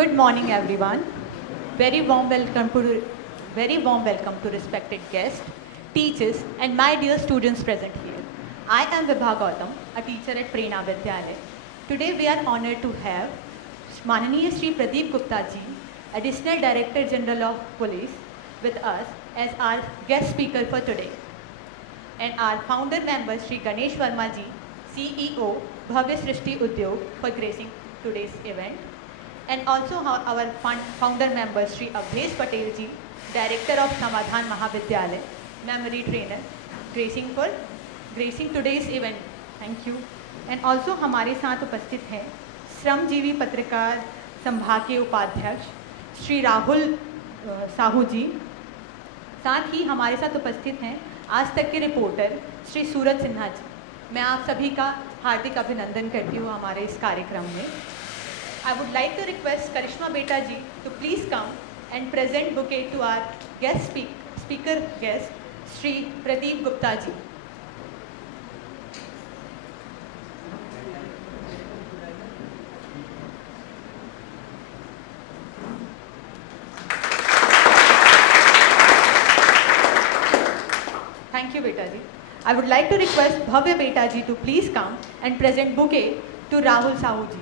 Good morning, everyone. Very warm welcome to respected guests, teachers, and my dear students present here. I am Vibha Gautam, a teacher at Prerna Vidyalaya. Today, we are honored to have Mananiya Shri Pradeep Gupta ji, Additional Director General of Police, with us as our guest speaker for today, and our founder member Shri Ganesh Verma ji, CEO, Bhavya Srishti Udyog, for gracing today's event. And also our founder member Shri Abhesh Patel ji, Director of Samadhan Mahavidyalaya, Memory Trainer, gracing today's event. Thank you. And also हमारे साथ उपस्थित हैं श्रमजीवी पत्रकार संभाग के उपाध्यक्ष श्री राहुल साहू जी। साथ ही हमारे साथ उपस्थित हैं आज तक के रिपोर्टर श्री सूरज सिन्हा जी। मैं आप सभी का हार्दिक अभिनंदन करती हूँ हमारे इस कार्यक्रम में। I would like to request Karishma Beta ji to please come and present bouquet to our speaker guest, Shri Pradeep Gupta ji. Thank you, Beta ji. I would like to request Bhavya Beta ji to please come and present bouquet to Rahul Sahu ji.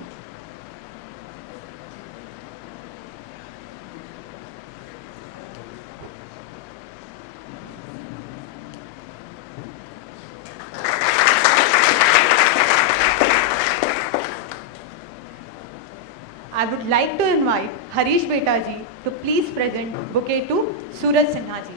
I would like to invite Harish Beta ji to please present bouquet to Suraj Sinha ji.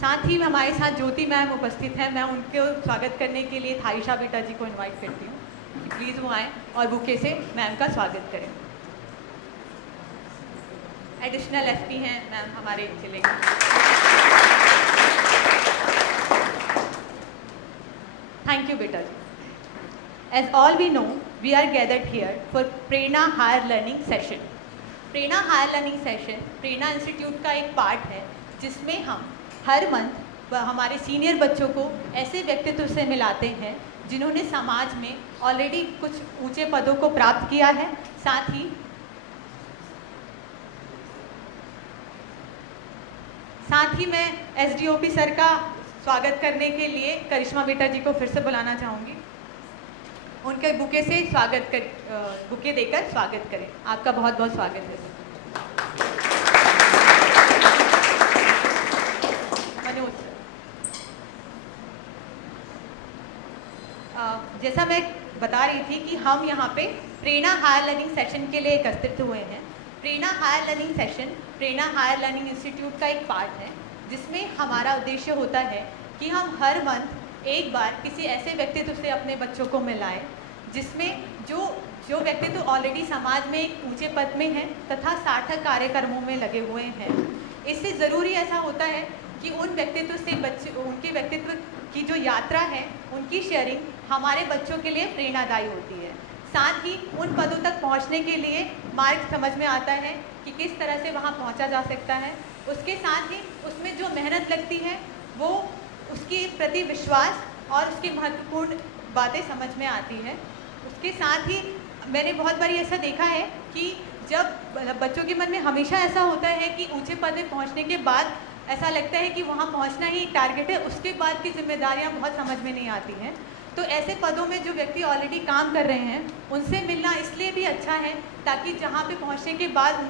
साथ ही हमारे साथ ज्योति ma'am उपस्थित हैं। मैं उनको स्वागत करने के लिए थाइशा बेटा जी को इनवाइट करती हूँ कि प्लीज़ वो आएँ और बुके से मैम का स्वागत करें। एडिशनल एसपी हैं मैम हमारे जिले के। थैंक यू बेटा जी। As all we know we are gathered here for Prerna higher learning session. Prerna higher learning session Prerna institute का एक पार्ट है जिसमें हम हर मंथ हमारे सीनियर बच्चों को ऐसे व्यक्तित्व से मिलाते हैं जिन्होंने समाज में ऑलरेडी कुछ ऊंचे पदों को प्राप्त किया है। साथ ही मैं एसडीओपी सर का स्वागत करने के लिए करिश्मा बेटा जी को फिर से बुलाना चाहूँगी। उनके बुके से बुके देकर स्वागत करें। आपका बहुत बहुत स्वागत है। जैसा मैं बता रही थी कि हम यहाँ पे प्रेरणा हायर लर्निंग सेशन के लिए एकत्रित हुए हैं। प्रेरणा higher learning session Prerna higher learning institute का एक पार्ट है जिसमें हमारा उद्देश्य होता है कि हम हर मंथ एक बार किसी ऐसे व्यक्तित्व से अपने बच्चों को मिलाएं जिसमें जो व्यक्तित्व ऑलरेडी समाज में एक ऊंचे पद में है तथा सार्थक कार्यक्रमों में लगे हुए हैं। इससे ज़रूरी ऐसा होता है कि उन व्यक्तित्व से उनके व्यक्तित्व की जो यात्रा है उनकी शेयरिंग हमारे बच्चों के लिए प्रेरणादायी होती है। साथ ही उन पदों तक पहुंचने के लिए मार्ग समझ में आता है कि किस तरह से वहां पहुंचा जा सकता है। उसके साथ ही उसमें जो मेहनत लगती है वो उसके प्रति विश्वास और उसकी महत्वपूर्ण बातें समझ में आती है। उसके साथ ही मैंने बहुत बारी ऐसा देखा है कि जब बच्चों के मन में हमेशा ऐसा होता है कि ऊँचे पद में पहुँचने के बाद ऐसा लगता है कि वहाँ पहुँचना ही एक टारगेट है, उसके बाद की जिम्मेदारियाँ बहुत समझ में नहीं आती हैं। तो ऐसे पदों में जो व्यक्ति ऑलरेडी काम कर रहे हैं उनसे मिलना इसलिए भी अच्छा है ताकि जहाँ पे पहुँचने के बाद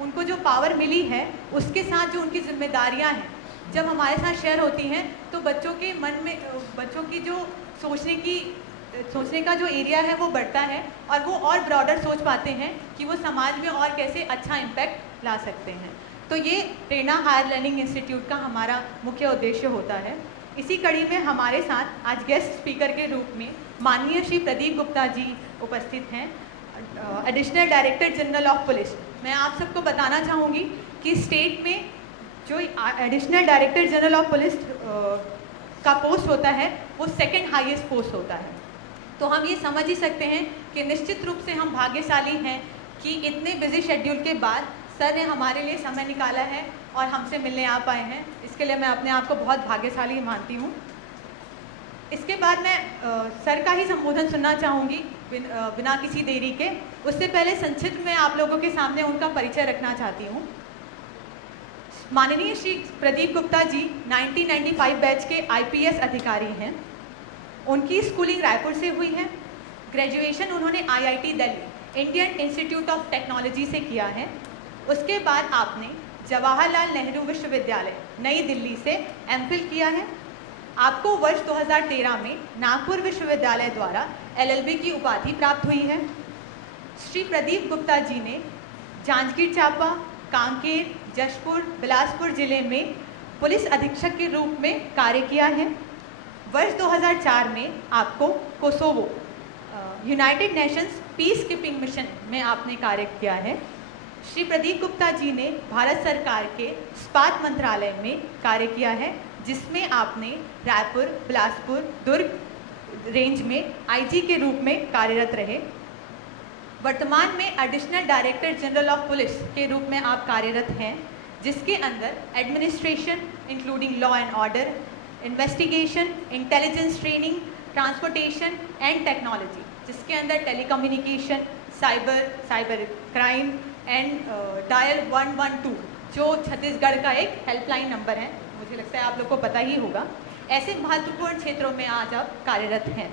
उनको जो पावर मिली है उसके साथ जो उनकी जिम्मेदारियाँ हैं जब हमारे साथ शेयर होती हैं तो बच्चों के मन में बच्चों की जो सोचने का जो एरिया है वो बढ़ता है और वो और ब्रॉडर सोच पाते हैं कि वो समाज में और कैसे अच्छा इम्पैक्ट ला सकते हैं। तो ये प्रेरणा हायर लर्निंग इंस्टीट्यूट का हमारा मुख्य उद्देश्य होता है। इसी कड़ी में हमारे साथ आज गेस्ट स्पीकर के रूप में माननीय श्री प्रदीप गुप्ता जी उपस्थित हैं, additional director general of police. मैं आप सबको बताना चाहूँगी कि स्टेट में जो additional director general of police का पोस्ट होता है वो सेकंड हाईएस्ट पोस्ट होता है। तो हम ये समझ ही सकते हैं कि निश्चित रूप से हम भाग्यशाली हैं कि इतने बिजी शेड्यूल के बाद सर ने हमारे लिए समय निकाला है और हमसे मिलने आ पाए हैं। इसके लिए मैं अपने आप को बहुत भाग्यशाली मानती हूँ। इसके बाद मैं सर का ही संबोधन सुनना चाहूँगी बिना किसी देरी के। उससे पहले संक्षिप्त में आप लोगों के सामने उनका परिचय रखना चाहती हूँ। माननीय श्री प्रदीप गुप्ता जी 1995 बैच के IPS अधिकारी हैं। उनकी स्कूलिंग रायपुर से हुई है। ग्रेजुएशन उन्होंने IIT Delhi Indian institute of technology से किया है। उसके बाद आपने जवाहरलाल नेहरू विश्वविद्यालय नई दिल्ली से MPhil किया है। आपको वर्ष 2013 में नागपुर विश्वविद्यालय द्वारा LLB की उपाधि प्राप्त हुई है। श्री प्रदीप गुप्ता जी ने जांजगीर चांपा, कांकेर, जशपुर, बिलासपुर जिले में पुलिस अधीक्षक के रूप में कार्य किया है। वर्ष 2004 में आपको Kosovo United Nations peace keeping mission में आपने कार्य किया है। श्री प्रदीप गुप्ता जी ने भारत सरकार के इस्पात मंत्रालय में कार्य किया है, जिसमें आपने रायपुर, बिलासपुर, दुर्ग रेंज में IG के रूप में कार्यरत रहे। वर्तमान में additional director general of police के रूप में आप कार्यरत हैं, जिसके अंदर administration including law and order, investigation, intelligence training, transportation and technology, जिसके अंदर telecommunication, cyber crime and dial 112 जो छत्तीसगढ़ का एक हेल्पलाइन नंबर है, मुझे लगता है आप लोग को पता ही होगा। ऐसे महत्वपूर्ण क्षेत्रों में आज आप कार्यरत हैं।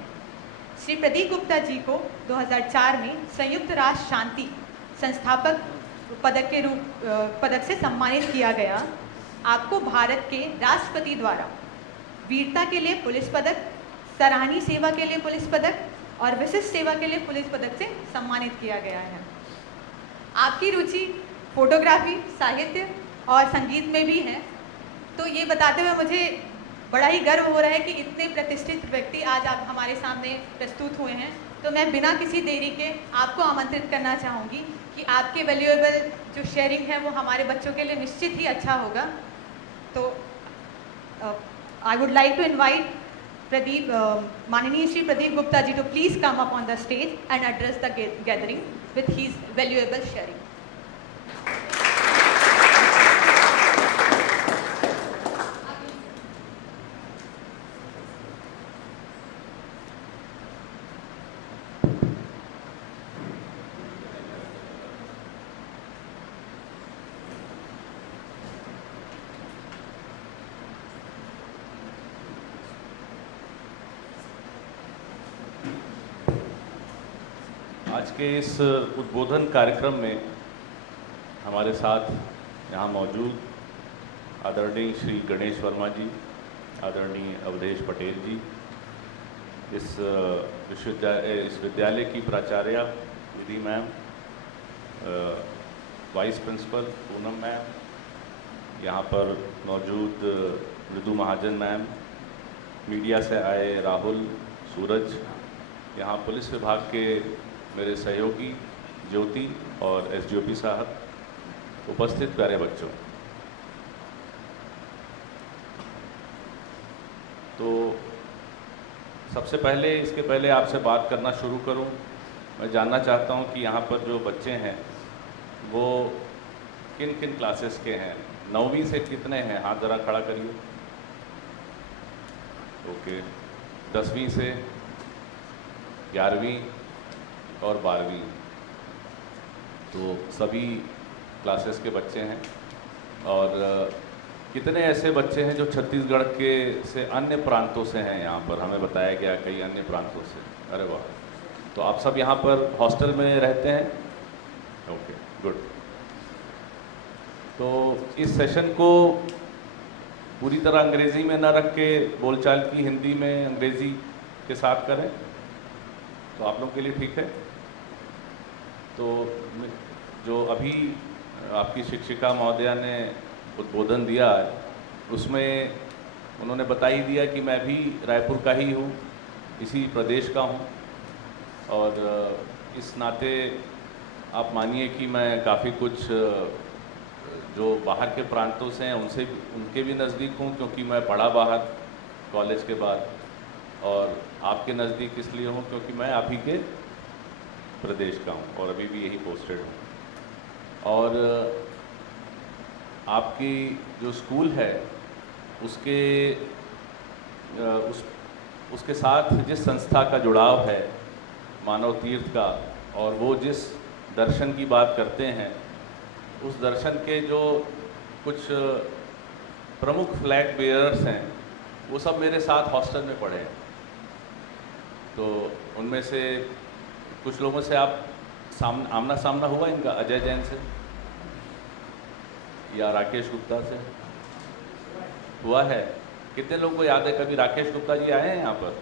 श्री प्रदीप गुप्ता जी को 2004 में संयुक्त राष्ट्र शांति संस्थापक पदक से सम्मानित किया गया। आपको भारत के राष्ट्रपति द्वारा वीरता के लिए पुलिस पदक, सराहनीय सेवा के लिए पुलिस पदक और विशिष्ट सेवा के लिए पुलिस पदक से सम्मानित किया गया है। आपकी रुचि फोटोग्राफी, साहित्य और संगीत में भी है। तो ये बताते हुए मुझे बड़ा ही गर्व हो रहा है कि इतने प्रतिष्ठित व्यक्ति आज आप हमारे सामने प्रस्तुत हुए हैं। तो मैं बिना किसी देरी के आपको आमंत्रित करना चाहूँगी कि आपके वैल्यूएबल जो शेयरिंग है वो हमारे बच्चों के लिए निश्चित ही अच्छा होगा। तो I would like to invite Pradeep, माननीय Shri Pradeep Gupta ji, to please come up on the stage and address the gathering with his valuable sharing. आज के इस उद्बोधन कार्यक्रम में हमारे साथ यहाँ मौजूद आदरणीय श्री गणेश वर्मा जी, आदरणीय अवधेश पटेल जी, इस विद्यालय की प्राचार्य Vidhi ma'am, vice principal Poonam ma'am, यहाँ पर मौजूद मृदु महाजन मैम, मीडिया से आए राहुल, सूरज, यहाँ पुलिस विभाग के मेरे सहयोगी ज्योति और SDOP साहब, उपस्थित प्यारे बच्चों। तो सबसे पहले, इसके पहले आपसे बात करना शुरू करूं, मैं जानना चाहता हूं कि यहाँ पर जो बच्चे हैं वो किन किन क्लासेस के हैं। 9वीं से कितने हैं? हाथ ज़रा खड़ा करिए। ओके। 10वीं से, 11वीं और 12वीं, तो सभी क्लासेस के बच्चे हैं। और कितने ऐसे बच्चे हैं जो छत्तीसगढ़ के से अन्य प्रांतों से हैं? यहाँ पर हमें बताया गया कई अन्य प्रांतों से। अरे वाह! तो आप सब यहाँ पर हॉस्टल में रहते हैं? Okay, good. तो इस सेशन को पूरी तरह अंग्रेज़ी में न रख के बोलचाल की हिंदी में अंग्रेज़ी के साथ करें तो आप लोग के लिए ठीक है। तो जो अभी आपकी शिक्षिका महोदया ने उद्बोधन दिया, उसमें उन्होंने बता ही दिया कि मैं भी रायपुर का ही हूँ, इसी प्रदेश का हूँ, और इस नाते आप मानिए कि मैं काफ़ी कुछ जो बाहर के प्रांतों से हैं उनके भी नज़दीक हूँ, क्योंकि मैं पढ़ा बाहर कॉलेज के बाद। और आपके नज़दीक इसलिए हूँ क्योंकि मैं आप ही के प्रदेश का हूँ और अभी भी यही पोस्टेड हूँ। और आपकी जो स्कूल है उसके उसके साथ जिस संस्था का जुड़ाव है मानव तीर्थ का, और वो जिस दर्शन की बात करते हैं, उस दर्शन के जो कुछ प्रमुख फ्लैग बेयरर्स हैं वो सब मेरे साथ हॉस्टल में पढ़े हैं। तो उनमें से कुछ लोगों से आप आमना सामना हुआ इनका, अजय जैन से या राकेश गुप्ता से हुआ है? कितने लोगों को याद है कभी राकेश गुप्ता जी आए हैं यहाँ पर,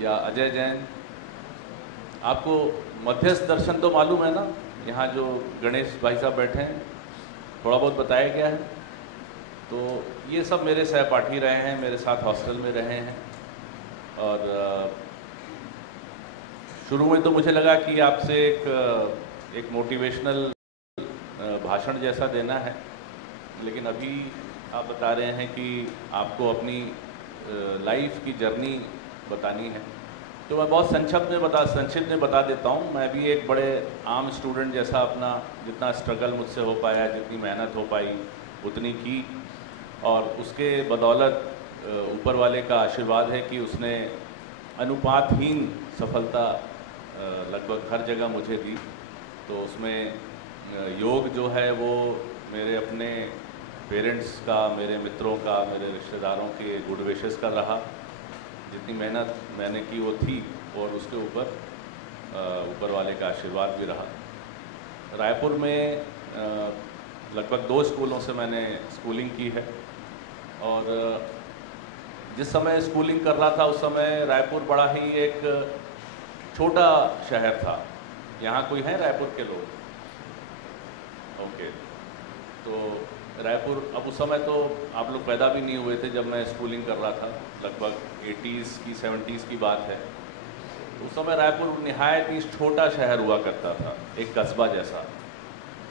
या अजय जैन? आपको मध्यस्थ दर्शन तो मालूम है ना, यहाँ जो गणेश भाई साहब बैठे हैं, थोड़ा बहुत बताया गया है। तो ये सब मेरे सहपाठी रहे हैं, मेरे साथ हॉस्टल में रहे हैं। और शुरू में तो मुझे लगा कि आपसे एक मोटिवेशनल भाषण जैसा देना है, लेकिन अभी आप बता रहे हैं कि आपको अपनी लाइफ की जर्नी बतानी है। तो मैं बहुत संक्षिप्त में बता देता हूँ। मैं भी एक बड़े आम स्टूडेंट जैसा अपना जितना स्ट्रगल मुझसे हो पाया, जितनी मेहनत हो पाई उतनी की, और उसके बदौलत ऊपर वाले का आशीर्वाद है कि उसने अनुपातहीन सफलता लगभग हर जगह मुझे दी। तो उसमें योग जो है वो मेरे अपने पेरेंट्स का, मेरे मित्रों का, मेरे रिश्तेदारों के गुड विशेस का रहा। जितनी मेहनत मैंने की वो थी, और उसके ऊपर वाले का आशीर्वाद भी रहा। रायपुर में लगभग 2 स्कूलों से मैंने स्कूलिंग की है, और जिस समय स्कूलिंग कर रहा था उस समय रायपुर बड़ा ही एक छोटा शहर था। यहाँ कोई है रायपुर के लोग? ओके। तो रायपुर, अब उस समय तो आप लोग पैदा भी नहीं हुए थे जब मैं स्कूलिंग कर रहा था, लगभग 80s की 70s की बात है। उस समय रायपुर निहायत ही छोटा शहर हुआ करता था, एक कस्बा जैसा।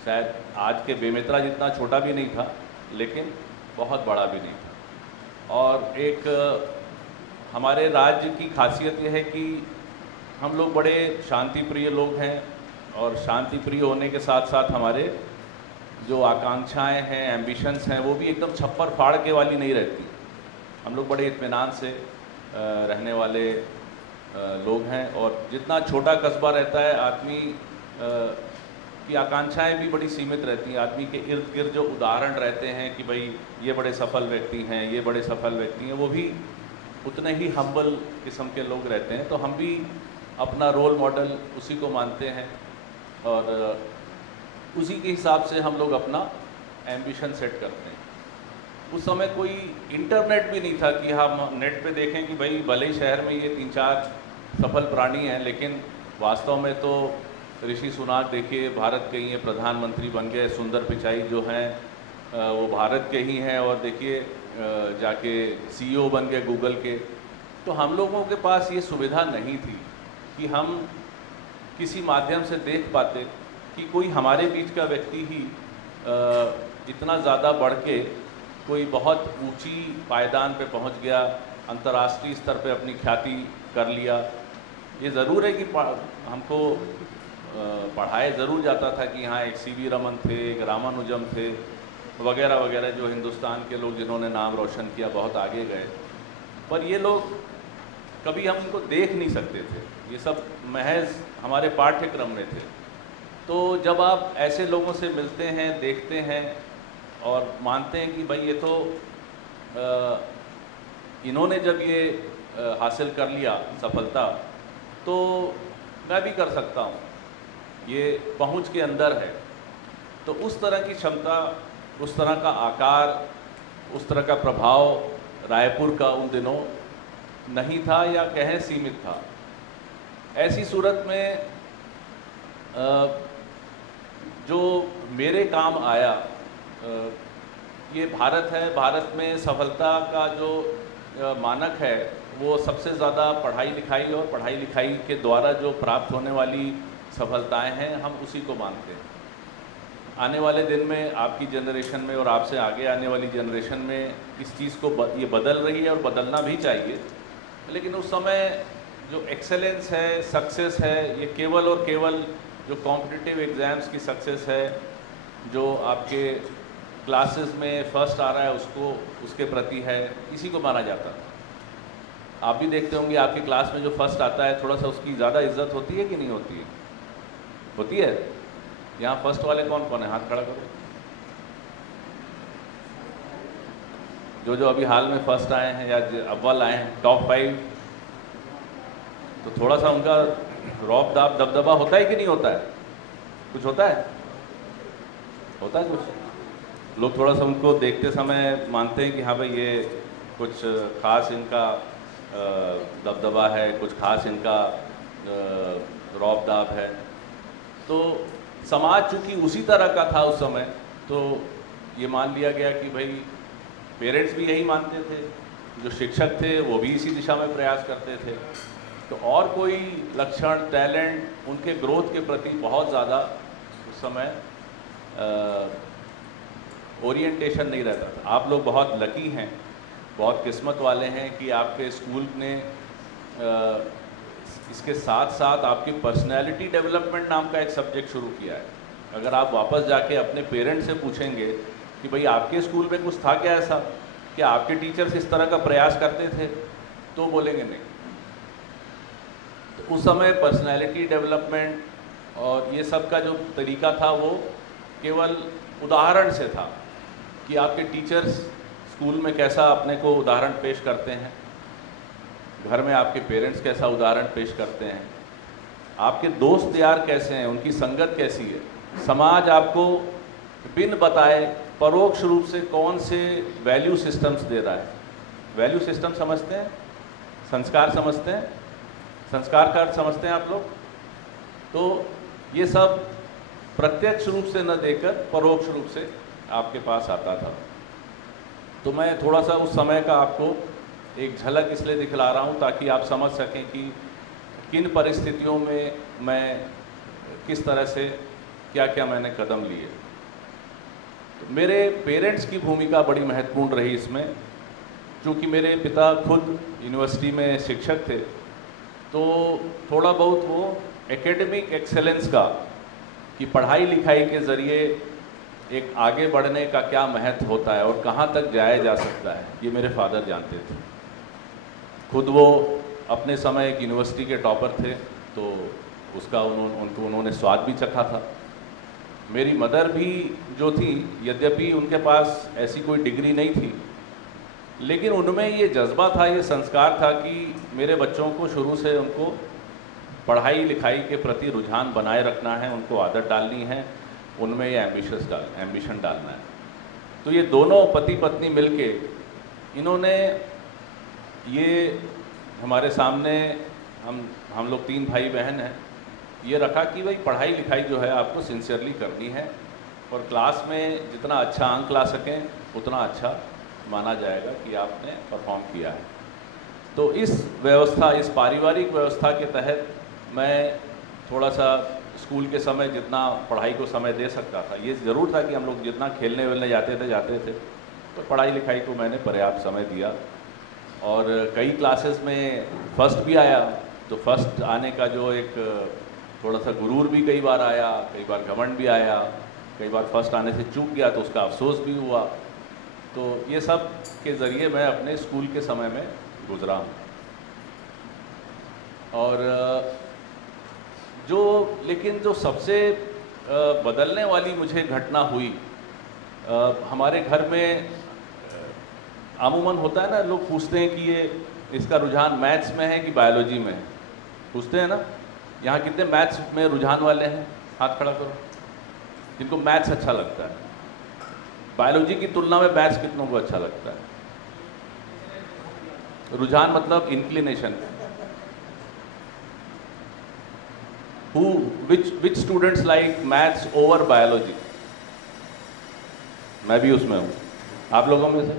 शायद आज के बेमेतरा जितना छोटा भी नहीं था, लेकिन बहुत बड़ा भी नहीं था। और एक हमारे राज्य की खासियत यह है कि हम लोग बड़े शांति प्रिय लोग हैं, और शांति प्रिय होने के साथ साथ हमारे जो आकांक्षाएं हैं, एम्बिशंस हैं, वो भी एकदम छप्पर फाड़ के वाली नहीं रहती। हम लोग बड़े इत्मीनान से रहने वाले लोग हैं, और जितना छोटा कस्बा रहता है आदमी की आकांक्षाएं भी बड़ी सीमित रहती हैं। आदमी के इर्द गिर्द जो उदाहरण रहते हैं कि भाई ये बड़े सफल व्यक्ति हैं, ये बड़े सफल व्यक्ति हैं, वो भी उतने ही हम्बल किस्म के लोग रहते हैं। तो हम भी अपना रोल मॉडल उसी को मानते हैं, और उसी के हिसाब से हम लोग अपना एम्बिशन सेट करते हैं। उस समय कोई इंटरनेट भी नहीं था कि हम नेट पे देखें कि भाई भले ही शहर में ये 3-4 सफल प्राणी हैं, लेकिन वास्तव में तो ऋषि सुनाक देखिए भारत के ही हैं, प्रधानमंत्री बन गए। सुंदर पिचाई जो हैं वो भारत के ही हैं, और देखिए जाके CEO बन गए गूगल के। तो हम लोगों के पास ये सुविधा नहीं थी कि हम किसी माध्यम से देख पाते कि कोई हमारे बीच का व्यक्ति ही इतना ज़्यादा बढ़ के कोई बहुत ऊंची पायदान पे पहुंच गया, अंतर्राष्ट्रीय स्तर पे अपनी ख्याति कर लिया। ये ज़रूर है कि हमको पढ़ाया ज़रूर जाता था कि यहाँ एक CV रमन थे, एक रामानुजम थे, वगैरह वगैरह, जो हिंदुस्तान के लोग जिन्होंने नाम रोशन किया, बहुत आगे गए। पर ये लोग कभी हम इनको देख नहीं सकते थे, ये सब महज हमारे पाठ्यक्रम में थे। तो जब आप ऐसे लोगों से मिलते हैं, देखते हैं और मानते हैं कि भाई ये तो इन्होंने जब ये हासिल कर लिया सफलता, तो मैं भी कर सकता हूँ, ये पहुँच के अंदर है। तो उस तरह की क्षमता, उस तरह का आकार, उस तरह का प्रभाव रायपुर का उन दिनों नहीं था, या कहें सीमित था। ऐसी सूरत में जो मेरे काम आया, ये भारत है, भारत में सफलता का जो मानक है वो सबसे ज़्यादा पढ़ाई लिखाई, और पढ़ाई लिखाई के द्वारा जो प्राप्त होने वाली सफलताएं हैं, हम उसी को मानते हैं। आने वाले दिन में आपकी जनरेशन में और आपसे आगे आने वाली जनरेशन में इस चीज़ को ये बदल रही है, और बदलना भी चाहिए। लेकिन उस समय जो एक्सेलेंस है, सक्सेस है, ये केवल और केवल जो कॉम्पिटिटिव एग्ज़ाम्स की सक्सेस है, जो आपके क्लासेस में फर्स्ट आ रहा है उसको, उसके प्रति है, इसी को माना जाता था। आप भी देखते होंगे आपकी क्लास में जो फर्स्ट आता है थोड़ा सा उसकी ज़्यादा इज्जत होती है कि नहीं होती है? होती है। यहाँ फर्स्ट वाले कौन कौन है? हाथ खड़ा करो। जो जो अभी हाल में फर्स्ट आए हैं या अव्वल आए हैं, टॉप 5, तो थोड़ा सा उनका रौब दाब दबदबा होता है कि नहीं होता है? कुछ होता है? होता है कुछ? लोग थोड़ा सा उनको देखते समय मानते हैं कि हाँ भाई ये कुछ खास इनका दबदबा है, कुछ खास इनका रौब दाब है। तो समाज चूँकि उसी तरह का था उस समय, तो ये मान लिया गया कि भाई पेरेंट्स भी यही मानते थे, जो शिक्षक थे वो भी इसी दिशा में प्रयास करते थे, तो और कोई लक्षण, टैलेंट उनके ग्रोथ के प्रति बहुत ज़्यादा उस समय ओरिएंटेशन नहीं रहता था। आप लोग बहुत लकी हैं, बहुत किस्मत वाले हैं कि आपके स्कूल ने इसके साथ साथ आपकी पर्सनैलिटी डेवलपमेंट नाम का एक सब्जेक्ट शुरू किया है। अगर आप वापस जाके अपने पेरेंट्स से पूछेंगे कि भाई आपके स्कूल में कुछ था क्या ऐसा कि आपके टीचर्स इस तरह का प्रयास करते थे, तो बोलेंगे नहीं। तो उस समय पर्सनैलिटी डेवलपमेंट और ये सब का जो तरीका था वो केवल उदाहरण से था कि आपके टीचर्स स्कूल में कैसा अपने को उदाहरण पेश करते हैं, घर में आपके पेरेंट्स कैसा उदाहरण पेश करते हैं, आपके दोस्त यार कैसे हैं, उनकी संगत कैसी है, समाज आपको बिन बताए परोक्ष रूप से कौन से वैल्यू सिस्टम्स दे रहा है। वैल्यू सिस्टम समझते हैं? संस्कार समझते हैं? संस्कार का अर्थ समझते हैं आप लोग? तो ये सब प्रत्यक्ष रूप से न देकर परोक्ष रूप से आपके पास आता था। तो मैं थोड़ा सा उस समय का आपको एक झलक इसलिए दिखला रहा हूँ ताकि आप समझ सकें कि किन परिस्थितियों में मैं किस तरह से क्या क्या मैंने कदम लिए। तो मेरे पेरेंट्स की भूमिका बड़ी महत्वपूर्ण रही इसमें, क्योंकि मेरे पिता खुद यूनिवर्सिटी में शिक्षक थे, तो थोड़ा बहुत वो एकेडमिक एक्सेलेंस का, कि पढ़ाई लिखाई के ज़रिए एक आगे बढ़ने का क्या महत्व होता है और कहाँ तक जाया जा सकता है, ये मेरे फादर जानते थे। खुद वो अपने समय एक यूनिवर्सिटी के टॉपर थे, तो उसका उन्होंने स्वाद भी चखा था। मेरी मदर भी जो थी, यद्यपि उनके पास ऐसी कोई डिग्री नहीं थी, लेकिन उनमें ये जज्बा था, ये संस्कार था कि मेरे बच्चों को शुरू से उनको पढ़ाई लिखाई के प्रति रुझान बनाए रखना है, उनको आदत डालनी है, उनमें ये एम्बिशन डालना है। तो ये दोनों पति पत्नी मिलके इन्होंने ये हमारे सामने, हम लोग 3 भाई बहन हैं, ये रखा कि भाई पढ़ाई लिखाई जो है आपको सिंसियरली करनी है और क्लास में जितना अच्छा अंक ला सकें उतना अच्छा माना जाएगा कि आपने परफॉर्म किया है। तो इस व्यवस्था, इस पारिवारिक व्यवस्था के तहत मैं थोड़ा सा स्कूल के समय जितना पढ़ाई को समय दे सकता था, ये ज़रूर था कि हम लोग जितना खेलने वेलने जाते थे, तो पढ़ाई लिखाई को मैंने पर्याप्त समय दिया। और कई क्लासेस में फर्स्ट भी आया, तो फर्स्ट आने का जो एक थोड़ा सा गुरूर भी कई बार आया, कई बार घमंड भी आया, कई बार फर्स्ट आने से चूक गया तो उसका अफसोस भी हुआ। तो ये सब के ज़रिए मैं अपने स्कूल के समय में गुजरा हूँ। और लेकिन जो सबसे बदलने वाली मुझे घटना हुई, हमारे घर में अमूमन होता है ना, लोग पूछते हैं कि ये इसका रुझान मैथ्स में है कि बायोलॉजी में है, पूछते हैं ना। यहाँ कितने मैथ्स में रुझान वाले हैं? हाथ खड़ा करो, जिनको मैथ्स अच्छा लगता है। बायोलॉजी की तुलना में मैथ्स कितनों को अच्छा लगता है? रुझान मतलब inclination. which students like maths over biology? मैं भी उसमें हूँ, आप लोगों में से।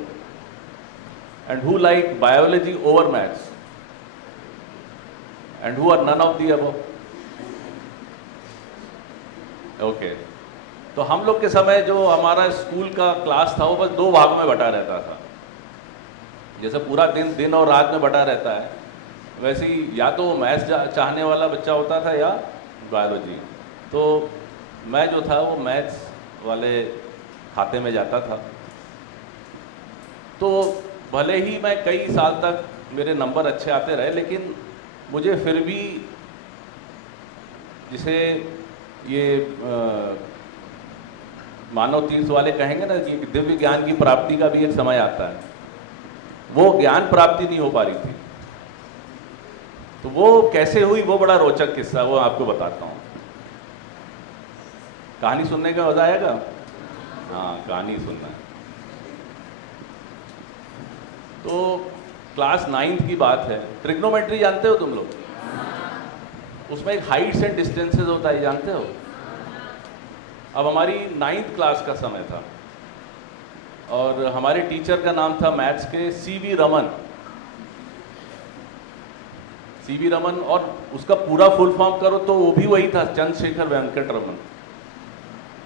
And who like biology over maths? And who are none of the above? Okay. तो हम लोग के समय जो हमारा स्कूल का क्लास था वो बस 2 भागों में बटा रहता था। जैसे पूरा दिन और रात में बटा रहता है, वैसे ही या तो मैथ्स चाहने वाला बच्चा होता था या बायोलॉजी। तो मैं जो था वो मैथ्स वाले खाते में जाता था। तो भले ही मैं कई साल तक मेरे नंबर अच्छे आते रहे, लेकिन मुझे फिर भी जिसे ये मानव तीर्थ वाले कहेंगे ना कि दिव्य ज्ञान की प्राप्ति का भी एक समय आता है, वो ज्ञान प्राप्ति नहीं हो पा रही थी। तो वो कैसे हुई, वो बड़ा रोचक किस्सा, वो आपको बताता हूँ। कहानी सुनने का मजा आएगा? हाँ, कहानी सुनना है। तो क्लास 9th की बात है। ट्रिग्नोमेट्री जानते हो तुम लोग? उसमें एक हाइट्स एंड डिस्टेंसेस होता है, जानते हो? अब हमारी 9th क्लास का समय था और हमारे टीचर का नाम था मैथ्स के सीवी रमन। सीवी रमन, और उसका पूरा फुल फॉर्म करो तो वो भी वही था, चंद्रशेखर वेंकट रमन।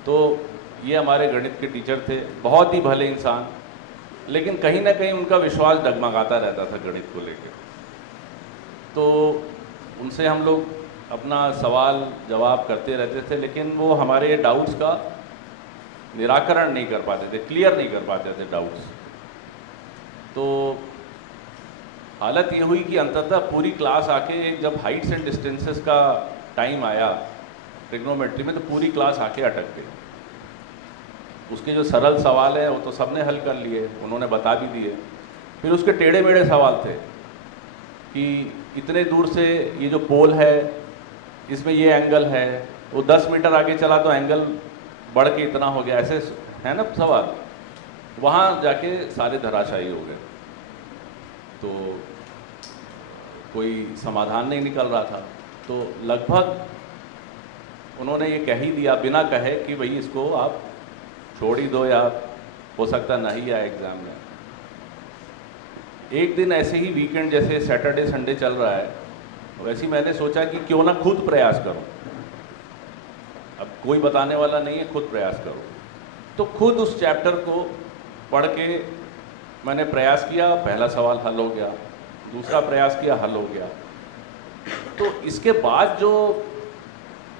तो ये हमारे गणित के टीचर थे, बहुत ही भले इंसान, लेकिन कहीं ना कहीं उनका विश्वास डगमगाता रहता था गणित को लेकर। तो उनसे हम लोग अपना सवाल जवाब करते रहते थे, लेकिन वो हमारे डाउट्स का निराकरण नहीं कर पाते थे, क्लियर नहीं कर पाते थे डाउट्स। तो हालत ये हुई कि अंततः पूरी क्लास आके, जब हाइट्स एंड डिस्टेंसेस का टाइम आया ट्रिग्नोमेट्री में, तो पूरी क्लास आके अटक गई। उसके जो सरल सवाल है वो तो सबने हल कर लिए, उन्होंने बता भी दिए। फिर उसके टेढ़े मेढ़े सवाल थे कि इतने दूर से ये जो पोल है इसमें ये एंगल है, वो 10 मीटर आगे चला तो एंगल बढ़ के इतना हो गया, ऐसे है ना सवाल। वहाँ जाके सारे धराशायी हो गए। तो कोई समाधान नहीं निकल रहा था। तो लगभग उन्होंने ये कह ही दिया बिना कहे कि भाई इसको आप छोड़ ही दो, या हो सकता नहीं आए एग्ज़ाम में। एक दिन ऐसे ही वीकेंड, जैसे सैटरडे संडे चल रहा है, वैसे ही मैंने सोचा कि क्यों ना खुद प्रयास करूं। अब कोई बताने वाला नहीं है, खुद प्रयास करो। तो खुद उस चैप्टर को पढ़ के मैंने प्रयास किया, पहला सवाल हल हो गया, दूसरा प्रयास किया, हल हो गया। तो इसके बाद जो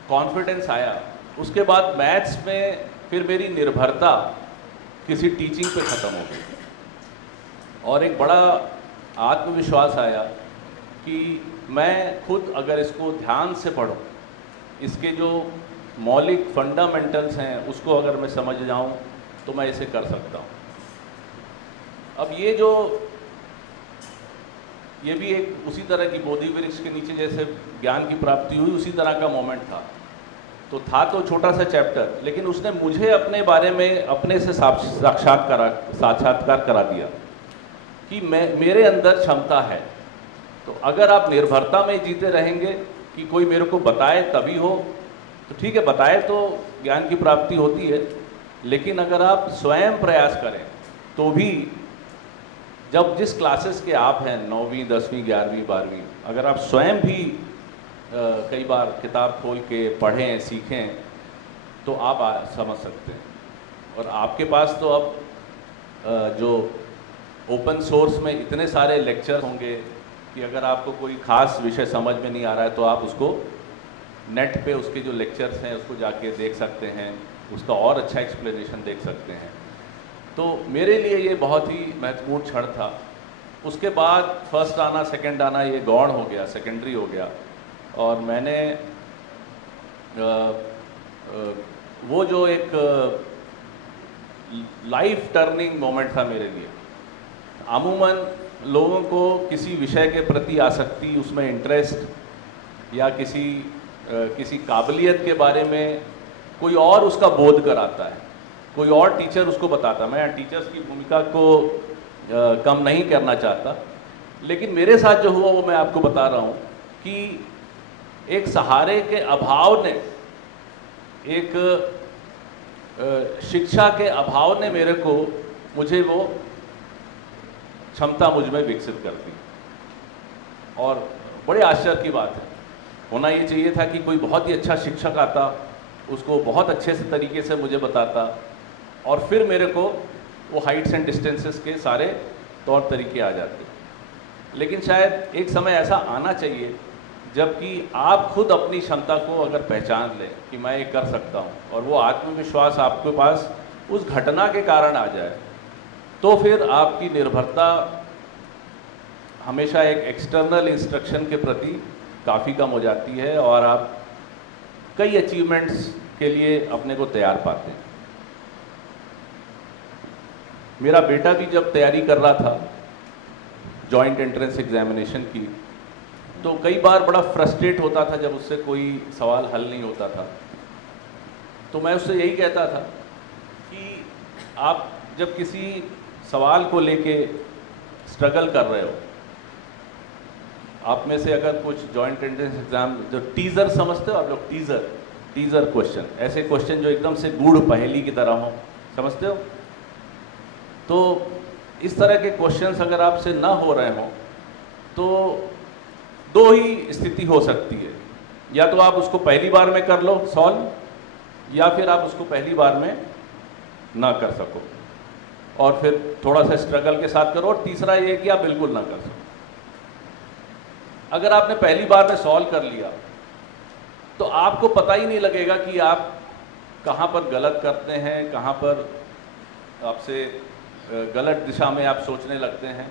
कॉन्फिडेंस आया, उसके बाद मैथ्स में फिर मेरी निर्भरता किसी टीचिंग पे ख़त्म हो गई और एक बड़ा आत्मविश्वास आया कि मैं खुद अगर इसको ध्यान से पढूं, इसके जो मौलिक फंडामेंटल्स हैं उसको अगर मैं समझ जाऊं तो मैं इसे कर सकता हूं। अब ये भी एक उसी तरह की बोधि वृक्ष के नीचे जैसे ज्ञान की प्राप्ति हुई, उसी तरह का मोमेंट था। तो छोटा सा चैप्टर, लेकिन उसने मुझे अपने बारे में अपने से साक्षात्कार करा दिया कि मेरे अंदर क्षमता है। तो अगर आप निर्भरता में जीते रहेंगे कि कोई मेरे को बताए तभी हो, तो ठीक है, बताए तो ज्ञान की प्राप्ति होती है, लेकिन अगर आप स्वयं प्रयास करें तो भी, जब जिस क्लासेस के आप हैं 9वीं 10वीं 11वीं 12वीं, अगर आप स्वयं भी कई बार किताब खोल के पढ़ें सीखें तो आप समझ सकते हैं। और आपके पास तो अब जो ओपन सोर्स में इतने सारे लेक्चर होंगे कि अगर आपको कोई ख़ास विषय समझ में नहीं आ रहा है तो आप उसको नेट पे उसके जो लेक्चर्स हैं उसको जाके देख सकते हैं, उसका और अच्छा एक्सप्लेनेशन देख सकते हैं। तो मेरे लिए ये बहुत ही महत्वपूर्ण क्षण था। उसके बाद फर्स्ट आना सेकंड आना ये गौण हो गया, सेकेंडरी हो गया। और मैंने वो जो एक लाइफ टर्निंग मोमेंट था मेरे लिए। अमूमन लोगों को किसी विषय के प्रति आसक्ति, उसमें इंटरेस्ट या किसी काबिलियत के बारे में कोई और उसका बोध कराता है, कोई और टीचर उसको बताता है। मैं टीचर्स की भूमिका को कम नहीं करना चाहता, लेकिन मेरे साथ जो हुआ वो मैं आपको बता रहा हूँ कि एक सहारे के अभाव ने, एक शिक्षा के अभाव ने मुझे वो क्षमता मुझ में विकसित कर दी। और बड़े आश्चर्य की बात है, होना ये चाहिए था कि कोई बहुत ही अच्छा शिक्षक आता, उसको बहुत अच्छे से तरीके से मुझे बताता और फिर मेरे को वो हाइट्स एंड डिस्टेंसेस के सारे तौर तरीके आ जाते। लेकिन शायद एक समय ऐसा आना चाहिए जबकि आप खुद अपनी क्षमता को अगर पहचान लें कि मैं ये कर सकता हूँ, और वो आत्मविश्वास आपके पास उस घटना के कारण आ जाए, तो फिर आपकी निर्भरता हमेशा एक एक्सटर्नल इंस्ट्रक्शन के प्रति काफ़ी कम हो जाती है और आप कई अचीवमेंट्स के लिए अपने को तैयार पाते हैं। मेरा बेटा भी जब तैयारी कर रहा था जॉइंट एंट्रेंस एग्जामिनेशन की, तो कई बार बड़ा फ्रस्ट्रेट होता था जब उससे कोई सवाल हल नहीं होता था। तो मैं उससे यही कहता था कि आप जब किसी सवाल को लेके स्ट्रगल कर रहे हो, आप में से अगर कुछ जॉइंट एंट्रेंस एग्जाम जो टीज़र समझते हो आप लोग, टीज़र क्वेश्चन, ऐसे क्वेश्चन जो एकदम से गूढ़ पहेली की तरह हो, समझते हो? तो इस तरह के क्वेश्चंस अगर आपसे ना हो रहे हो तो दो ही स्थिति हो सकती है, या तो आप उसको पहली बार में कर लो सॉल्व, या फिर आप उसको पहली बार में ना कर सको और फिर थोड़ा सा स्ट्रगल के साथ करो, और तीसरा ये कि आप बिल्कुल ना कर सको। अगर आपने पहली बार में सॉल्व कर लिया तो आपको पता ही नहीं लगेगा कि आप कहाँ पर गलत करते हैं, कहाँ पर आपसे गलत दिशा में आप सोचने लगते हैं।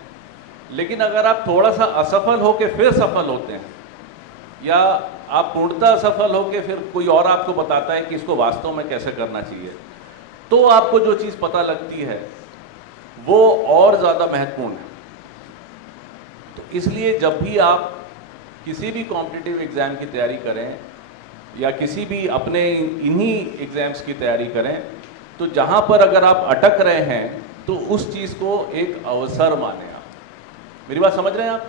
लेकिन अगर आप थोड़ा सा असफल होकर फिर सफल होते हैं, या आप पूर्णतः असफल होकर फिर कोई और आपको बताता है कि इसको वास्तव में कैसे करना चाहिए, तो आपको जो चीज़ पता लगती है वो और ज़्यादा महत्वपूर्ण है। तो इसलिए जब भी आप किसी भी कॉम्पिटिटिव एग्ज़ाम की तैयारी करें या किसी भी अपने इन्हीं एग्ज़ाम्स की तैयारी करें, तो जहाँ पर अगर आप अटक रहे हैं तो उस चीज़ को एक अवसर माने। आप मेरी बात समझ रहे हैं? आप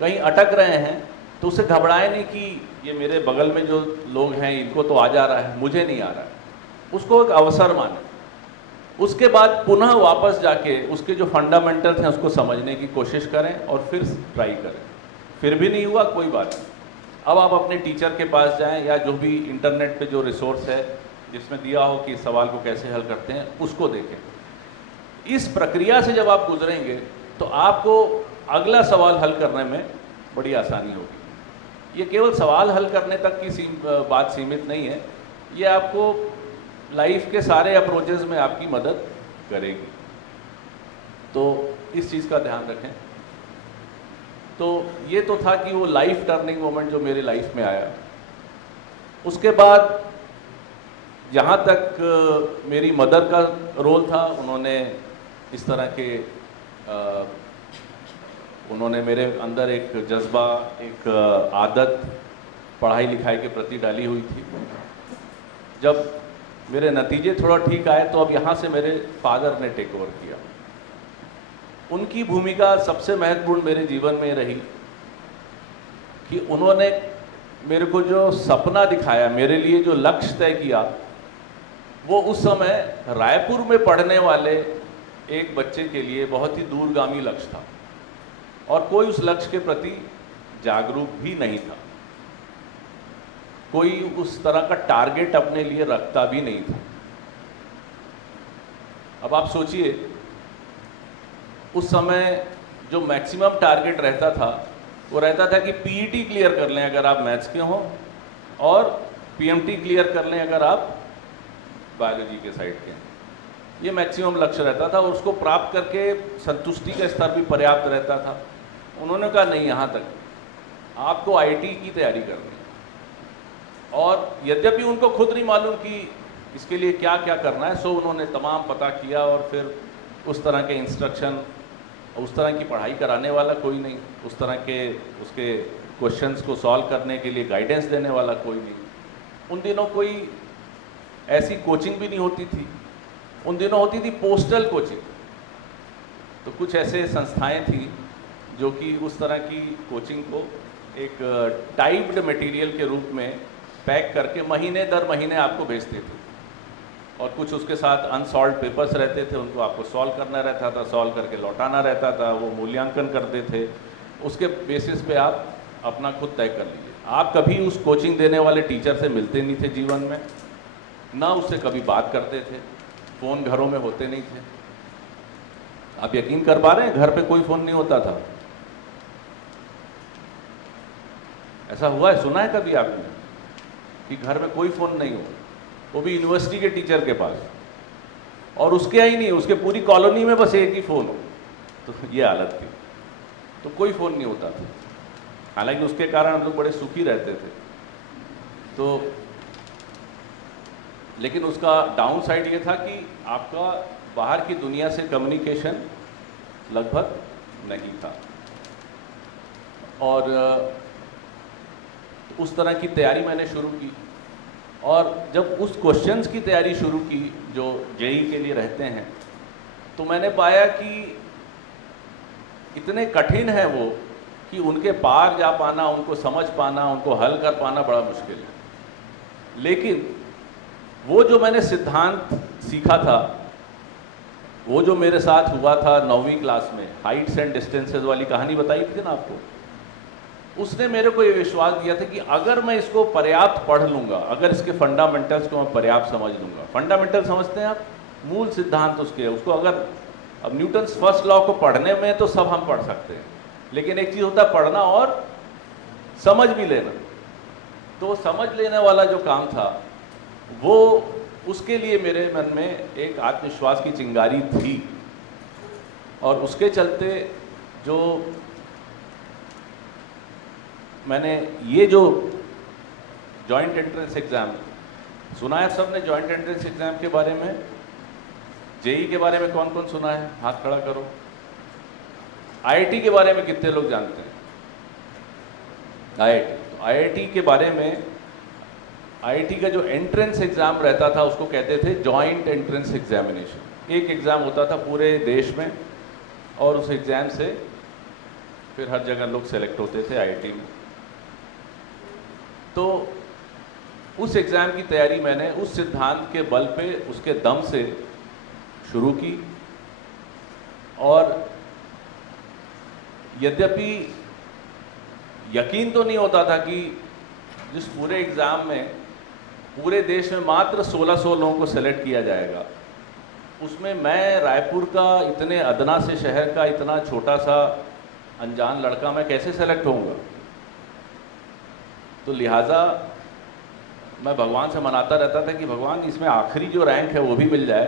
कहीं अटक रहे हैं तो उससे घबराएं नहीं कि ये मेरे बगल में जो लोग हैं इनको तो आ जा रहा है, मुझे नहीं आ रहा है। उसको एक अवसर माने। उसके बाद पुनः वापस जाके उसके जो फंडामेंटल्स हैं उसको समझने की कोशिश करें और फिर ट्राई करें। फिर भी नहीं हुआ, कोई बात नहीं, अब आप अपने टीचर के पास जाएं या जो भी इंटरनेट पे जो रिसोर्स है जिसमें दिया हो कि इस सवाल को कैसे हल करते हैं उसको देखें। इस प्रक्रिया से जब आप गुजरेंगे तो आपको अगला सवाल हल करने में बड़ी आसानी होगी। ये केवल सवाल हल करने तक की बात सीमित नहीं है, ये आपको लाइफ के सारे अप्रोचेस में आपकी मदद करेगी। तो इस चीज़ का ध्यान रखें। तो ये तो था कि वो लाइफ टर्निंग मोमेंट जो मेरे लाइफ में आया। उसके बाद जहाँ तक मेरी मदर का रोल था, उन्होंने इस तरह के उन्होंने मेरे अंदर एक जज्बा, एक आदत पढ़ाई लिखाई के प्रति डाली हुई थी। जब मेरे नतीजे थोड़ा ठीक आए तो अब यहाँ से मेरे फादर ने टेक ओवर किया। उनकी भूमिका सबसे महत्वपूर्ण मेरे जीवन में रही कि उन्होंने मेरे को जो सपना दिखाया, मेरे लिए जो लक्ष्य तय किया, वो उस समय रायपुर में पढ़ने वाले एक बच्चे के लिए बहुत ही दूरगामी लक्ष्य था और कोई उस लक्ष्य के प्रति जागरूक भी नहीं था। कोई उस तरह का टारगेट अपने लिए रखता भी नहीं था। अब आप सोचिए, उस समय जो मैक्सिमम टारगेट रहता था वो रहता था कि पीईटी क्लियर कर लें अगर आप मैथ्स के हों, और पीएमटी क्लियर कर लें अगर आप बायोलॉजी के साइड के हैं। ये मैक्सिमम लक्ष्य रहता था और उसको प्राप्त करके संतुष्टि का स्तर भी पर्याप्त रहता था। उन्होंने कहा नहीं, यहाँ तक आपको आईटी की तैयारी करनी है। और यद्यपि उनको खुद नहीं मालूम कि इसके लिए क्या क्या करना है, सो उन्होंने तमाम पता किया और फिर उस तरह के इंस्ट्रक्शन, उस तरह की पढ़ाई कराने वाला कोई नहीं, उस तरह के उसके क्वेश्चंस को सॉल्व करने के लिए गाइडेंस देने वाला कोई नहीं। उन दिनों कोई ऐसी कोचिंग भी नहीं होती थी, उन दिनों होती थी पोस्टल कोचिंग। तो कुछ ऐसे संस्थाएं थी जो कि उस तरह की कोचिंग को एक टाइप्ड मटेरियल के रूप में पैक करके महीने दर महीने आपको भेजते थे, और कुछ उसके साथ अनसॉल्व पेपर्स रहते थे, उनको आपको सॉल्व करना रहता था, सॉल्व करके लौटाना रहता था, वो मूल्यांकन करते थे। उसके बेसिस पे आप अपना खुद तय कर लीजिए। आप कभी उस कोचिंग देने वाले टीचर से मिलते नहीं थे जीवन में, ना उससे कभी बात करते थे, फ़ोन घरों में होते नहीं थे। आप यकीन कर पा रहे हैं, घर पे कोई फ़ोन नहीं होता था। ऐसा हुआ है, सुना है कभी आपने कि घर में कोई फ़ोन नहीं हो, वो भी यूनिवर्सिटी के टीचर के पास, और उसके ही नहीं, उसके पूरी कॉलोनी में बस एक ही फ़ोन हो? तो ये हालत थी, तो कोई फ़ोन नहीं होता था। हालांकि उसके कारण हम लोग बड़े सुखी रहते थे, तो लेकिन उसका डाउन साइड ये था कि आपका बाहर की दुनिया से कम्युनिकेशन लगभग नहीं था। और उस तरह की तैयारी मैंने शुरू की, और जब उस क्वेश्चंस की तैयारी शुरू की जो जेई के लिए रहते हैं, तो मैंने पाया कि इतने कठिन है वो कि उनके पार जा पाना, उनको समझ पाना, उनको हल कर पाना बड़ा मुश्किल है। लेकिन वो जो मैंने सिद्धांत सीखा था, वो जो मेरे साथ हुआ था 9वीं क्लास में, हाइट्स एंड डिस्टेंसेस वाली कहानी बताई थी ना आपको, उसने मेरे को ये विश्वास दिया था कि अगर मैं इसको पर्याप्त पढ़ लूँगा, अगर इसके फंडामेंटल्स को मैं पर्याप्त समझ लूँगा, फंडामेंटल समझते हैं आप, मूल सिद्धांत उसके, उसको अगर, अब न्यूटन्स फर्स्ट लॉ को पढ़ने में तो सब हम पढ़ सकते हैं, लेकिन एक चीज़ होता है पढ़ना और समझ भी लेना। तो समझ लेने वाला जो काम था वो, उसके लिए मेरे मन में एक आत्मविश्वास की चिंगारी थी, और उसके चलते जो मैंने ये जो जॉइंट एंट्रेंस एग्ज़ाम, सुना है सबने जॉइंट एंट्रेंस एग्ज़ाम के बारे में? जेई के बारे में कौन कौन सुना है? हाथ खड़ा करो। आईआईटी के बारे में कितने लोग जानते हैं? आईआईटी, तो आईआईटी के बारे में, आईआईटी का जो एंट्रेंस एग्ज़ाम रहता था उसको कहते थे जॉइंट एंट्रेंस एग्जामिनेशन। एक एग्ज़ाम होता था पूरे देश में, और उस एग्ज़ाम से फिर हर जगह लोग सेलेक्ट होते थे आईआईटी में। तो उस एग्ज़ाम की तैयारी मैंने उस सिद्धांत के बल पे, उसके दम से शुरू की, और यद्यपि यकीन तो नहीं होता था कि जिस पूरे एग्ज़ाम में पूरे देश में मात्र 1600 लोगों को सेलेक्ट किया जाएगा, उसमें मैं रायपुर का, इतने अदना से शहर का, इतना छोटा सा अनजान लड़का, मैं कैसे सेलेक्ट होऊंगा? तो लिहाजा मैं भगवान से मनाता रहता था कि भगवान इसमें आखिरी जो रैंक है वो भी मिल जाए,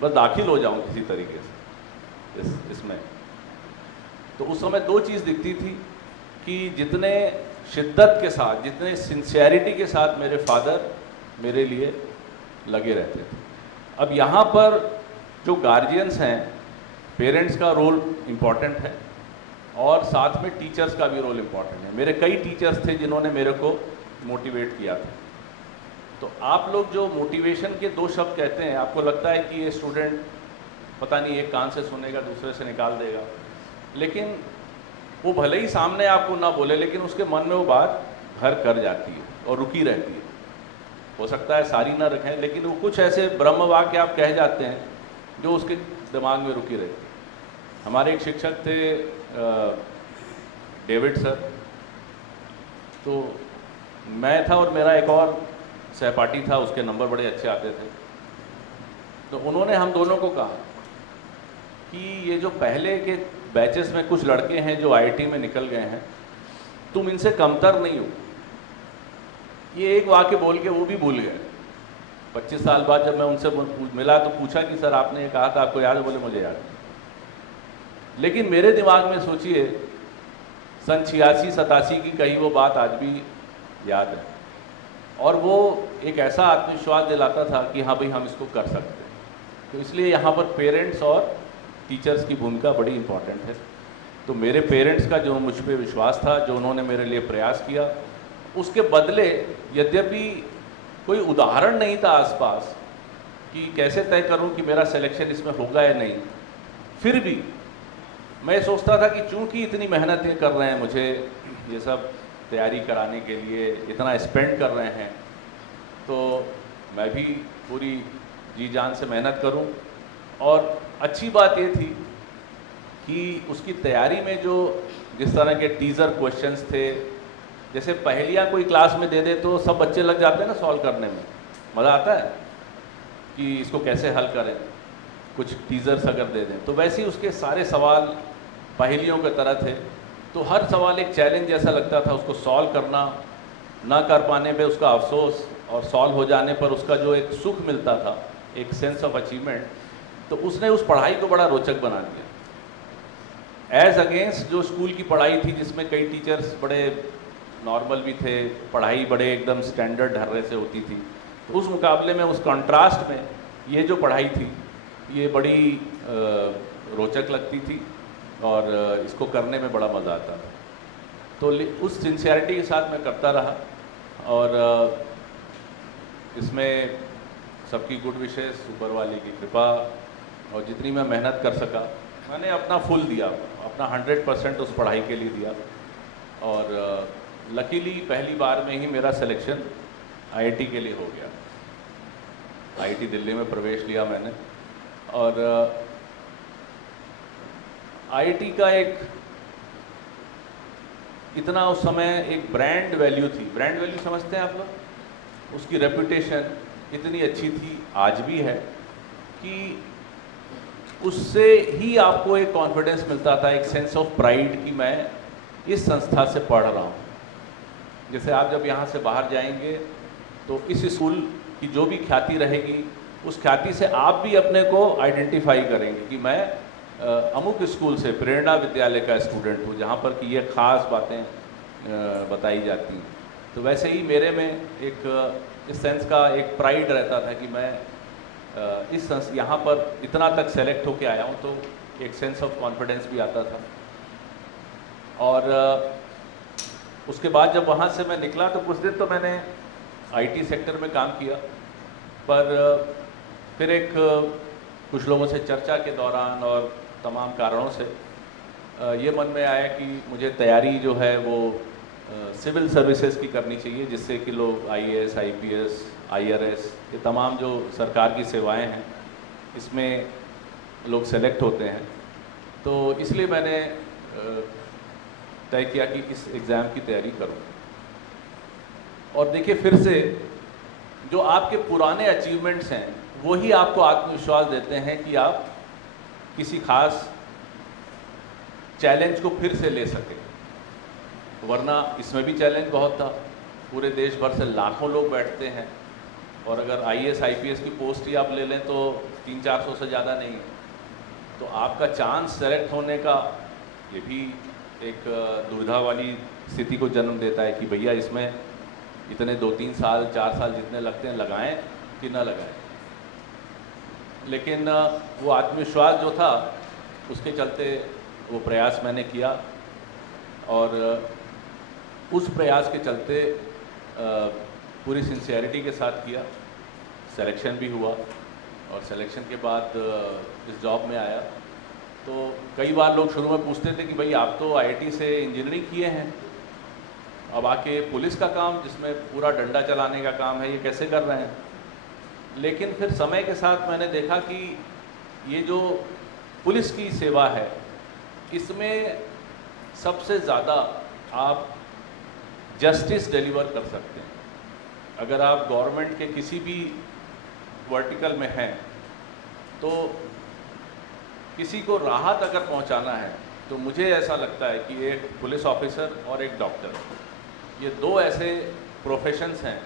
बस दाखिल हो जाऊं किसी तरीके से इसमें। तो उस समय दो चीज़ दिखती थी कि जितने शिद्दत के साथ, जितने सिंसियरिटी के साथ मेरे फादर मेरे लिए लगे रहते थे। अब यहाँ पर जो गार्जियंस हैं, पेरेंट्स का रोल इम्पॉर्टेंट है, और साथ में टीचर्स का भी रोल इम्पॉर्टेंट है। मेरे कई टीचर्स थे जिन्होंने मेरे को मोटिवेट किया था। तो आप लोग जो मोटिवेशन के दो शब्द कहते हैं, आपको लगता है कि ये स्टूडेंट पता नहीं एक कान से सुनेगा दूसरे से निकाल देगा, लेकिन वो भले ही सामने आपको ना बोले, लेकिन उसके मन में वो बात घर कर जाती है और रुकी रहती है। हो सकता है सारी ना रखें, लेकिन वो कुछ ऐसे ब्रह्म वाक्य आप कह जाते हैं जो उसके दिमाग में रुकी रहती है। हमारे एक शिक्षक थे डेविड सर, तो मैं था और मेरा एक और सहपाठी था, उसके नंबर बड़े अच्छे आते थे। तो उन्होंने हम दोनों को कहा कि ये जो पहले के बैचेस में कुछ लड़के हैं जो आईआईटी में निकल गए हैं, तुम इनसे कमतर नहीं हो। ये एक वाक्य बोल के वो भी भूल गए। 25 साल बाद जब मैं उनसे मिला तो पूछा कि सर आपने ये कहा था, आपको याद है? बोले मुझे याद है। लेकिन मेरे दिमाग में सोचिए, सन 86-87 की कही वो बात आज भी याद है, और वो एक ऐसा आत्मविश्वास दिलाता था कि हाँ भाई हम इसको कर सकते हैं। तो इसलिए यहाँ पर पेरेंट्स और टीचर्स की भूमिका बड़ी इम्पॉर्टेंट है। तो मेरे पेरेंट्स का जो मुझ पर विश्वास था, जो उन्होंने मेरे लिए प्रयास किया, उसके बदले यद्यपि कोई उदाहरण नहीं था आसपास कि कैसे तय करूं कि मेरा सिलेक्शन इसमें होगा या नहीं, फिर भी मैं सोचता था कि चूंकि इतनी मेहनतें कर रहे हैं, मुझे ये सब तैयारी कराने के लिए इतना स्पेंड कर रहे हैं, तो मैं भी पूरी जी जान से मेहनत करूं। और अच्छी बात ये थी कि उसकी तैयारी में जो जिस तरह के टीज़र क्वेश्चंस थे, जैसे पहेलियाँ कोई क्लास में दे दे तो सब बच्चे लग जाते हैं ना सॉल्व करने में, मज़ा आता है कि इसको कैसे हल करें, कुछ टीज़र्स अगर दे दें तो वैसे ही उसके सारे सवाल पहेलियों की तरह थे। तो हर सवाल एक चैलेंज जैसा लगता था, उसको सॉल्व करना, ना कर पाने पे उसका अफसोस, और सॉल्व हो जाने पर उसका जो एक सुख मिलता था, एक सेंस ऑफ अचीवमेंट, तो उसने उस पढ़ाई को बड़ा रोचक बना दिया। एज अगेंस्ट जो स्कूल की पढ़ाई थी जिसमें कई टीचर्स बड़े नॉर्मल भी थे, पढ़ाई बड़े एकदम स्टैंडर्ड ढर्रे से होती थी, तो उस मुकाबले में, उस कंट्रास्ट में ये जो पढ़ाई थी ये बड़ी रोचक लगती थी और इसको करने में बड़ा मज़ा आता था। तो उस सिंसियरिटी के साथ मैं करता रहा और इसमें सबकी गुड विशेष, ऊपर वाले की कृपा, और जितनी मैं मेहनत कर सका मैंने अपना फुल दिया, अपना 100% उस पढ़ाई के लिए दिया। और लकीली पहली बार में ही मेरा सिलेक्शन आईआईटी के लिए हो गया। आईआईटी दिल्ली में प्रवेश लिया मैंने, और आईआईटी का एक इतना उस समय एक ब्रांड वैल्यू थी। ब्रांड वैल्यू समझते हैं आप लोग? उसकी रेपुटेशन इतनी अच्छी थी, आज भी है, कि उससे ही आपको एक कॉन्फिडेंस मिलता था, एक सेंस ऑफ प्राइड कि मैं इस संस्था से पढ़ रहा हूँ। जैसे आप जब यहाँ से बाहर जाएंगे तो इस स्कूल की जो भी ख्याति रहेगी, उस ख्याति से आप भी अपने को आइडेंटिफाई करेंगे कि मैं अमुक स्कूल से, प्रेरणा विद्यालय का स्टूडेंट हूँ, जहाँ पर कि ये ख़ास बातें बताई जाती हैं। तो वैसे ही मेरे में एक इस सेंस का एक प्राइड रहता था कि मैं यहाँ पर इतना तक सेलेक्ट होके आया हूँ, तो एक सेंस ऑफ कॉन्फिडेंस भी आता था। और उसके बाद जब वहाँ से मैं निकला तो कुछ दिन तो मैंने आईटी सेक्टर में काम किया, पर फिर एक कुछ लोगों से चर्चा के दौरान और तमाम कारणों से ये मन में आया कि मुझे तैयारी जो है वो सिविल सर्विसेज की करनी चाहिए, जिससे कि लोग आईएएस, आईपीएस, आईआरएस, ये तमाम जो सरकार की सेवाएं हैं इसमें लोग सेलेक्ट होते हैं। तो इसलिए मैंने तय किया कि इस एग्ज़ाम की तैयारी करूं। और देखिए, फिर से जो आपके पुराने अचीवमेंट्स हैं वही आपको आत्मविश्वास देते हैं कि आप किसी खास चैलेंज को फिर से ले सकें, वरना इसमें भी चैलेंज बहुत था। पूरे देश भर से लाखों लोग बैठते हैं, और अगर आईएएस, आईपीएस की पोस्ट ही आप ले लें तो 300-400 से ज़्यादा नहीं है। तो आपका चांस सेलेक्ट होने का ये भी एक दुविधा वाली स्थिति को जन्म देता है कि भैया इसमें इतने 2-3 साल, 4 साल जितने लगते हैं लगाएं कि ना लगाएं। लेकिन वो आत्मविश्वास जो था उसके चलते वो प्रयास मैंने किया, और उस प्रयास के चलते पूरी सिंसियरिटी के साथ किया। सिलेक्शन भी हुआ, और सिलेक्शन के बाद इस जॉब में आया। तो कई बार लोग शुरू में पूछते थे कि भाई आप तो आईआईटी से इंजीनियरिंग किए हैं, अब आके पुलिस का काम, जिसमें पूरा डंडा चलाने का काम है, ये कैसे कर रहे हैं? लेकिन फिर समय के साथ मैंने देखा कि ये जो पुलिस की सेवा है, इसमें सबसे ज़्यादा आप जस्टिस डिलीवर कर सकते हैं। अगर आप गवर्नमेंट के किसी भी वर्टिकल में हैं, तो किसी को राहत अगर पहुंचाना है, तो मुझे ऐसा लगता है कि एक पुलिस ऑफिसर और एक डॉक्टर, ये दो ऐसे प्रोफेशंस हैं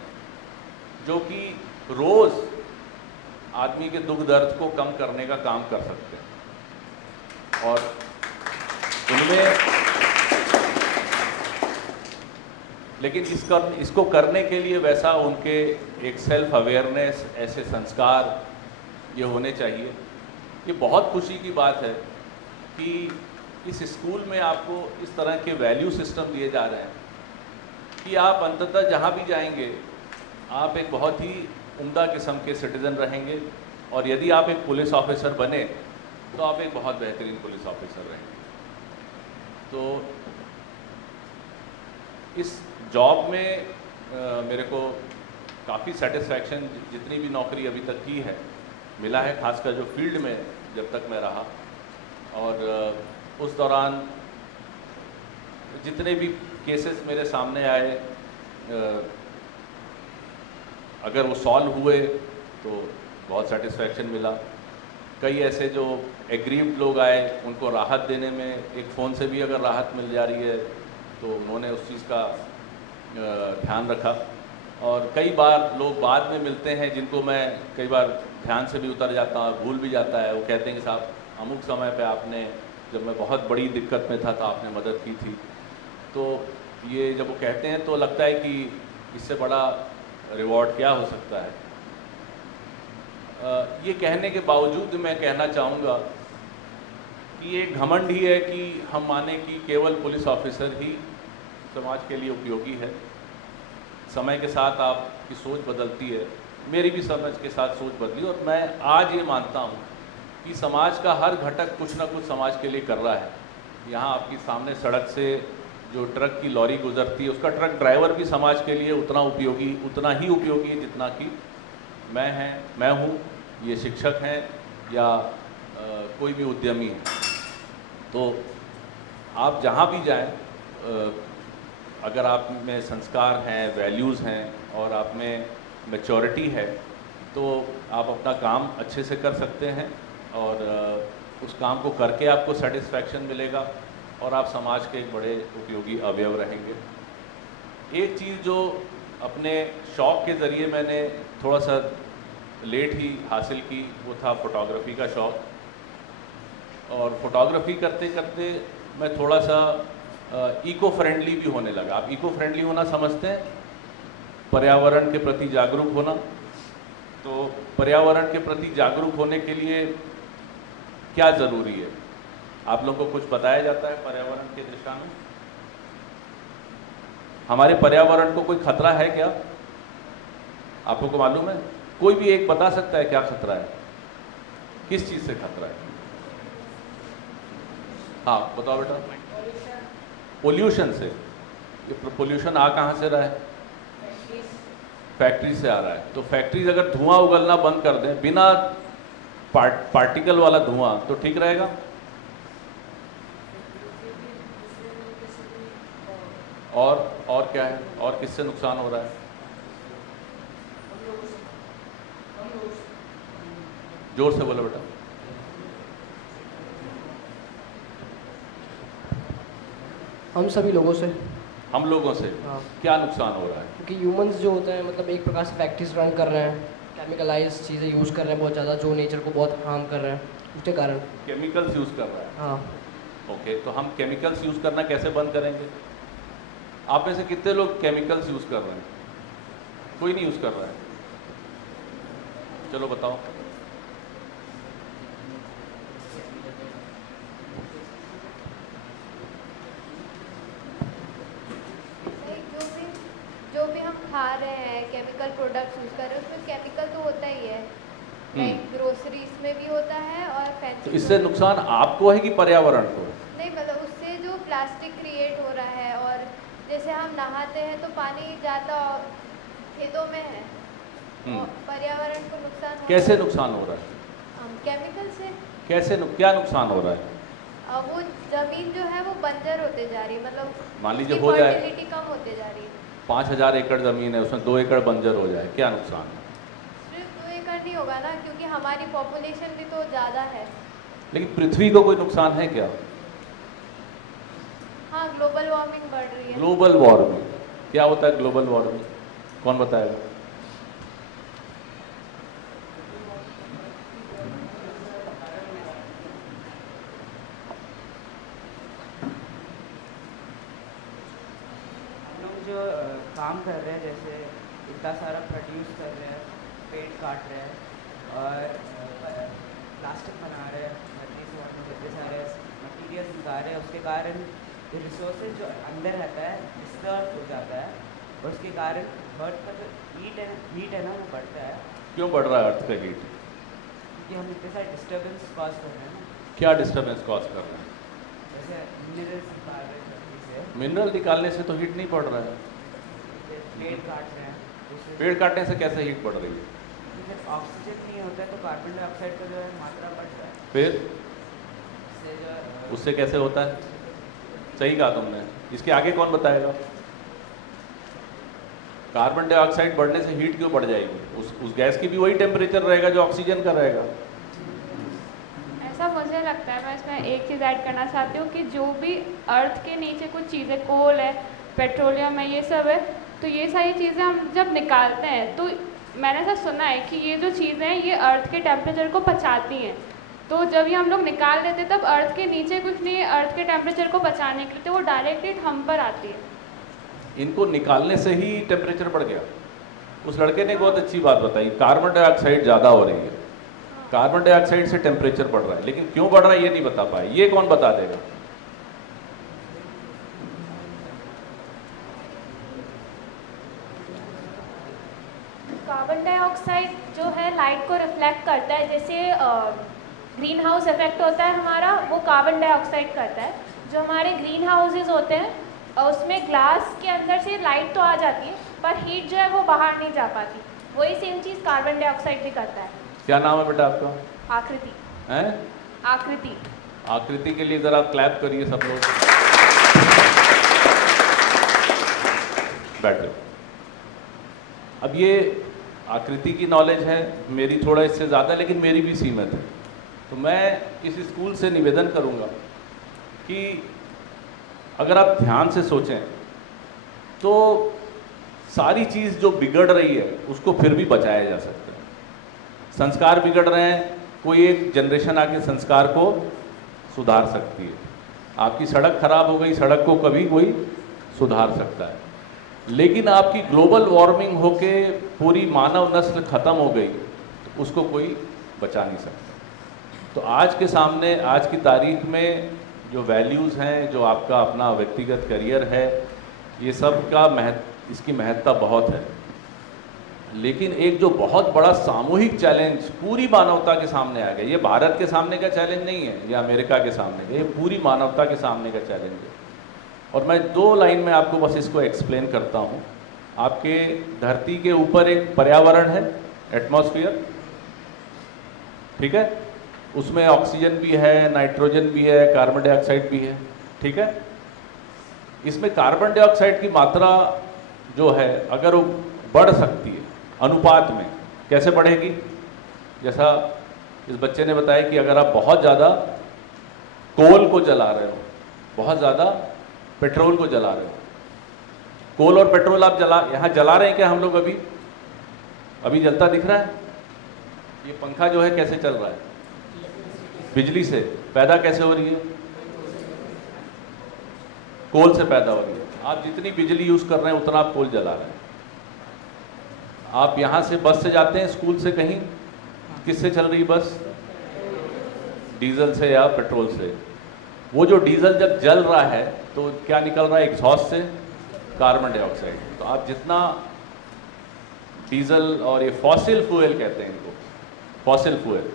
जो कि रोज़ आदमी के दुख दर्द को कम करने का काम कर सकते हैं। और उनमें, लेकिन इसको करने के लिए वैसा उनके एक सेल्फ अवेयरनेस, ऐसे संस्कार ये होने चाहिए। ये बहुत खुशी की बात है कि इस स्कूल में आपको इस तरह के वैल्यू सिस्टम दिए जा रहे हैं कि आप अंततः जहाँ भी जाएंगे आप एक बहुत ही उम्दा किस्म के सिटीज़न रहेंगे, और यदि आप एक पुलिस ऑफिसर बने तो आप एक बहुत बेहतरीन पुलिस ऑफिसर रहेंगे। तो इस जॉब में मेरे को काफ़ी सेटिस्फैक्शन, जितनी भी नौकरी अभी तक की है, मिला है, खासकर जो फील्ड में जब तक मैं रहा। और उस दौरान जितने भी केसेस मेरे सामने आए, अगर वो सॉल्व हुए तो बहुत सेटिस्फैक्शन मिला। कई ऐसे जो एग्रीव्ड लोग आए उनको राहत देने में एक फ़ोन से भी अगर राहत मिल जा रही है तो उन्होंने उस चीज़ का ध्यान रखा। और कई बार लोग बाद में मिलते हैं जिनको मैं कई बार ध्यान से भी उतर जाता हूँ, भूल भी जाता है, वो कहते हैं कि साहब अमुक समय पे आपने, जब मैं बहुत बड़ी दिक्कत में था तो आपने मदद की थी। तो ये जब वो कहते हैं तो लगता है कि इससे बड़ा रिवॉर्ड क्या हो सकता है। ये कहने के बावजूद मैं कहना चाहूँगा कि ये घमंड ही है कि हम माने कि केवल पुलिस ऑफिसर ही समाज के लिए उपयोगी है। समय के साथ आपकी सोच बदलती है, मेरी भी समझ के साथ सोच बदली, और मैं आज ये मानता हूँ कि समाज का हर घटक कुछ ना कुछ समाज के लिए कर रहा है। यहाँ आपकी सामने सड़क से जो ट्रक की लॉरी गुजरती है, उसका ट्रक ड्राइवर भी समाज के लिए उतना ही उपयोगी है जितना कि मैं हूँ, ये शिक्षक हैं या कोई भी उद्यमी है। तो आप जहाँ भी जाएं, अगर आप में संस्कार हैं, वैल्यूज़ हैं और आप में मैच्योरिटी है तो आप अपना काम अच्छे से कर सकते हैं और उस काम को करके आपको सेटिस्फैक्शन मिलेगा और आप समाज के एक बड़े उपयोगी अवयव रहेंगे। एक चीज़ जो अपने शौक़ के ज़रिए मैंने थोड़ा सा लेट ही हासिल की, वो था फोटोग्राफी का शौक़। और फोटोग्राफी करते करते मैं थोड़ा सा इको फ्रेंडली भी होने लगा। आप इको फ्रेंडली होना समझते हैं? पर्यावरण के प्रति जागरूक होना। तो पर्यावरण के प्रति जागरूक होने के लिए क्या ज़रूरी है? आप लोगों को कुछ बताया जाता है पर्यावरण की दिशा में? हमारे पर्यावरण को कोई खतरा है क्या? आप लोगों को मालूम है? कोई भी एक बता सकता है क्या खतरा है? किस चीज़ से खतरा है? हाँ बताओ बेटा। पोल्यूशन से। ये पोल्यूशन आ कहाँ से रहा है? फैक्ट्री से आ रहा है। तो फैक्ट्रीज अगर धुआं उगलना बंद कर दें, बिना पार्टिकल वाला धुआं, तो ठीक रहेगा? और क्या है? और किससे नुकसान हो रहा है? जोर से बोलो बेटा। हम सभी लोगों से। हम लोगों से? हाँ। क्या नुकसान हो रहा है? क्योंकि ह्यूमंस जो होते हैं, मतलब एक प्रकार से फैक्ट्रीज रन कर रहे हैं, केमिकलाइज चीज़ें यूज़ कर रहे हैं बहुत ज़्यादा, जो नेचर को बहुत हार्म कर रहे हैं, उसके कारण। केमिकल्स यूज़ कर रहा है? हाँ। ओके, तो हम केमिकल्स यूज़ करना कैसे बंद करेंगे? आप में से कितने लोग केमिकल्स यूज़ कर रहे हैं? कोई नहीं यूज़ कर रहा है। चलो बताओ। जो भी हम खा रहे हैं, केमिकल प्रोडक्ट्स यूज़ कर रहे हैं, उसमें केमिकल तो होता ही है। लाइक ग्रोसरीज में भी होता है और फैंसी। तो इससे नुकसान आपको है कि पर्यावरण को? नहीं, मतलब उससे जो प्लास्टिक क्रिएट हो रहा है, और जैसे हम नहाते हैं तो पानी जाता खेतों में है, और पर्यावरण को नुकसान। कैसे नुकसान हो रहा है? केमिकल से। कैसे क्या नुकसान हो रहा है? वो जमीन जो है वो बंजर होते जा रही है, मतलब मान लीजिए हो जाए फर्टिलिटी कम होते जा रही है। 5000 एकड़ ज़मीन है, उसमें 2 एकड़ बंजर हो जाए, क्या नुकसान है? सिर्फ 2 एकड़ नहीं होगा ना, क्योंकि हमारी पॉपुलेशन भी तो ज़्यादा है। लेकिन पृथ्वी को कोई नुकसान है क्या? हाँ, ग्लोबल वार्मिंग बढ़ रही है। ग्लोबल वार्मिंग क्या होता है? ग्लोबल वार्मिंग कौन बताएगा? जो काम कर रहे हैं, जैसे इतना सारा प्रोड्यूस कर रहे हैं, पेड़ काट रहे हैं और प्लास्टिक बना रहे हैं, धरती से इतने सारे मटीरियल निकाल रहे हैं, उसके कारण रिसोर्सेज जो अंदर रहता है डिस्टर्ब हो जाता है, और उसके कारण अर्थ का जो हीट है ना वो बढ़ता है। क्यों बढ़ रहा है अर्थ का हीट? क्योंकि हम इतने सारे डिस्टर्बेंस कॉज कर रहे हैं ना। क्या डिस्टर्बेंस कॉज कर रहे हैं? जैसे मिनरल्स निकाल रहे हैं धरती से। मिनरल निकालने से तो हीट नहीं बढ़ रहा है। पेड़ काट रहे हैं, पेड़ काटने से कैसे हीट बढ़ रही है? जब ऑक्सीजन नहीं होता है तो कार्बन डाइऑक्साइड का जो है मात्रा बढ़ता है। फिर उससे कैसे होता है? सही कहा तुमने। इसके आगे कौन बताएगा? कार्बन डाइऑक्साइड बढ़ने से हीट क्यों बढ़ जाएगी? उस गैस की भी वही टेम्परेचर रहेगा जो ऑक्सीजन का रहेगा। लगता है, मैं इसमें एक चीज़ ऐड करना चाहती हूँ कि जो भी अर्थ के नीचे कुछ चीज़ें, कोल है, पेट्रोलियम है, ये सब है, तो ये सारी चीज़ें हम जब निकालते हैं तो मैंने ऐसा सुना है कि ये जो चीज़ें हैं ये अर्थ के टेम्परेचर को पचाती हैं। तो जब ये हम लोग निकाल देते हैं तब अर्थ के नीचे कुछ नहीं है, अर्थ के टेम्परेचर को बचाने के लिए, तो वो डायरेक्टली हम पर आती है। इनको निकालने से ही टेम्परेचर बढ़ गया। उस लड़के ने बहुत अच्छी बात बताई, कार्बन डाइऑक्साइड ज़्यादा हो रही है, कार्बन डाइऑक्साइड से टेम्परेचर बढ़ रहा है, लेकिन क्यों बढ़ रहा है ये नहीं बता पाए। ये कौन बता देगा? कार्बन डाइऑक्साइड जो है लाइट को रिफ्लेक्ट करता है, जैसे ग्रीन हाउस इफेक्ट होता है हमारा, वो कार्बन डाइऑक्साइड करता है। जो हमारे ग्रीन हाउसेज होते हैं उसमें ग्लास के अंदर से लाइट तो आ जाती है पर हीट जो है वो बाहर नहीं जा पाती, वही सेम चीज़ कार्बन डाइऑक्साइड भी करता है। क्या नाम है बेटा आपका? आकृति। हैं? आकृति। आकृति के लिए ज़रा क्लैप करिए सब लोग। बैठो। अब ये आकृति की नॉलेज है, मेरी थोड़ा इससे ज़्यादा, लेकिन मेरी भी सीमित है। तो मैं इस स्कूल से निवेदन करूँगा कि अगर आप ध्यान से सोचें तो सारी चीज़ जो बिगड़ रही है उसको फिर भी बचाया जा सकता है। संस्कार बिगड़ रहे हैं, कोई एक जनरेशन आके संस्कार को सुधार सकती है। आपकी सड़क खराब हो गई, सड़क को कभी कोई सुधार सकता है, लेकिन आपकी ग्लोबल वार्मिंग होके पूरी मानव नस्ल खत्म हो गई तो उसको कोई बचा नहीं सकता। तो आज के सामने, आज की तारीख में जो वैल्यूज़ हैं, जो आपका अपना व्यक्तिगत करियर है, ये सब का इसकी महत्ता बहुत है। लेकिन एक जो बहुत बड़ा सामूहिक चैलेंज पूरी मानवता के सामने आ गया, ये भारत के सामने का चैलेंज नहीं है या अमेरिका के सामने, ये पूरी मानवता के सामने का चैलेंज है। और मैं 2 लाइन में आपको बस इसको एक्सप्लेन करता हूँ। आपके धरती के ऊपर एक पर्यावरण है, एटमॉस्फेयर, ठीक है, उसमें ऑक्सीजन भी है, नाइट्रोजन भी है, कार्बन डाइऑक्साइड भी है, ठीक है। इसमें कार्बन डाइऑक्साइड की मात्रा जो है अगर वो बढ़ सकती है अनुपात में, कैसे बढ़ेगी? जैसा इस बच्चे ने बताया कि अगर आप बहुत ज़्यादा कोल को जला रहे हो, बहुत ज़्यादा पेट्रोल को जला रहे हो, कोल और पेट्रोल आप यहाँ जला रहे हैं क्या? हम लोग अभी जलता दिख रहा है? ये पंखा जो है कैसे चल रहा है? बिजली से। पैदा कैसे हो रही है? कोल से पैदा हो रही है। आप जितनी बिजली यूज़ कर रहे हैं उतना आप कोल जला रहे हैं। आप यहाँ से बस से जाते हैं स्कूल से कहीं, किससे चल रही बस? डीजल से या पेट्रोल से। वो जो डीजल जब जल रहा है तो क्या निकल रहा है एग्जॉस्ट से? Carbon dioxide. तो आप जितना डीजल और ये फॉसिल फ्यूल कहते हैं इनको, फॉसिल फ्यूल,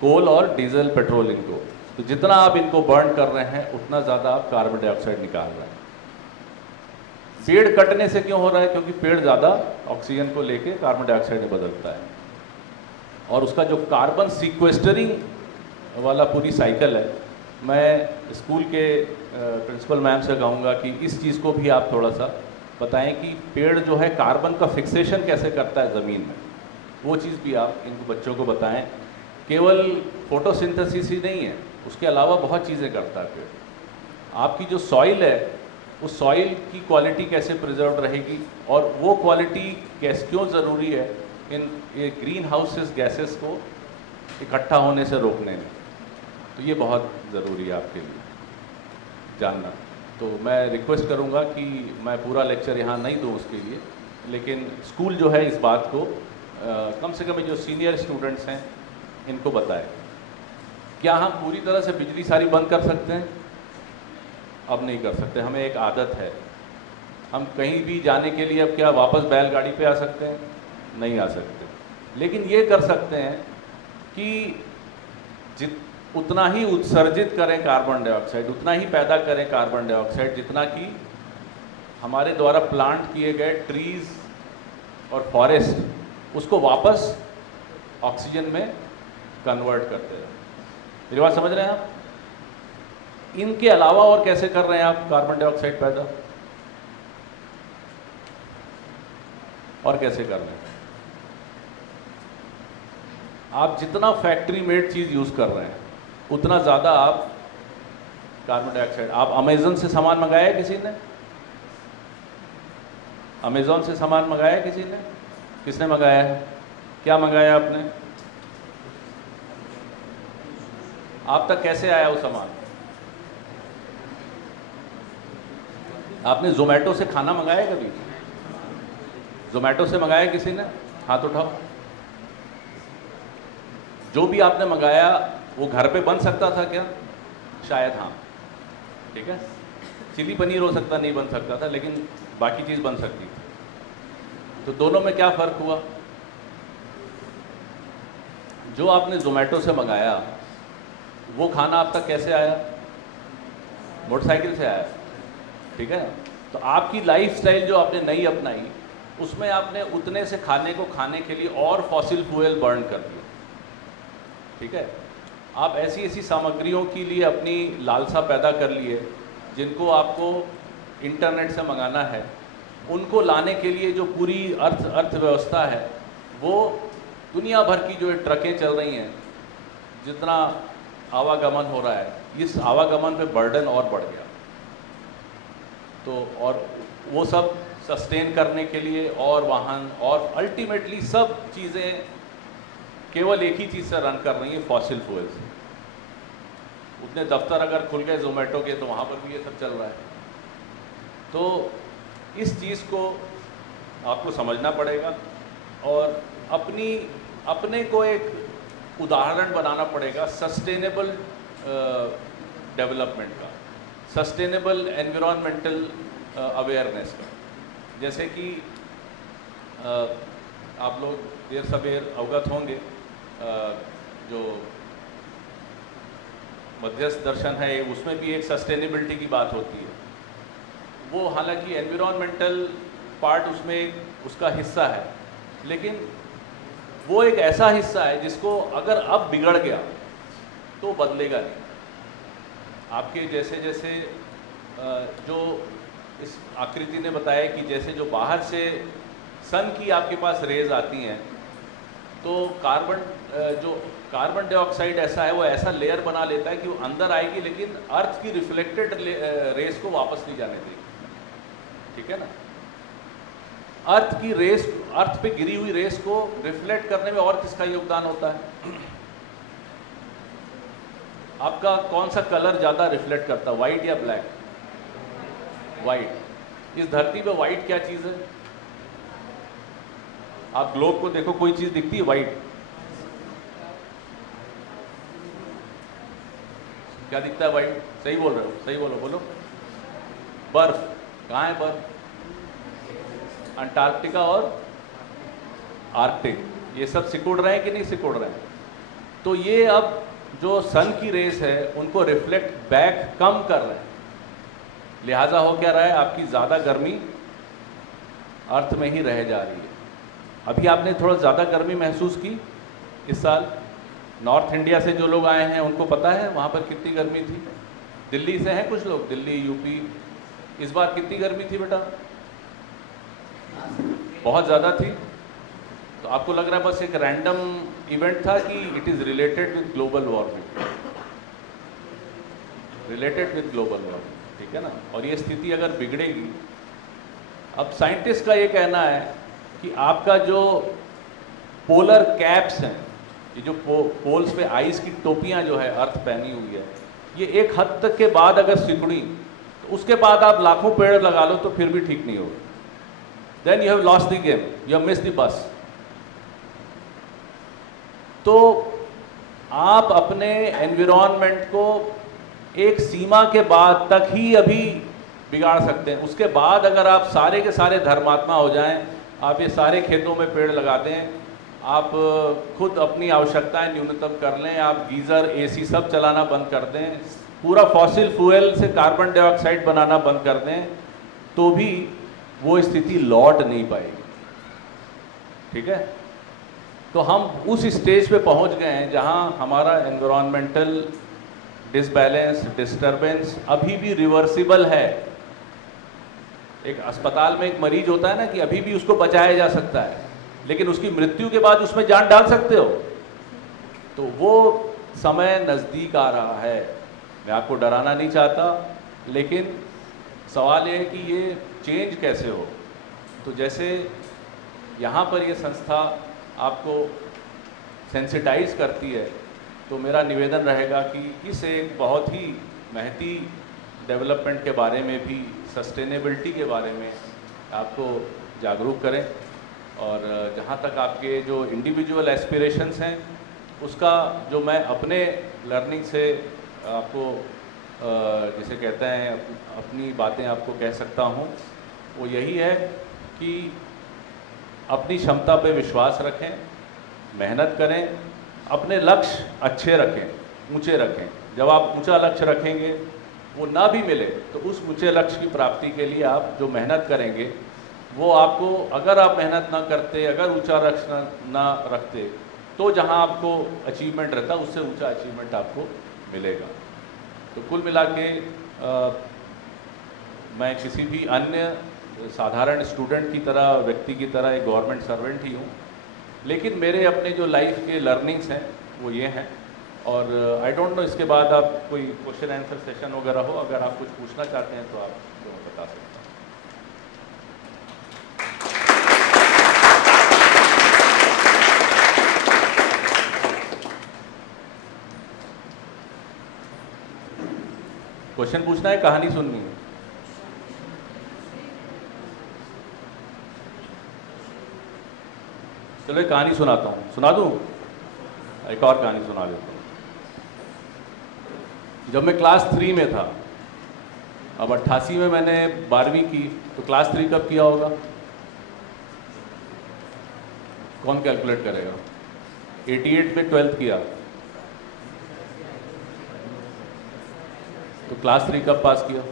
कोल और डीजल पेट्रोल, इनको, तो जितना आप इनको बर्न कर रहे हैं उतना ज़्यादा आप कार्बन डाइऑक्साइड निकाल रहे हैं। पेड़ कटने से क्यों हो रहा है? क्योंकि पेड़ ज़्यादा ऑक्सीजन को लेके कार्बन डाइऑक्साइड में बदलता है, और उसका जो कार्बन सीक्वेस्टरिंग वाला पूरी साइकिल है, मैं स्कूल के प्रिंसिपल मैम से कहूँगा कि इस चीज़ को भी आप थोड़ा सा बताएं कि पेड़ जो है कार्बन का फिक्सेशन कैसे करता है ज़मीन में, वो चीज़ भी आप इनको बच्चों को बताएं। केवल फोटोसिंथेसिस ही नहीं है, उसके अलावा बहुत चीज़ें करता है पेड़। आपकी जो सॉइल है उस सॉइल की क्वालिटी कैसे प्रिजर्व रहेगी, और वो क्वालिटी क्यों ज़रूरी है इन ये ग्रीन हाउसेस गैसेस को इकट्ठा होने से रोकने में, तो ये बहुत ज़रूरी है आपके लिए जानना। तो मैं रिक्वेस्ट करूँगा कि मैं पूरा लेक्चर यहाँ नहीं दूँ उसके लिए, लेकिन स्कूल जो है इस बात को कम से कम जो सीनियर स्टूडेंट्स हैं इनको बताए। क्या हम पूरी तरह से बिजली सारी बंद कर सकते हैं? अब नहीं कर सकते। हमें एक आदत है, हम कहीं भी जाने के लिए अब क्या वापस बैलगाड़ी पे आ सकते हैं? नहीं आ सकते। लेकिन ये कर सकते हैं कि उतना ही उत्सर्जित करें कार्बन डाइऑक्साइड, उतना ही पैदा करें कार्बन डाइऑक्साइड जितना कि हमारे द्वारा प्लांट किए गए ट्रीज़ और फॉरेस्ट उसको वापस ऑक्सीजन में कन्वर्ट करते हैं। मेरी बात समझ रहे हैं आप? इनके अलावा और कैसे कर रहे हैं आप कार्बन डाइऑक्साइड पैदा, और कैसे कर रहे हैं? आप जितना फैक्ट्री मेड चीज़ यूज़ कर रहे हैं उतना ज़्यादा आप कार्बन डाइऑक्साइड। आप अमेज़न से सामान मंगाया किसी ने? अमेज़न से सामान मंगाया किसी ने? किसने मंगाया है? क्या मंगाया आपने? आप तक कैसे आया वो सामान? आपने जोमेटो से खाना मंगाया कभी? जोमेटो से मंगाया किसी ने? हाथ उठाओ। जो भी आपने मंगाया वो घर पे बन सकता था क्या? शायद हाँ, ठीक है। चिली पनीर हो सकता, नहीं बन सकता था, लेकिन बाकी चीज़ बन सकती थी। तो दोनों में क्या फ़र्क हुआ? जो आपने जोमेटो से मंगाया वो खाना आप तक कैसे आया? मोटरसाइकिल से आया, ठीक है। तो आपकी लाइफस्टाइल जो आपने नई अपनाई, उसमें आपने उतने से खाने को खाने के लिए और फॉसिल फ्यूल बर्न कर दिया, ठीक है। आप ऐसी ऐसी सामग्रियों के लिए अपनी लालसा पैदा कर लिए जिनको आपको इंटरनेट से मंगाना है। उनको लाने के लिए जो पूरी अर्थव्यवस्था है, वो दुनिया भर की जो ट्रकें चल रही हैं, जितना आवागमन हो रहा है, इस आवागमन पे बर्डन और बढ़ गया। तो और वो सब सस्टेन करने के लिए और वाहन और अल्टीमेटली सब चीज़ें केवल एक ही चीज़ से रन कर रही हैं, फॉसिल फ्यूल से। उतने दफ्तर अगर खुल गए जोमेटो के तो वहाँ पर भी ये सब चल रहा है। तो इस चीज़ को आपको समझना पड़ेगा और अपने को एक उदाहरण बनाना पड़ेगा सस्टेनेबल डेवलपमेंट का, सस्टेनेबल एनवायरमेंटल अवेयरनेस का। जैसे कि आप लोग देर सवेर अवगत होंगे, जो मध्यस्थ दर्शन है उसमें भी एक सस्टेनेबिलिटी की बात होती है। वो हालांकि एनवायरमेंटल पार्ट उसमें उसका हिस्सा है, लेकिन वो एक ऐसा हिस्सा है जिसको अगर अब बिगड़ गया तो बदलेगा नहीं। आपके जैसे जैसे जो इस आकृति ने बताया कि जैसे जो बाहर से सन की आपके पास रेज आती हैं, तो कार्बन डाइऑक्साइड ऐसा है, वो ऐसा लेयर बना लेता है कि वो अंदर आएगी लेकिन अर्थ की रिफ्लेक्टेड रेस को वापस नहीं जाने देगी, ठीक है ना। अर्थ की रेस, अर्थ पे गिरी हुई रेस को रिफ्लेक्ट करने में और किसका योगदान होता है? आपका कौन सा कलर ज़्यादा रिफ्लेक्ट करता है, वाइट या ब्लैक? वाइट। इस धरती पे वाइट क्या चीज़ है? आप ग्लोब को देखो, कोई चीज़ दिखती है वाइट? क्या दिखता है वाइट? सही बोल रहे हो, सही बोलो। बर्फ। कहाँ है बर्फ? अंटार्कटिका और आर्कटिक। ये सब सिकुड़ रहे हैं कि नहीं सिकुड़ रहे हैं? तो ये अब जो सन की रेस है उनको रिफ्लेक्ट बैक कम कर रहे हैं, लिहाजा हो क्या रहा है, आपकी ज़्यादा गर्मी अर्थ में ही रह जा रही है। अभी आपने थोड़ा ज़्यादा गर्मी महसूस की इस साल? नॉर्थ इंडिया से जो लोग आए हैं उनको पता है वहाँ पर कितनी गर्मी थी? दिल्ली से हैं कुछ लोग, दिल्ली, यूपी, इस बार कितनी गर्मी थी बेटा? बहुत ज़्यादा थी। तो आपको लग रहा है बस एक रैंडम इवेंट था कि it is related with global warming, related with global warming, ठीक है ना। और ये स्थिति अगर बिगड़ेगी, अब साइंटिस्ट का ये कहना है कि आपका जो पोलर कैप्स हैं, ये जो पोल्स पे आइस की टोपियां जो है अर्थ पहनी हुई है, ये एक हद तक के बाद अगर सिकुड़ी तो उसके बाद आप लाखों पेड़ लगा लो तो फिर भी ठीक नहीं होगा। Then you have lost the game, you have missed the bus. तो आप अपने एनवायरनमेंट को एक सीमा के बाद तक ही अभी बिगाड़ सकते हैं। उसके बाद अगर आप सारे के सारे धर्मात्मा हो जाएं, आप ये सारे खेतों में पेड़ लगा दें, आप खुद अपनी आवश्यकताएं न्यूनतम कर लें, आप गीज़र, एसी सब चलाना बंद कर दें, पूरा फॉसिल फ्यूल से कार्बन डाइऑक्साइड बनाना बंद कर दें, तो भी वो स्थिति लौट नहीं पाएगी, ठीक है। तो हम उस स्टेज पे पहुंच गए हैं जहां हमारा एनवायरमेंटल डिसबैलेंस, डिस्टर्बेंस अभी भी रिवर्सिबल है। एक अस्पताल में एक मरीज होता है ना कि अभी भी उसको बचाया जा सकता है, लेकिन उसकी मृत्यु के बाद उसमें जान डाल सकते हो। तो वो समय नज़दीक आ रहा है। मैं आपको डराना नहीं चाहता, लेकिन सवाल ये है कि ये चेंज कैसे हो। तो जैसे यहाँ पर ये संस्था आपको सेंसिटाइज करती है, तो मेरा निवेदन रहेगा कि इस एक बहुत ही महती डेवलपमेंट के बारे में भी, सस्टेनेबिलिटी के बारे में आपको जागरूक करें। और जहाँ तक आपके जो इंडिविजुअल एस्पिरेशंस हैं, उसका जो मैं अपने लर्निंग से आपको जिसे कहते हैं अपनी बातें आपको कह सकता हूँ, वो यही है कि अपनी क्षमता पे विश्वास रखें, मेहनत करें, अपने लक्ष्य अच्छे रखें, ऊंचे रखें। जब आप ऊंचा लक्ष्य रखेंगे, वो ना भी मिले तो उस ऊंचे लक्ष्य की प्राप्ति के लिए आप जो मेहनत करेंगे, वो आपको, अगर आप मेहनत ना करते, अगर ऊंचा लक्ष्य ना रखते, तो जहां आपको अचीवमेंट रहता, उससे ऊंचा अचीवमेंट आपको मिलेगा। तो कुल मिला के मैं किसी भी अन्य साधारण स्टूडेंट की तरह, व्यक्ति की तरह एक गवर्नमेंट सर्वेंट ही हूँ, लेकिन मेरे अपने जो लाइफ के लर्निंग्स हैं वो ये हैं। और आई डोंट नो इसके बाद आप कोई क्वेश्चन आंसर सेशन वगैरह हो, अगर आप कुछ पूछना चाहते हैं तो आप बता सकते हैं। क्वेश्चन पूछना है, कहानी सुननी है? चलो एक कहानी सुनाता हूँ, सुना दूँ? एक और कहानी सुना देता हूँ। जब मैं क्लास 3 में था, अब 88 में मैंने 12वीं की, तो क्लास 3 कब किया होगा? कौन कैलकुलेट करेगा? 88 में 12th किया, तो क्लास 3 कब पास किया?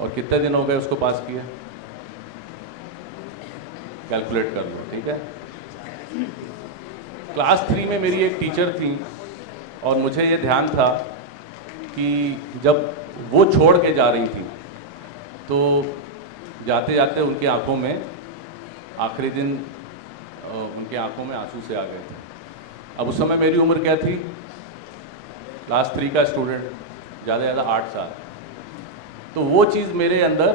और कितने दिन हो गए उसको पास किए? कैलकुलेट कर लो, ठीक है। क्लास 3 में मेरी एक टीचर थी, और मुझे ये ध्यान था कि जब वो छोड़ के जा रही थी, तो जाते जाते उनकी आंखों में आखिरी दिन उनके आंखों में आंसू से आ गए थे। अब उस समय मेरी उम्र क्या थी? क्लास 3 का स्टूडेंट, ज़्यादा से ज़्यादा 8 साल। तो वो चीज़ मेरे अंदर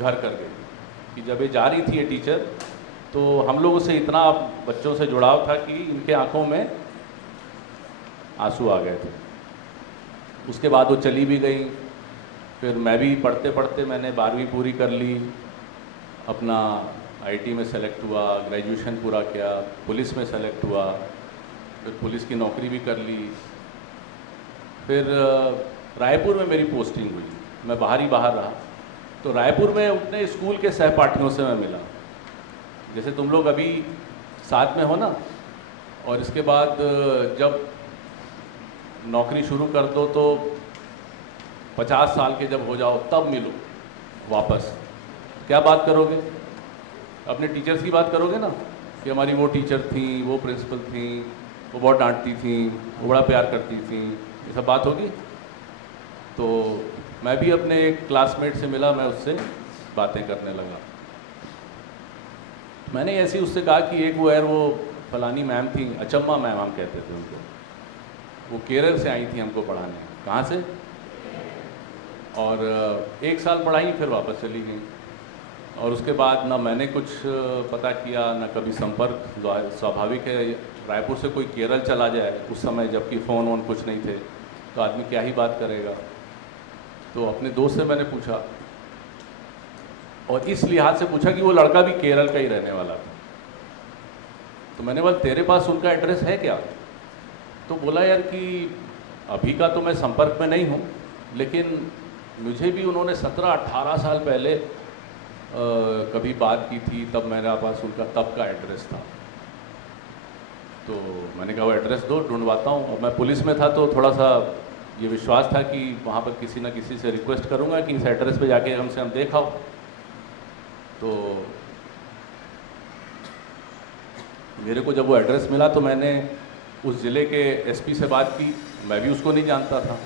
घर कर गई कि जब ये जा रही थी ये टीचर, तो हम लोगों से इतना बच्चों से जुड़ाव था कि इनके आंखों में आंसू आ गए थे। उसके बाद वो चली भी गई। फिर मैं भी पढ़ते पढ़ते मैंने 12वीं पूरी कर ली, अपना आईटी में सेलेक्ट हुआ, ग्रेजुएशन पूरा किया, पुलिस में सेलेक्ट हुआ, फिर पुलिस की नौकरी भी कर ली। फिर रायपुर में मेरी पोस्टिंग हुई, मैं बाहर ही बाहर रहा। तो रायपुर में अपने स्कूल के सहपाठियों से मैं मिला, जैसे तुम लोग अभी साथ में हो ना, और इसके बाद जब नौकरी शुरू कर दो तो 50 साल के जब हो जाओ तब मिलो वापस। क्या बात करोगे? अपने टीचर्स की बात करोगे ना, कि हमारी वो टीचर थी, वो प्रिंसिपल थी, वो बहुत डांटती थी, वो बड़ा प्यार करती थी, ये सब बात होगी। तो मैं भी अपने एक क्लासमेट से मिला, मैं उससे बातें करने लगा। मैंने ऐसे ही उससे कहा कि एक वो फलानी मैम थी, अचम्मा मैम हम कहते थे उनको, वो केरल से आई थी हमको पढ़ाने। कहाँ से? और 1 साल पढ़ाई, फिर वापस चली गई। और उसके बाद ना मैंने कुछ पता किया, ना कभी संपर्क। स्वाभाविक है, रायपुर से कोई केरल चला जाए उस समय, जबकि फ़ोन वोन कुछ नहीं थे, तो आदमी क्या ही बात करेगा। तो अपने दोस्त से मैंने पूछा, और इस लिहाज से पूछा कि वो लड़का भी केरल का ही रहने वाला था। तो मैंने बोला तेरे पास उनका एड्रेस है क्या? तो बोला यार कि अभी का तो मैं संपर्क में नहीं हूँ, लेकिन मुझे भी उन्होंने 17-18 साल पहले कभी बात की थी, तब मेरे पास उनका तब का एड्रेस था। तो मैंने कहा वो एड्रेस दो, ढूंढवाता हूँ। अब मैं पुलिस में था तो थोड़ा सा ये विश्वास था कि वहाँ पर किसी न किसी से रिक्वेस्ट करूँगा कि इस एड्रेस पे जाके हमसे हम देखाओ। तो मेरे को जब वो एड्रेस मिला तो मैंने उस ज़िले के एसपी से बात की। मैं भी उसको नहीं जानता था,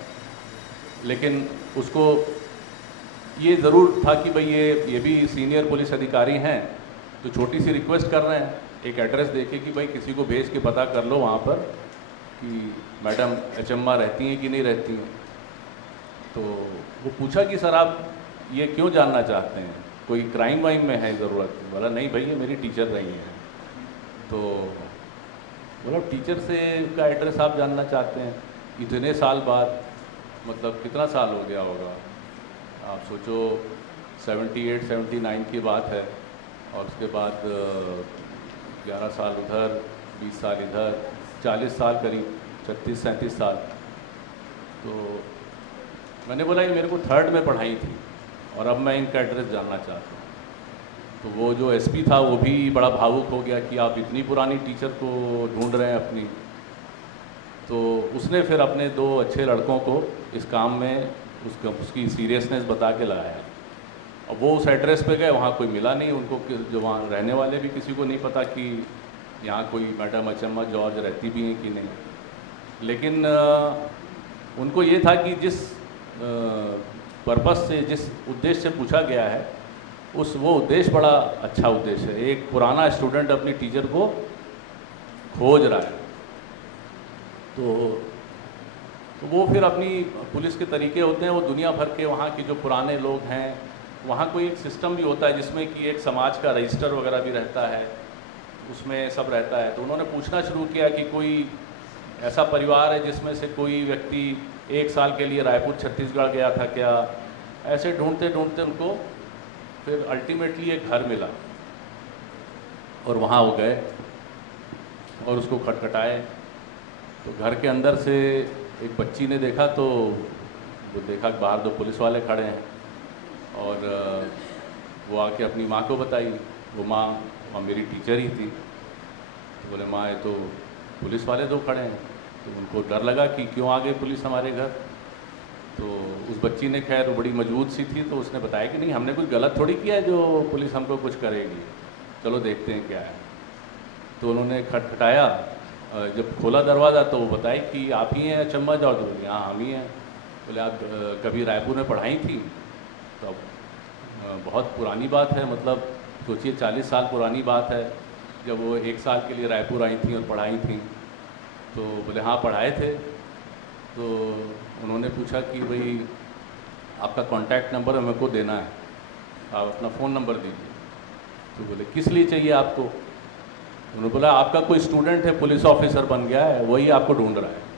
लेकिन उसको ये ज़रूर था कि भाई ये भी सीनियर पुलिस अधिकारी हैं, तो छोटी सी रिक्वेस्ट कर रहे हैं, एक एड्रेस देके कि भाई किसी को भेज के पता कर लो वहाँ पर कि मैडम अचम्मा रहती हैं कि नहीं रहती हैं। तो वो पूछा कि सर आप ये क्यों जानना चाहते हैं, कोई क्राइम वाइम में है ज़रूरत? बोला नहीं भाई ये मेरी टीचर रही हैं। तो बोला टीचर से का एड्रेस आप जानना चाहते हैं इतने साल बाद, मतलब कितना साल हो गया होगा आप सोचो, 78 79 की बात है, और उसके बाद 11 साल उधर, 20 साल इधर, 40 साल करीब, 36 37 साल। तो मैंने बोला ये मेरे को 3rd में पढ़ाई थी और अब मैं इनका एड्रेस जानना चाहता हूँ। तो वो जो एसपी था वो भी बड़ा भावुक हो गया कि आप इतनी पुरानी टीचर को ढूंढ रहे हैं अपनी। तो उसने फिर अपने 2 अच्छे लड़कों को इस काम में उसकी सीरियसनेस बता के लगाया। और वो उस एड्रेस पे गए, वहाँ कोई मिला नहीं उनको, जो वहाँ रहने वाले भी किसी को नहीं पता कि यहाँ कोई मैडम अचम्मा जॉर्ज रहती भी हैं कि नहीं। लेकिन उनको ये था कि जिस पर्पस से, जिस उद्देश्य से पूछा गया है, वो उद्देश्य बड़ा अच्छा उद्देश्य है। एक पुराना स्टूडेंट अपनी टीचर को खोज रहा है। तो वो फिर अपनी पुलिस के तरीके होते हैं, वो दुनिया भर के वहाँ के जो पुराने लोग हैं, वहाँ कोई एक सिस्टम भी होता है जिसमें कि एक समाज का रजिस्टर वगैरह भी रहता है, उसमें सब रहता है। तो उन्होंने पूछना शुरू किया कि कोई ऐसा परिवार है जिसमें से कोई व्यक्ति 1 साल के लिए रायपुर छत्तीसगढ़ गया था क्या। ऐसे ढूंढते ढूंढते उनको फिर अल्टीमेटली एक घर मिला और वहाँ वो गए और उसको खटखटाए। तो घर के अंदर से एक बच्ची ने देखा, तो वो देखा कि बाहर 2 पुलिस वाले खड़े हैं, और वो आके अपनी माँ को बताई। वो माँ मेरी टीचर ही थी। तो बोले माँ ये तो पुलिस वाले 2 खड़े हैं। तो उनको डर लगा कि क्यों आ गई पुलिस हमारे घर। तो उस बच्ची ने, खैर वो बड़ी मजबूत सी थी, तो उसने बताया कि नहीं हमने कुछ गलत थोड़ी किया है जो पुलिस हमको कुछ करेगी, चलो देखते हैं क्या है। तो उन्होंने खटखटाया, जब खोला दरवाज़ा तो वो बताए कि आप ही हैं अचम्मा जॉर्ज? बोले हाँ हम ही हैं। बोले आप कभी रायपुर में पढ़ाई थी? तो बहुत पुरानी बात है, मतलब सोचिए 40 साल पुरानी बात है, जब वो 1 साल के लिए रायपुर आई थी और पढ़ाई थी। तो बोले हाँ पढ़ाए थे। तो उन्होंने पूछा कि भाई आपका कॉन्टैक्ट नंबर मेरे को देना है, आप अपना फ़ोन नंबर दीजिए। तो बोले किस लिए चाहिए आपको? उन्होंने बोला आपका कोई स्टूडेंट है पुलिस ऑफिसर बन गया है, वही आपको ढूंढ रहा है।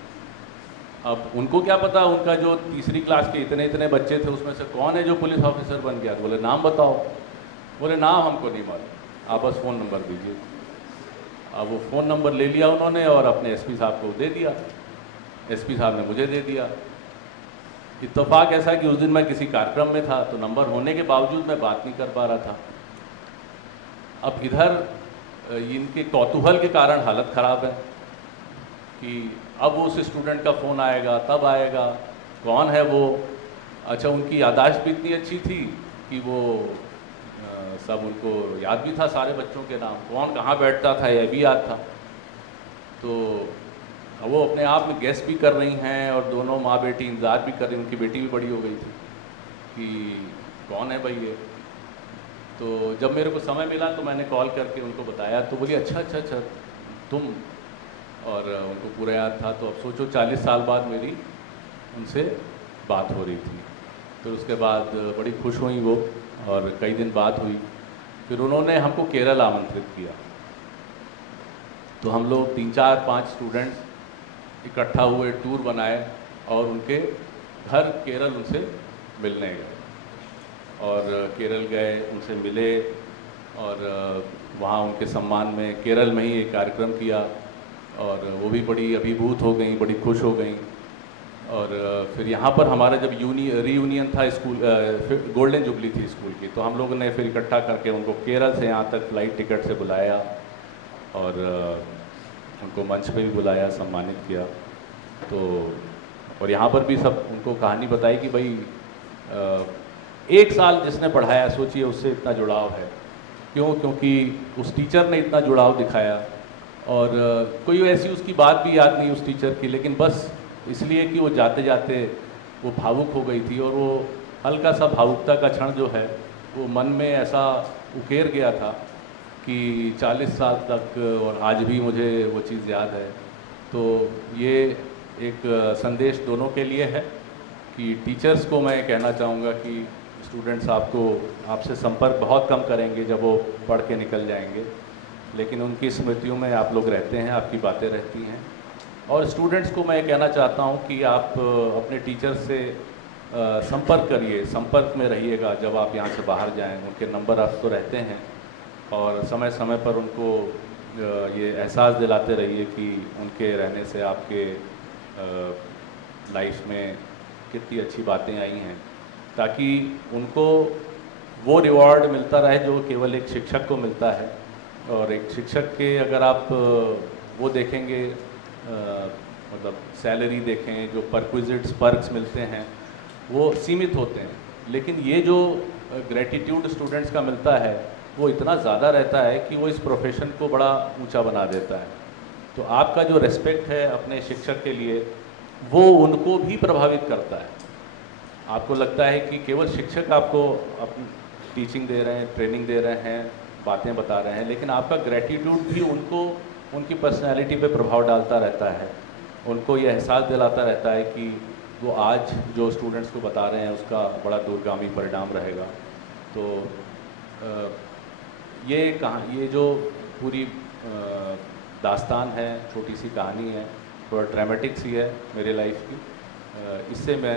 अब उनको क्या पता उनका जो 3री क्लास के इतने बच्चे थे उसमें से कौन है जो पुलिस ऑफिसर बन गया। तो बोले नाम बताओ। बोले नाम हमको नहीं मालूम, आप बस फ़ोन नंबर दीजिए। अब वो फ़ोन नंबर ले लिया उन्होंने और अपने एसपी साहब को दे दिया। एसपी साहब ने मुझे दे दिया। इत्तेफाक ऐसा कि उस दिन मैं किसी कार्यक्रम में था, तो नंबर होने के बावजूद मैं बात नहीं कर पा रहा था। अब इधर इनके कौतूहल के कारण हालत ख़राब है कि अब उस स्टूडेंट का फ़ोन आएगा, तब आएगा, कौन है वो। अच्छा उनकी याददाश्त भी इतनी अच्छी थी कि वो सब उनको याद भी था, सारे बच्चों के नाम, कौन कहाँ बैठता था यह भी याद था। तो वो अपने आप में गेस भी कर रही हैं और दोनों माँ बेटी इंतज़ार भी कर रही, उनकी बेटी भी बड़ी हो गई थी कि कौन है भाई ये। तो जब मेरे को समय मिला तो मैंने कॉल करके उनको बताया। तो बोली अच्छा तुम, और उनको पूरा याद था। तो अब सोचो 40 साल बाद मेरी उनसे बात हो रही थी। फिर उसके बाद बड़ी खुश हुई वो, और कई दिन बात हुई। फिर उन्होंने हमको केरल आमंत्रित किया। तो हम लोग 3 4 5 स्टूडेंट्स इकट्ठा हुए, टूर बनाए और उनके घर केरल उनसे मिलने गए। और केरल गए, उनसे मिले, और वहाँ उनके सम्मान में केरल में ही एक कार्यक्रम किया। और वो भी बड़ी अभिभूत हो गई, बड़ी खुश हो गई। और फिर यहाँ पर हमारा जब रीयूनियन था स्कूल, गोल्डन जुबली थी स्कूल की, तो हम लोगों ने फिर इकट्ठा करके उनको केरल से यहाँ तक फ़्लाइट टिकट से बुलाया और उनको मंच पे भी बुलाया, सम्मानित किया। तो और यहाँ पर भी सब उनको कहानी बताई कि भाई 1 साल जिसने पढ़ाया, सोचिए उससे इतना जुड़ाव है। क्यों? क्योंकि उस टीचर ने इतना जुड़ाव दिखाया। और कोई ऐसी उसकी बात भी याद नहीं उस टीचर की, लेकिन बस इसलिए कि वो जाते जाते वो भावुक हो गई थी। और वो हल्का सा भावुकता का क्षण जो है वो मन में ऐसा उकेर गया था कि 40 साल तक और आज भी मुझे वो चीज़ याद है। तो ये एक संदेश दोनों के लिए है कि टीचर्स को मैं कहना चाहूँगा कि स्टूडेंट्स आपसे संपर्क बहुत कम करेंगे जब वो पढ़ के निकल जाएंगे, लेकिन उनकी स्मृतियों में आप लोग रहते हैं, आपकी बातें रहती हैं। और स्टूडेंट्स को मैं कहना चाहता हूँ कि आप अपने टीचर से संपर्क करिए, संपर्क में रहिएगा जब आप यहाँ से बाहर जाएं। उनके नंबर आपको रहते हैं और समय समय पर उनको ये एहसास दिलाते रहिए कि उनके रहने से आपके लाइफ में कितनी अच्छी बातें आई हैं, ताकि उनको वो रिवॉर्ड मिलता रहे जो केवल एक शिक्षक को मिलता है। और एक शिक्षक के अगर आप वो देखेंगे, मतलब सैलरी देखें, जो परक्विजिट्स पर्क्स मिलते हैं वो सीमित होते हैं, लेकिन ये जो ग्रेटिट्यूड स्टूडेंट्स का मिलता है वो इतना ज़्यादा रहता है कि वो इस प्रोफेशन को बड़ा ऊंचा बना देता है। तो आपका जो रेस्पेक्ट है अपने शिक्षक के लिए वो उनको भी प्रभावित करता है। आपको लगता है कि केवल शिक्षक आपको अपनी टीचिंग दे रहे हैं, ट्रेनिंग दे रहे हैं, बातें बता रहे हैं, लेकिन आपका ग्रेटिट्यूड भी उनको उनकी पर्सनैलिटी पे प्रभाव डालता रहता है। उनको ये एहसास दिलाता रहता है कि वो आज जो स्टूडेंट्स को बता रहे हैं उसका बड़ा दूरगामी परिणाम रहेगा। तो ये जो पूरी दास्तान है, छोटी सी कहानी है, थोड़ा ड्रामेटिक सी है मेरे लाइफ की, इससे मैं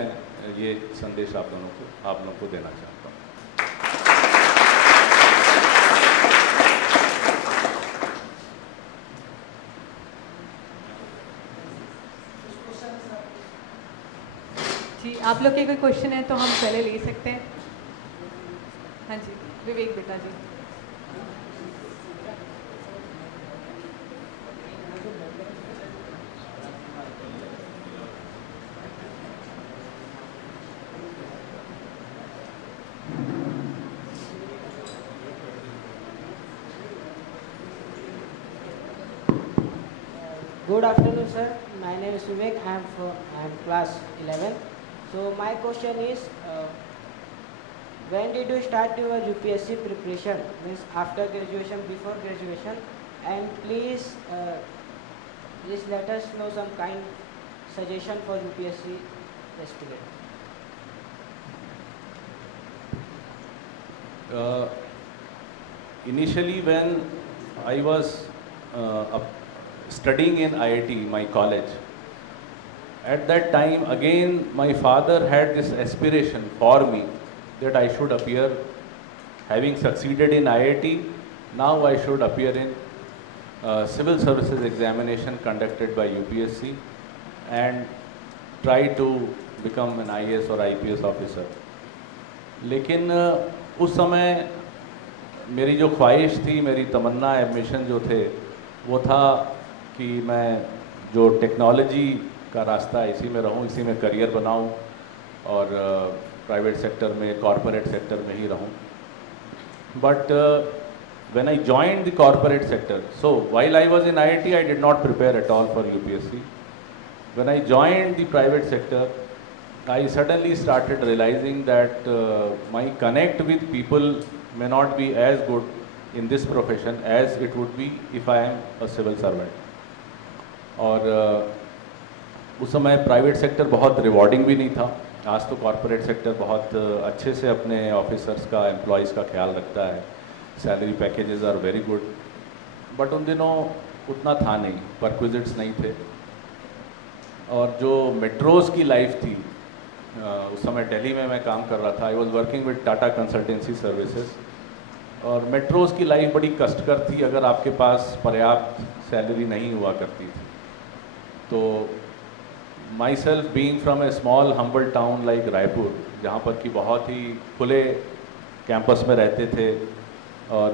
ये संदेश आप लोगों को देना चाहता हूँ। जी, आप लोग के कोई क्वेश्चन है तो हम पहले ले सकते हैं। हाँ जी, विवेक बेटा जी। Good afternoon, sir. My name is Vivek. I am class 11. So my question is, when did you start your UPSC preparation? Means after graduation, before graduation, and please let us know some kind suggestion for UPSC aspirant. Initially, when I was studying in IIT, my college, at that time again my father had this aspiration for me that I should appear, having succeeded in IIT, now I should appear in civil services examination conducted by UPSC and try to become an IAS or IPS officer. लेकिन उस समय मेरी जो ख्वाहिश थी, मेरी तमन्ना, ambition जो थे, वो था कि मैं जो टेक्नोलॉजी का रास्ता है इसी में रहूं, इसी में करियर बनाऊं और प्राइवेट सेक्टर में, कॉरपोरेट सेक्टर में ही रहूं। But when I joined the corporate sector, so while I was in IIT I did not prepare at all for UPSC. When I joined the private sector, I suddenly started realizing that my connect with people may not be as good in this profession as it would be if I am a civil servant. और उस समय private sector बहुत rewarding भी नहीं था। आज तो corporate sector बहुत अच्छे से अपने ऑफिसर्स का, एम्प्लॉयज़ का ख्याल रखता है, salary packages are very good, but उन दिनों उतना था नहीं, परक्विजिट्स नहीं थे। और जो मेट्रोज़ की लाइफ थी, उस समय दिल्ली में मैं काम कर रहा था, I was working with Tata consultancy services, और मेट्रोज़ की लाइफ बड़ी कष्टकर थी अगर आपके पास पर्याप्त सैलरी नहीं हुआ करती थी। तो my self being from A small humble town like Raipur, जहाँ पर कि बहुत ही खुले कैंपस में रहते थे और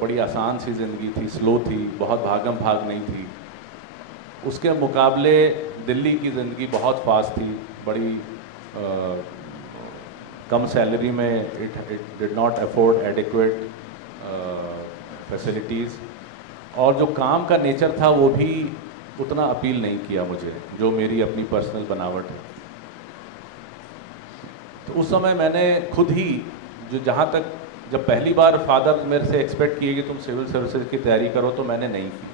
बड़ी आसान सी ज़िंदगी थी, स्लो थी, बहुत भागम भाग नहीं थी, उसके मुकाबले दिल्ली की ज़िंदगी बहुत फास्ट थी, बड़ी कम सैलरी में it did not afford adequate facilities, और जो काम का नेचर था वो भी उतना अपील नहीं किया मुझे, जो मेरी अपनी पर्सनल बनावट है। तो उस समय मैंने खुद ही, जो जब पहली बार फादर मेरे से एक्सपेक्ट किए कि तुम सिविल सर्विसेज की तैयारी करो तो मैंने नहीं की,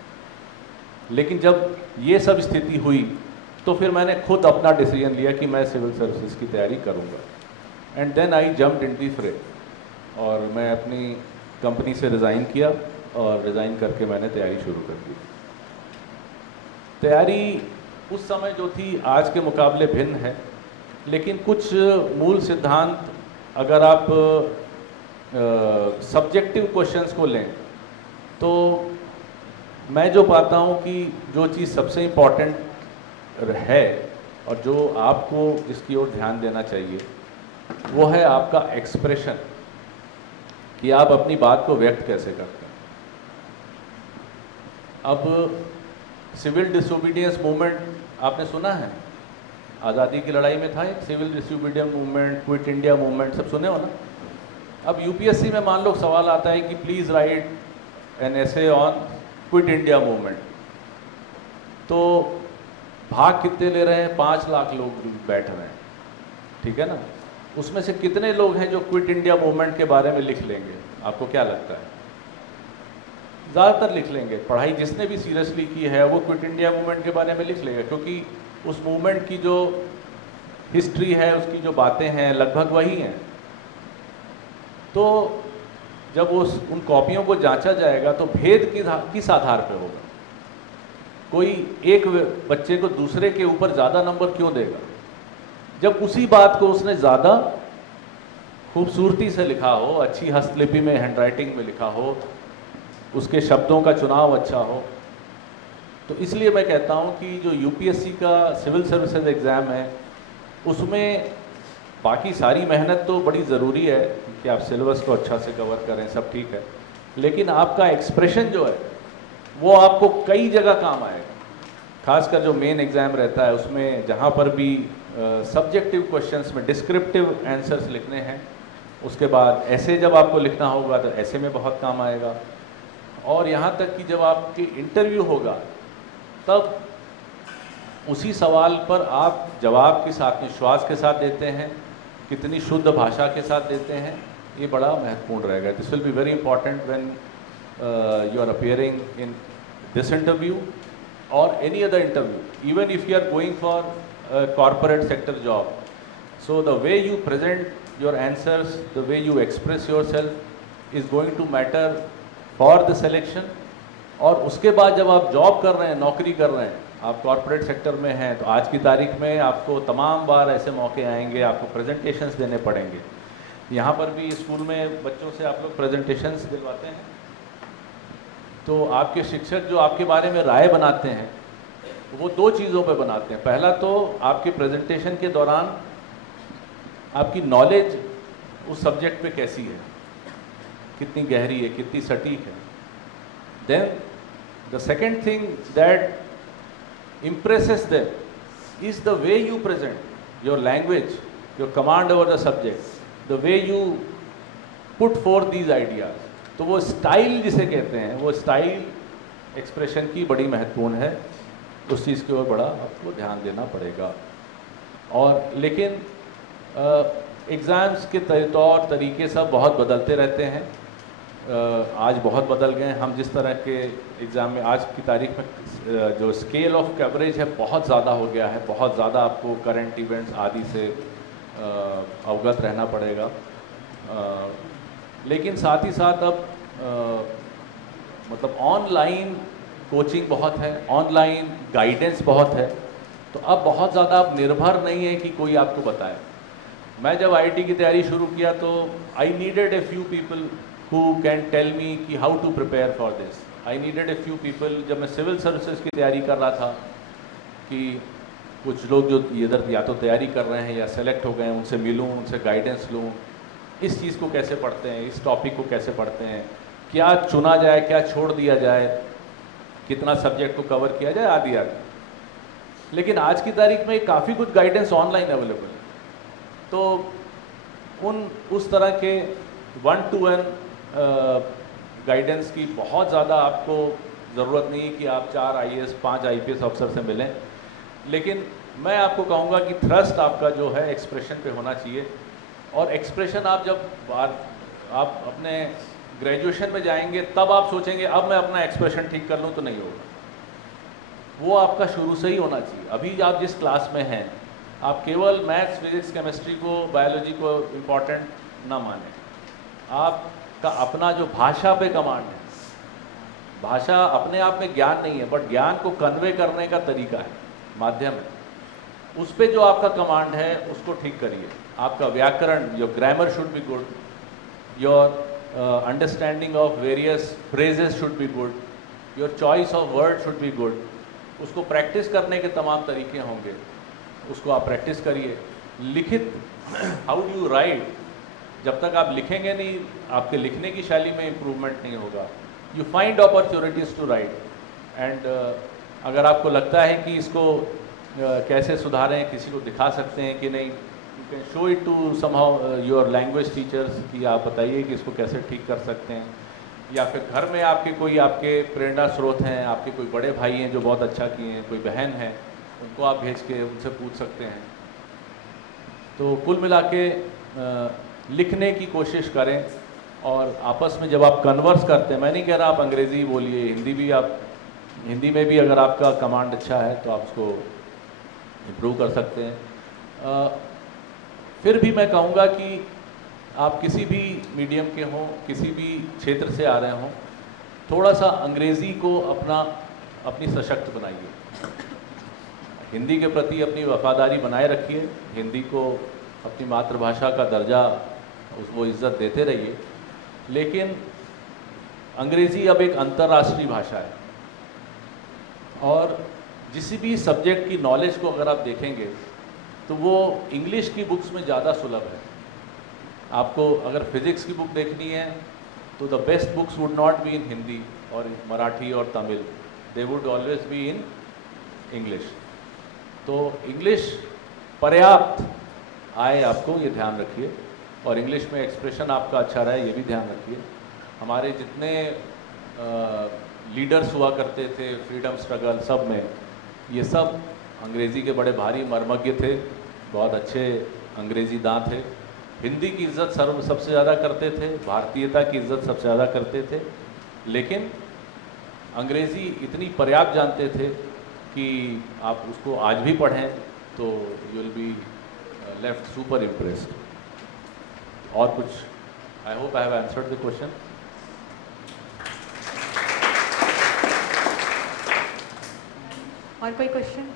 लेकिन जब ये सब स्थिति हुई तो फिर मैंने खुद अपना डिसीजन लिया कि मैं सिविल सर्विसेज की तैयारी करूँगा। एंड देन आई जम्प्ड इन दी फ्रे, और मैं अपनी कंपनी से रिज़ाइन किया और रिज़ाइन करके मैंने तैयारी शुरू कर दी। तैयारी उस समय जो थी आज के मुकाबले भिन्न है, लेकिन कुछ मूल सिद्धांत अगर आप सब्जेक्टिव क्वेश्चंस को लें तो मैं जो पाता हूँ कि जो चीज़ सबसे इम्पॉर्टेंट है और जो आपको इसकी ओर ध्यान देना चाहिए वो है आपका एक्सप्रेशन, कि आप अपनी बात को व्यक्त कैसे करते हैं। अब सिविल डिसोबीडियंस मूवमेंट आपने सुना है, आज़ादी की लड़ाई में था एक civil disobedience movement, quit India movement, सब सुने हो ना। अब यूपीएससी में मान लो सवाल आता है कि please write an essay on quit India movement, तो भाग कितने ले रहे हैं? 5 लाख लोग बैठ रहे हैं, ठीक है ना। उसमें से कितने लोग हैं जो क्विट इंडिया मूवमेंट के बारे में लिख लेंगे? आपको क्या लगता है? ज़्यादातर लिख लेंगे। पढ़ाई जिसने भी सीरियसली की है वो क्विट इंडिया मूवमेंट के बारे में लिख लेगा, क्योंकि उस मूवमेंट की जो हिस्ट्री है, उसकी जो बातें हैं, लगभग वही हैं। तो जब उन कॉपियों को जांचा जाएगा तो भेद किस आधार पे होगा? कोई एक बच्चे को दूसरे के ऊपर ज़्यादा नंबर क्यों देगा, जब उसी बात को उसने ज़्यादा खूबसूरती से लिखा हो, अच्छी हस्तलिपि में, हैंडराइटिंग में लिखा हो, उसके शब्दों का चुनाव अच्छा हो। तो इसलिए मैं कहता हूं कि जो यूपीएससी का सिविल सर्विसेज एग्ज़ाम है उसमें बाकी सारी मेहनत तो बड़ी ज़रूरी है कि आप सिलेबस को अच्छा से कवर करें, सब ठीक है, लेकिन आपका एक्सप्रेशन जो है वो आपको कई जगह काम आएगा। खासकर जो मेन एग्ज़ाम रहता है उसमें जहाँ पर भी सब्जेक्टिव क्वेश्चंस में डिस्क्रिप्टिव आंसर्स लिखने हैं, उसके बाद ऐसे जब आपको लिखना होगा तो ऐसे में बहुत काम आएगा। और यहाँ तक कि जब आपकी इंटरव्यू होगा तब उसी सवाल पर आप जवाब किस आत्मविश्वास के साथ देते हैं, कितनी शुद्ध भाषा के साथ देते हैं, ये बड़ा महत्वपूर्ण रहेगा। This will be very important when you are appearing in this interview or any other interview, even if you are going for a corporate sector job. So the way you present your answers, the way you express yourself is going to matter for the selection. और उसके बाद जब आप job कर रहे हैं, नौकरी कर रहे हैं, आप कॉर्पोरेट सेक्टर में हैं, तो आज की तारीख में आपको तमाम बार ऐसे मौके आएंगे, आपको प्रेजेंटेशंस देने पड़ेंगे। यहाँ पर भी स्कूल में बच्चों से आप लोग प्रेजेंटेशंस दिलवाते हैं, तो आपके शिक्षक जो आपके बारे में राय बनाते हैं वो 2 चीज़ों पे बनाते हैं। पहला तो आपके प्रेजेंटेशन के दौरान आपकी नॉलेज उस सब्जेक्ट पे कैसी है, कितनी गहरी है, कितनी सटीक है। Then the second thing that impresses them is the way you present, your language, your command over the subject, the way you put forth these ideas. तो वो स्टाइल जिसे कहते हैं, वो स्टाइल एक्सप्रेशन की बड़ी महत्वपूर्ण है, उस चीज़ की ओर बड़ा आपको ध्यान देना पड़ेगा। और लेकिन एग्ज़ाम्स के तौर तरीके सब बहुत बदलते रहते हैं, आज बहुत बदल गए हैं। हम जिस तरह के एग्ज़ाम में आज की तारीख में जो स्केल ऑफ कवरेज है बहुत ज़्यादा हो गया है, बहुत ज़्यादा आपको करंट इवेंट्स आदि से अवगत रहना पड़ेगा। लेकिन साथ ही साथ अब मतलब ऑनलाइन कोचिंग बहुत है, ऑनलाइन गाइडेंस बहुत है, तो अब बहुत ज़्यादा आप निर्भर नहीं है कि कोई आपको बताए। मैं जब आईटी की तैयारी शुरू किया तो I needed a few people who can tell me कि how to prepare for this. I needed a few people। जब मैं सिविल सर्विसेज की तैयारी कर रहा था कि कुछ लोग जो इधर या तो तैयारी कर रहे हैं या सेलेक्ट हो गए हैं, उनसे मिलूं, उनसे गाइडेंस लूं, इस चीज़ को कैसे पढ़ते हैं, इस टॉपिक को कैसे पढ़ते हैं, क्या चुना जाए, क्या छोड़ दिया जाए, कितना सब्जेक्ट को कवर किया जाए, आदि आदि। लेकिन आज की तारीख में काफ़ी कुछ गाइडेंस ऑनलाइन अवेलेबल है, तो उस तरह के 1-to-1 गाइडेंस की बहुत ज़्यादा आपको ज़रूरत नहीं है कि आप 4 IAS 5 IPS अफसर से मिलें। लेकिन मैं आपको कहूँगा कि थ्रस्ट आपका जो है एक्सप्रेशन पे होना चाहिए। और एक्सप्रेशन आप जब आप अपने ग्रेजुएशन में जाएंगे तब आप सोचेंगे अब मैं अपना एक्सप्रेशन ठीक कर लूँ, तो नहीं होगा। वो आपका शुरू से ही होना चाहिए। अभी आप जिस क्लास में हैं, आप केवल मैथ्स, फिजिक्स, केमिस्ट्री को, बायोलॉजी को इम्पॉर्टेंट ना माने। आपका अपना जो भाषा पे कमांड है, भाषा अपने आप में ज्ञान नहीं है, बट ज्ञान को कन्वे करने का तरीका है, माध्यम है। उस पे जो आपका कमांड है उसको ठीक करिए। आपका व्याकरण, your grammar should be good, your understanding of various phrases should be good, your choice of word should be good. उसको प्रैक्टिस करने के तमाम तरीके होंगे, उसको आप प्रैक्टिस करिए। लिखित, हाउ डू यू राइट, जब तक आप लिखेंगे नहीं, आपके लिखने की शैली में इम्प्रूवमेंट नहीं होगा। You find opportunities to write, and अगर आपको लगता है कि इसको कैसे सुधारें, किसी को दिखा सकते हैं कि नहीं, you can show it to somehow your language teachers कि आप बताइए कि इसको कैसे ठीक कर सकते हैं। या फिर घर में आपके कोई आपके प्रेरणा स्रोत हैं, आपके कोई बड़े भाई हैं जो बहुत अच्छा किए हैं, कोई बहन है, उनको आप भेज के उनसे पूछ सकते हैं। तो कुल मिला के लिखने की कोशिश करें, और आपस में जब आप कन्वर्स करते हैं, मैं नहीं कह रहा आप अंग्रेज़ी बोलिए, हिंदी भी आप, हिंदी में भी अगर आपका कमांड अच्छा है तो आप उसको इम्प्रूव कर सकते हैं। फिर भी मैं कहूँगा कि आप किसी भी मीडियम के हों, किसी भी क्षेत्र से आ रहे हों, थोड़ा सा अंग्रेज़ी को अपनी सशक्त बनाइए। हिंदी के प्रति अपनी वफादारी बनाए रखिए, हिंदी को अपनी मातृभाषा का दर्जा, उसको इज्जत देते रहिए। लेकिन अंग्रेज़ी अब एक अंतर्राष्ट्रीय भाषा है, और किसी भी सब्जेक्ट की नॉलेज को अगर आप देखेंगे तो वो इंग्लिश की बुक्स में ज़्यादा सुलभ है। आपको अगर फिज़िक्स की बुक देखनी है तो the best books would not be in Hindi और मराठी और Tamil, they would always be in English. तो इंग्लिश पर्याप्त आए आपको, ये ध्यान रखिए, और इंग्लिश में एक्सप्रेशन आपका अच्छा रहे, ये भी ध्यान रखिए। हमारे जितने लीडर्स हुआ करते थे फ्रीडम स्ट्रगल, सब में ये सब अंग्रेज़ी के बड़े भारी मर्मज्ञ थे, बहुत अच्छे अंग्रेज़ी दां थे। हिंदी की इज़्ज़त सबसे ज़्यादा करते थे, भारतीयता की इज़्ज़त सबसे ज़्यादा करते थे, लेकिन अंग्रेज़ी इतनी पर्याप्त जानते थे कि आप उसको आज भी पढ़ें तो you will be left super impressed. और कुछ, I hope I have answered the question. और कोई क्वेश्चन?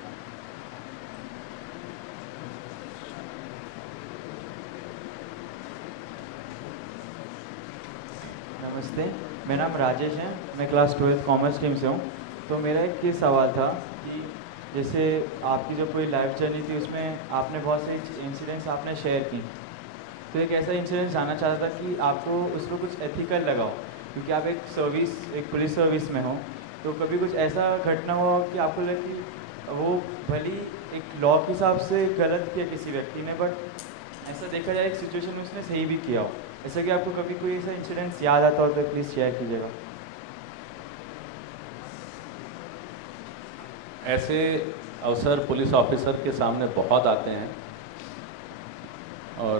नमस्ते, मेरा नाम राजेश है, मैं क्लास 12th कॉमर्स स्ट्रीम से हूँ। तो मेरा एक ये सवाल था कि जैसे आपकी जो पूरी लाइफ जर्नी थी उसमें आपने बहुत से इंसिडेंट्स आपने शेयर की, तो एक ऐसा इंसिडेंट जानना चाहता था कि आपको उसमें कुछ एथिकल लगा हो, क्योंकि आप एक पुलिस सर्विस में हो, तो कभी कुछ ऐसा घटना हो कि आपको लगे कि वो भली एक लॉ के हिसाब से गलत किया किसी व्यक्ति ने, बट ऐसा देखा जाए एक सिचुएशन में उसने सही भी किया हो, ऐसा कि आपको कभी कोई ऐसा इंसिडेंट्स याद आता हो तो प्लीज़ शेयर कीजिएगा। ऐसे अवसर पुलिस ऑफिसर के सामने बहुत आते हैं, और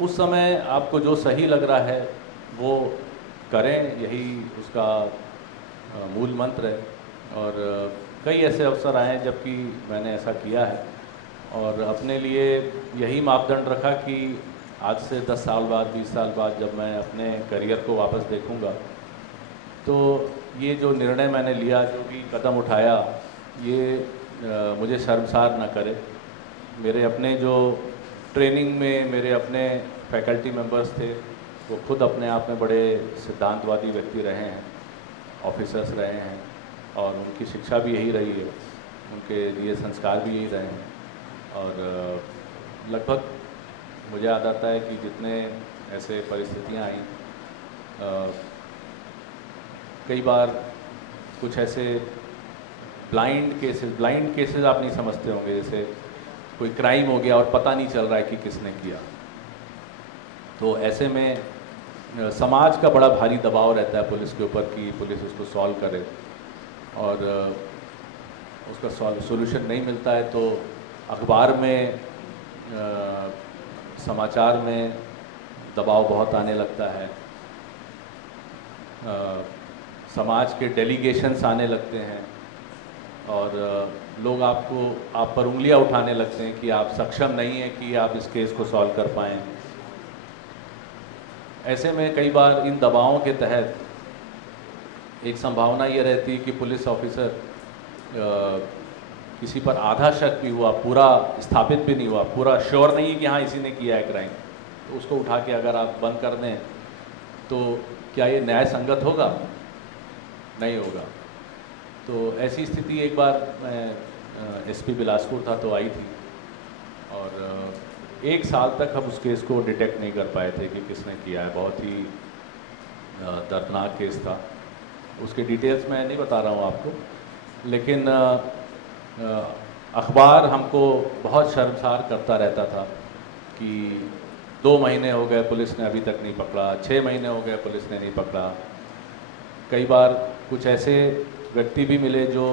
उस समय आपको जो सही लग रहा है वो करें, यही उसका मूल मंत्र है। और कई ऐसे अवसर आए जबकि मैंने ऐसा किया है, और अपने लिए यही मापदंड रखा कि आज से 10 साल बाद, 20 साल बाद जब मैं अपने करियर को वापस देखूंगा, तो ये जो निर्णय मैंने लिया, जो भी कदम उठाया, ये मुझे शर्मसार न करे। मेरे अपने जो ट्रेनिंग में मेरे अपने फैकल्टी मेंबर्स थे, वो खुद अपने आप में बड़े सिद्धांतवादी व्यक्ति रहे हैं, ऑफिसर्स रहे हैं, और उनकी शिक्षा भी यही रही है, उनके लिए संस्कार भी यही रहे हैं। और लगभग मुझे याद आता है कि जितने ऐसे परिस्थितियाँ आई, कई बार कुछ ऐसे ब्लाइंड केसेस आप नहीं समझते होंगे, जैसे कोई क्राइम हो गया और पता नहीं चल रहा है कि किसने किया, तो ऐसे में समाज का बड़ा भारी दबाव रहता है पुलिस के ऊपर कि पुलिस उसको सॉल्व करे, और उसका सॉल्यूशन नहीं मिलता है तो अखबार में समाचार में दबाव बहुत आने लगता है, समाज के डेलीगेशंस आने लगते हैं और लोग आप पर उंगलियां उठाने लगते हैं कि आप सक्षम नहीं हैं कि आप इस केस को सॉल्व कर पाएँ। ऐसे में कई बार इन दबावों के तहत एक संभावना ये रहती है कि पुलिस ऑफिसर किसी पर आधा शक भी हुआ, पूरा स्थापित भी नहीं हुआ, पूरा श्योर नहीं है कि हाँ इसी ने किया है क्राइम, तो उसको उठा के अगर आप बंद कर दें तो क्या ये न्याय संगत होगा? नहीं होगा। तो ऐसी स्थिति एक बार मैं एसपी बिलासपुर था तो आई थी और 1 साल तक हम उस केस को डिटेक्ट नहीं कर पाए थे कि किसने किया है। बहुत ही दर्दनाक केस था। उसके डिटेल्स मैं नहीं बता रहा हूँ आपको, लेकिन अखबार हमको बहुत शर्मसार करता रहता था कि 2 महीने हो गए पुलिस ने अभी तक नहीं पकड़ा, 6 महीने हो गए पुलिस ने नहीं पकड़ा। कई बार कुछ ऐसे व्यक्ति भी मिले जो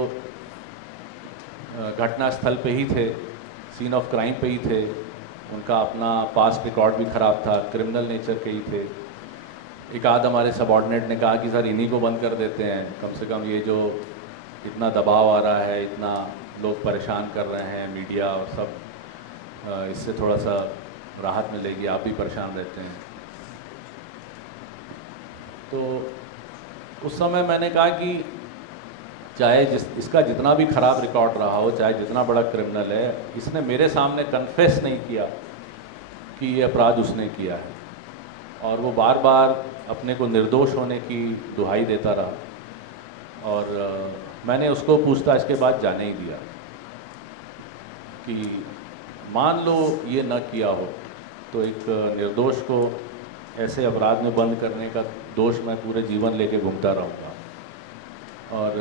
घटना स्थल पे ही थे, सीन ऑफ क्राइम पे ही थे, उनका अपना पास्ट रिकॉर्ड भी ख़राब था, क्रिमिनल नेचर के ही थे। एक आध हमारे सबॉर्डिनेट ने कहा कि सर इन्हीं को बंद कर देते हैं, कम से कम ये जो इतना दबाव आ रहा है, इतना लोग परेशान कर रहे हैं, मीडिया और सब, इससे थोड़ा सा राहत मिलेगी, आप भी परेशान रहते हैं। तो उस समय मैंने कहा कि चाहे इसका जितना भी ख़राब रिकॉर्ड रहा हो, चाहे जितना बड़ा क्रिमिनल है, इसने मेरे सामने कन्फेस नहीं किया कि ये अपराध उसने किया है, और वो बार बार अपने को निर्दोष होने की दुहाई देता रहा। और मैंने उसको पूछताछ के बाद जाने ही दिया कि मान लो ये न किया हो तो एक निर्दोष को ऐसे अपराध में बंद करने का दोष मैं पूरे जीवन लेके घूमता रहूँगा। और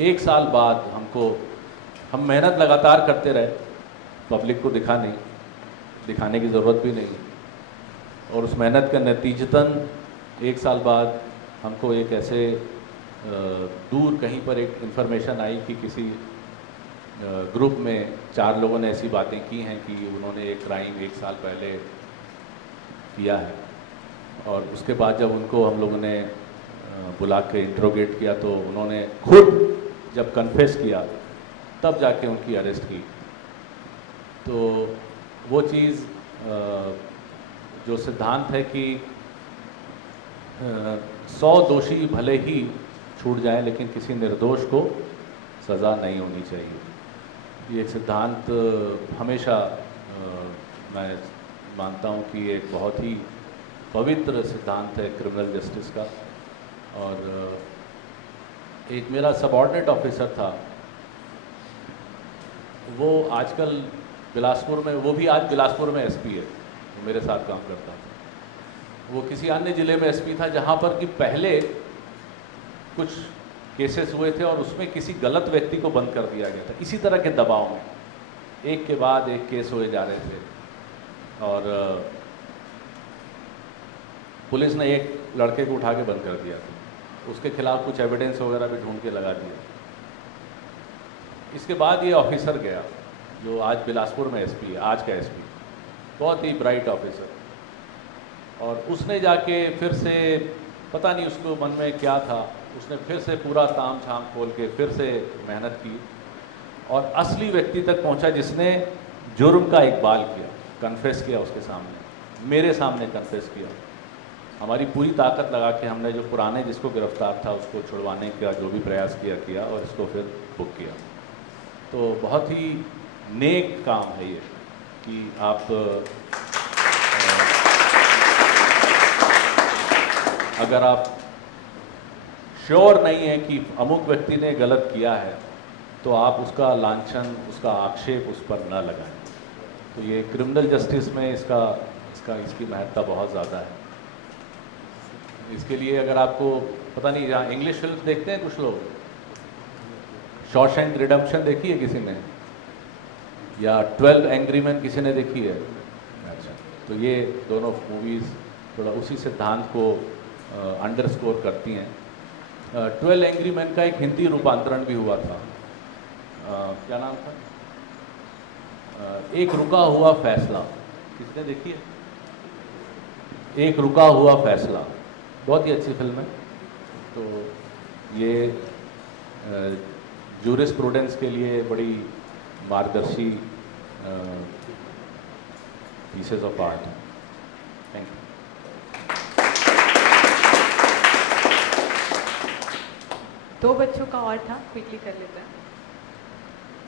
1 साल बाद हम मेहनत लगातार करते रहे, पब्लिक को दिखाने की ज़रूरत भी नहीं, और उस मेहनत का नतीजतन 1 साल बाद हमको एक ऐसे दूर कहीं पर एक इन्फॉर्मेशन आई कि किसी ग्रुप में 4 लोगों ने ऐसी बातें की हैं कि उन्होंने एक क्राइम 1 साल पहले किया है। और उसके बाद जब उनको हम लोगों ने बुला के इंट्रोगेट किया तो उन्होंने खुद जब कन्फेस किया तब जाके उनकी अरेस्ट की। तो वो चीज़ जो सिद्धांत है कि 100 दोषी भले ही छूट जाए लेकिन किसी निर्दोष को सज़ा नहीं होनी चाहिए, ये सिद्धांत हमेशा मैं मानता हूँ कि एक बहुत ही पवित्र सिद्धांत है क्रिमिनल जस्टिस का। और एक मेरा सबऑर्डिनेट ऑफिसर था, वो आजकल बिलासपुर में, वो भी आज बिलासपुर में एसपी है, वो मेरे साथ काम करता था। वो किसी अन्य ज़िले में एसपी था जहाँ पर कि पहले कुछ केसेस हुए थे और उसमें किसी गलत व्यक्ति को बंद कर दिया गया था, इसी तरह के दबाव में एक के बाद एक केस हुए जा रहे थे। और पुलिस ने एक लड़के को उठा के बंद कर दिया था, उसके खिलाफ कुछ एविडेंस वगैरह भी ढूंढ के लगा दिया। इसके बाद ये ऑफिसर गया जो आज बिलासपुर में एसपी है, आज का एसपी, बहुत ही ब्राइट ऑफिसर, और उसने जाके फिर से पता नहीं उसको मन में क्या था, उसने फिर से पूरा ताम झाम खोल के फिर से मेहनत की और असली व्यक्ति तक पहुंचा जिसने जुर्म का इकबाल किया, कन्फेस किया उसके सामने, मेरे सामने कन्फेस किया। हमारी पूरी ताकत लगा के हमने जो पुराने जिसको गिरफ्तार था उसको छुड़वाने का जो भी प्रयास किया और इसको फिर बुक किया। तो बहुत ही नेक काम है ये कि आप अगर आप श्योर नहीं है कि अमुक व्यक्ति ने गलत किया है तो आप उसका लांछन, उसका आक्षेप उस पर न लगाएं। तो ये क्रिमिनल जस्टिस में इसकी महत्ता बहुत ज़्यादा है। इसके लिए अगर आपको पता नहीं, जहाँ इंग्लिश फिल्म देखते हैं कुछ लोग, शॉशैंक रिडेम्पशन देखी है किसी ने, या 12 एंग्री मैन किसी ने देखी है? अच्छा, तो ये दोनों मूवीज़ थोड़ा उसी सिद्धांत को अंडरस्कोर करती हैं। 12 एंग्री मैन का एक हिंदी रूपांतरण भी हुआ था, क्या नाम था? एक रुका हुआ फैसला, किसने देखी है? एक रुका हुआ फैसला, बहुत ही अच्छी फिल्म है। तो ये जूरिस्प्रूडेंस के लिए बड़ी मार्गदर्शी पीसेस ऑफ आर्ट है। Thank you. दो बच्चों का और था, क्विकली कर लेते हैं।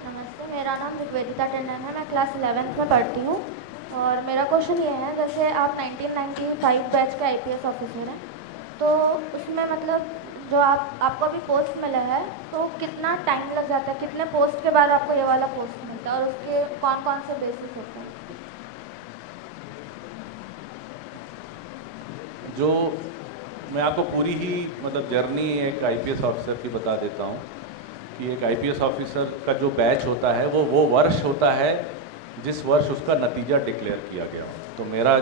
नमस्ते, मेरा नाम ऋग्वेदिता टंडन है, मैं क्लास 11th में पढ़ती हूँ। और मेरा क्वेश्चन ये है, जैसे आप 1995 बैच का IPS ऑफिसर हैं, तो उसमें मतलब जो आपको अभी पोस्ट मिला है, तो कितना टाइम लग जाता है, कितने पोस्ट के बाद आपको ये वाला पोस्ट मिलता है, और उसके कौन कौन से बेसिस होते हैं? जो मैं आपको पूरी ही मतलब जर्नी एक IPS ऑफिसर की बता देता हूँ कि एक IPS ऑफिसर का जो बैच होता है वो वर्ष होता है जिस वर्ष उसका नतीजा डिक्लेयर किया गया हो। तो मेरा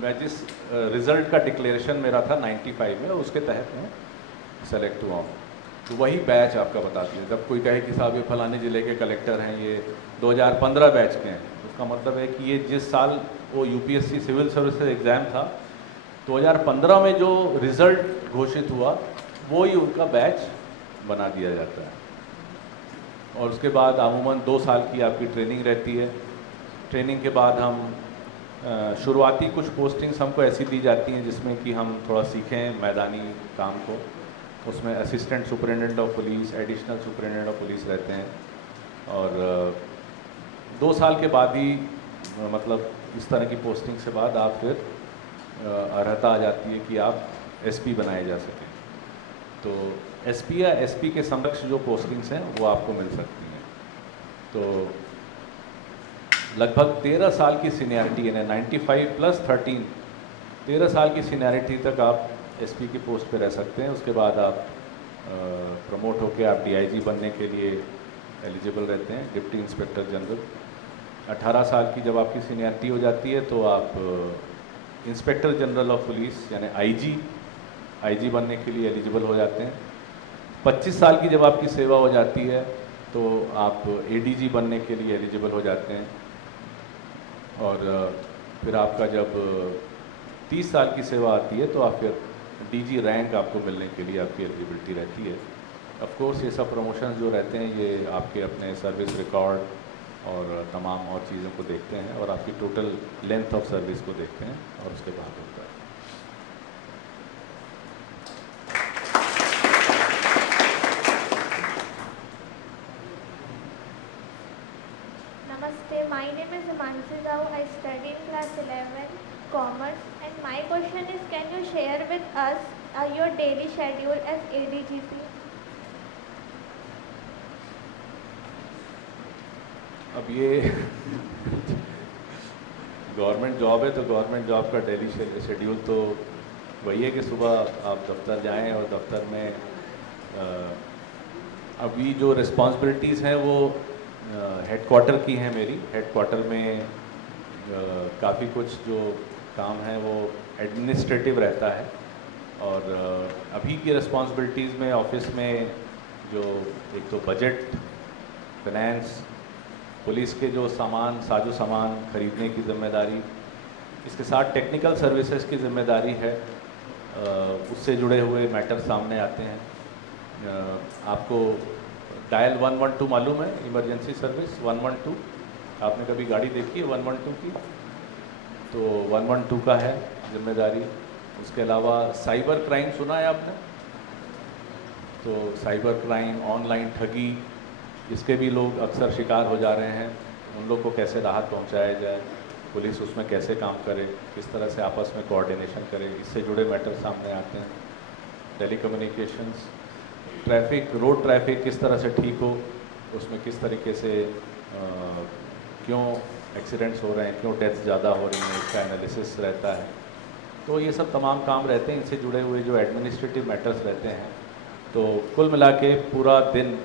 मैं जिस रिज़ल्ट का डिक्लेरेशन मेरा था 95 में, उसके तहत मैं सेलेक्ट हुआ हूँ। तो वही बैच आपका बताती है। जब कोई कहे कि साहब ये फलाने ज़िले के कलेक्टर हैं, ये 2015 बैच के हैं, उसका मतलब है कि ये जिस साल वो UPSC सिविल सर्विसेज एग्ज़ाम था 2015 में जो रिज़ल्ट घोषित हुआ वो ही उनका बैच बना दिया जाता है। और उसके बाद अमूमन 2 साल की आपकी ट्रेनिंग रहती है। ट्रेनिंग के बाद हम शुरुआती कुछ पोस्टिंग्स हमको ऐसी दी जाती हैं जिसमें कि हम थोड़ा सीखें मैदानी काम को। उसमें assistant superintendent of police, additional superintendent of police रहते हैं। और 2 साल के बाद ही मतलब इस तरह की पोस्टिंग से बाद आप फिर अर्हता आ जाती है कि आप SP बनाए जा सकें। तो SP या SP के समकक्ष जो पोस्टिंग्स हैं वो आपको मिल सकती हैं। तो लगभग 13 साल की सीनियरिटी है, 95 + 13, 13 साल की सीनियरिटी तक आप SP की पोस्ट पे रह सकते हैं। उसके बाद आप प्रमोट होकर आप DIG बनने के लिए एलिजिबल रहते हैं, डिप्टी इंस्पेक्टर जनरल। 18 साल की जब आपकी सीनियरिटी हो जाती है तो आप इंस्पेक्टर जनरल ऑफ पुलिस यानी IG बनने के लिए एलिजिबल हो जाते हैं। 25 साल की जब आपकी सेवा हो जाती है तो आप ADG बनने के लिए एलिजिबल हो जाते हैं। और फिर आपका जब 30 साल की सेवा आती है तो आप फिर DG रैंक आपको मिलने के लिए आपकी एलिजिबिलिटी रहती है। ऑफ कोर्स ये सब प्रमोशन जो रहते हैं ये आपके अपने सर्विस रिकॉर्ड और तमाम और चीज़ों को देखते हैं और आपकी टोटल लेंथ ऑफ सर्विस को देखते हैं और उसके बाद होता है। Namaste, my name is Himanshi Rao. I study in class 11 commerce, and my question is, can you share with us your daily schedule as ADGP? अब ये गवर्नमेंट जॉब है तो गवर्नमेंट जॉब का डेली शेड्यूल तो वही है कि सुबह आप दफ्तर जाएं और दफ्तर में अभी जो रिस्पॉन्सिबिलिटीज़ हैं वो हेडक्वार्टर की हैं। मेरी हेडक्वार्टर में काफ़ी कुछ जो काम है वो एडमिनिस्ट्रेटिव रहता है। और अभी की रिस्पॉन्सिबिलिटीज़ में ऑफिस में जो एक तो बजट, फाइनेंस, पुलिस के जो सामान साजो सामान खरीदने की ज़िम्मेदारी, इसके साथ टेक्निकल सर्विसेज की ज़िम्मेदारी है। उससे जुड़े हुए मैटर सामने आते हैं। आपको डायल 112 मालूम है, इमरजेंसी सर्विस 112? आपने कभी गाड़ी देखी है 112 की? तो 112 का है जिम्मेदारी। उसके अलावा साइबर क्राइम सुना है आपने? तो साइबर क्राइम, ऑनलाइन ठगी, इसके भी लोग अक्सर शिकार हो जा रहे हैं। उन लोग को कैसे राहत पहुंचाया जाए, पुलिस उसमें कैसे काम करे, किस तरह से आपस में कोऑर्डिनेशन करे, इससे जुड़े मैटर सामने आते हैं। टेलीकम्युनिकेशंस, ट्रैफिक, रोड ट्रैफिक किस तरह से ठीक हो, उसमें किस तरीके से क्यों एक्सीडेंट्स हो रहे हैं, क्यों डेथ्स ज़्यादा हो रही हैं, इसका एनालिसिस रहता है। तो ये सब तमाम काम रहते हैं। इनसे जुड़े हुए जो एडमिनिस्ट्रेटिव मैटर्स रहते हैं। तो कुल मिला के पूरा दिन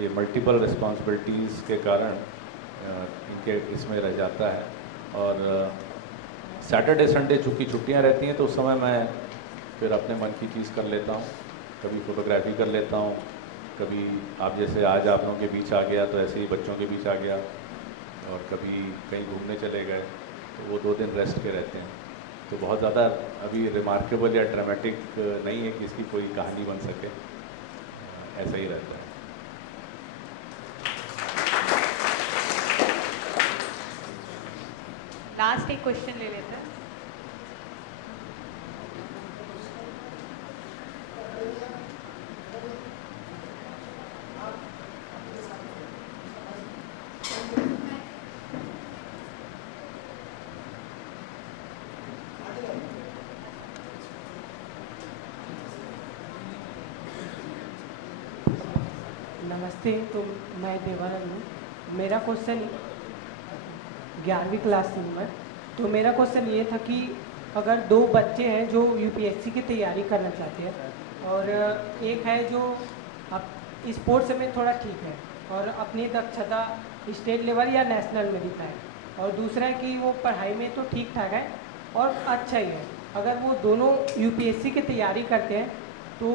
ये मल्टीपल रिस्पॉन्सिबिलिटीज़ के कारण इनके इसमें रह जाता है। और सैटरडे संडे चूँकि छुट्टियां रहती हैं तो उस समय मैं फिर अपने मन की चीज़ कर लेता हूँ। कभी फोटोग्राफी कर लेता हूँ, कभी आप जैसे आज आप लोगों के बीच आ गया तो ऐसे ही बच्चों के बीच आ गया, और कभी कहीं घूमने चले गए तो वो 2 दिन रेस्ट के रहते हैं। तो बहुत ज़्यादा अभी रिमार्केबल या ड्रामेटिक नहीं है कि इसकी कोई कहानी बन सके, ऐसा ही रहता है। लास्ट एक क्वेश्चन ले लेते हैं। नमस्ते, तो मैं देवानंद हूँ। मेरा क्वेश्चन 11वीं क्लास से हूँ मैं। तो मेरा क्वेश्चन ये था कि अगर 2 बच्चे हैं जो यूपीएससी की तैयारी करना चाहते हैं, और एक है जो अब स्पोर्ट्स में थोड़ा ठीक है और अपनी दक्षता स्टेट लेवल या नेशनल में दिखाए, और दूसरा है कि वो पढ़ाई में तो ठीक ठाक है और अच्छा ही है, अगर वो दोनों यूपीएससी की तैयारी करते हैं तो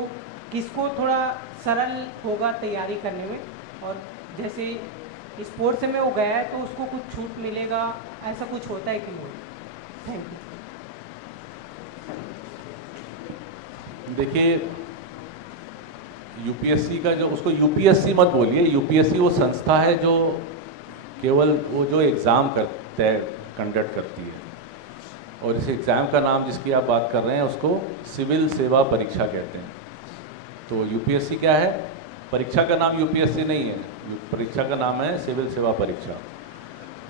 किसको थोड़ा सरल होगा तैयारी करने में? और जैसे स्पोर्ट्स में वो गया है तो उसको कुछ छूट मिलेगा, ऐसा कुछ होता है कि नहीं? Thank you. देखिए, यूपीएससी का जो, उसको यूपीएससी मत बोलिए। यूपीएससी वो संस्था है जो केवल वो जो एग्ज़ाम कंडक्ट करती है, और इस एग्ज़ाम का नाम जिसकी आप बात कर रहे हैं उसको सिविल सेवा परीक्षा कहते हैं। तो यूपीएससी क्या है? परीक्षा का नाम यूपीएससी नहीं है, परीक्षा का नाम है सिविल सेवा परीक्षा।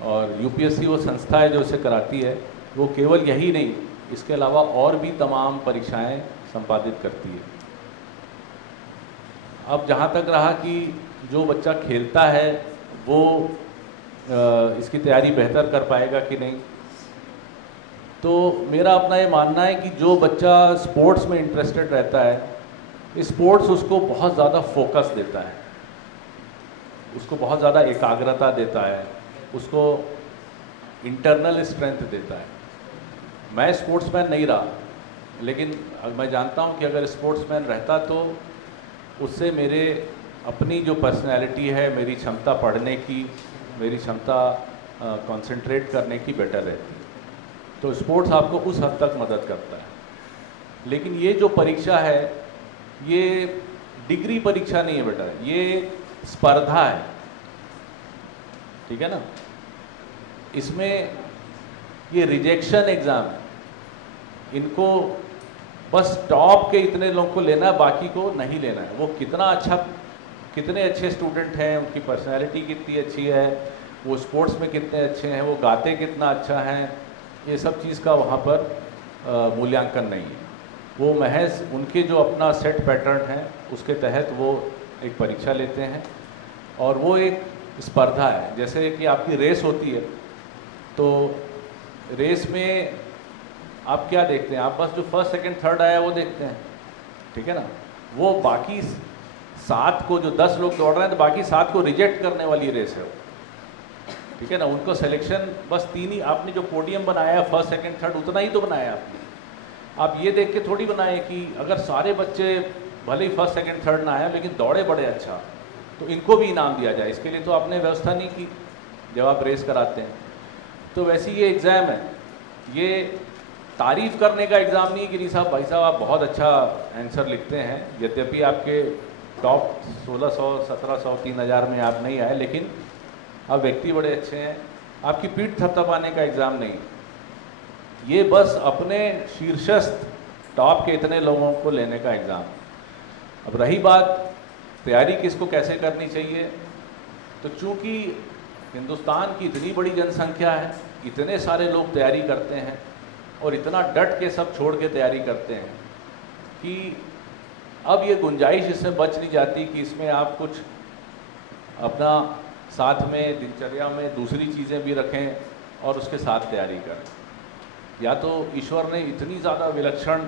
और यूपीएससी वो संस्था है जो इसे कराती है। वो केवल यही नहीं, इसके अलावा और भी तमाम परीक्षाएं संपादित करती है। अब जहाँ तक रहा कि जो बच्चा खेलता है वो इसकी तैयारी बेहतर कर पाएगा कि नहीं, तो मेरा अपना ये मानना है कि जो बच्चा स्पोर्ट्स में इंटरेस्टेड रहता है, स्पोर्ट्स उसको बहुत ज़्यादा फोकस देता है, उसको बहुत ज़्यादा एकाग्रता देता है, उसको इंटरनल स्ट्रेंथ देता है। मैं स्पोर्ट्समैन नहीं रहा, लेकिन मैं जानता हूँ कि अगर स्पोर्ट्समैन रहता तो उससे मेरे अपनी जो पर्सनैलिटी है, मेरी क्षमता पढ़ने की, मेरी क्षमता कंसंट्रेट करने की बेटर रहती। तो स्पोर्ट्स आपको उस हद तक मदद करता है। लेकिन ये जो परीक्षा है ये डिग्री परीक्षा नहीं है बेटा, ये स्पर्धा है, ठीक है ना। इसमें ये रिजेक्शन एग्ज़ाम है, इनको बस टॉप के इतने लोगों को लेना है, बाकी को नहीं लेना है। वो कितने अच्छे स्टूडेंट हैं, उनकी पर्सनैलिटी कितनी अच्छी है, वो स्पोर्ट्स में कितने अच्छे हैं, वो गाते कितना अच्छा हैं, ये सब चीज़ का वहाँ पर मूल्यांकन नहीं है। वो महज उनके जो अपना सेट पैटर्न है उसके तहत वो एक परीक्षा लेते हैं, और वो एक स्पर्धा है। जैसे कि आपकी रेस होती है, तो रेस में आप क्या देखते हैं? आप बस जो फर्स्ट सेकंड थर्ड आया वो देखते हैं, ठीक है ना। वो बाकी 7 को, जो 10 लोग दौड़ रहे हैं, तो बाकी 7 को रिजेक्ट करने वाली रेस है वो, ठीक है ना। उनको सिलेक्शन बस 3 ही, आपने जो पोडियम बनाया फर्स्ट सेकंड थर्ड उतना ही तो बनाया आपने। आप ये देख के थोड़ी बनाए कि अगर सारे बच्चे भले ही फर्स्ट सेकंड थर्ड ना आए लेकिन दौड़े बड़े अच्छा, तो इनको भी इनाम दिया जाए। इसके लिए तो आपने व्यवस्था नहीं की जब आप रेस कराते हैं। तो वैसे ये एग्ज़ाम है, ये तारीफ़ करने का एग्ज़ाम नहीं है कि साहब भाई साहब आप बहुत अच्छा आंसर लिखते हैं, यद्यपि आपके टॉप 1600 1700 3000 में आप नहीं आए, लेकिन आप व्यक्ति बड़े अच्छे हैं। आपकी पीठ थपथपाने का एग्ज़ाम नहीं, ये बस अपने शीर्षस्थ टॉप के इतने लोगों को लेने का एग्ज़ाम। अब रही बात तैयारी किसको कैसे करनी चाहिए, तो चूँकि हिंदुस्तान की इतनी बड़ी जनसंख्या है, इतने सारे लोग तैयारी करते हैं और इतना डट के सब छोड़ के तैयारी करते हैं कि अब ये गुंजाइश इसमें बच नहीं जाती कि इसमें आप कुछ अपना साथ में दिनचर्या में दूसरी चीज़ें भी रखें और उसके साथ तैयारी करें। या तो ईश्वर ने इतनी ज़्यादा विलक्षण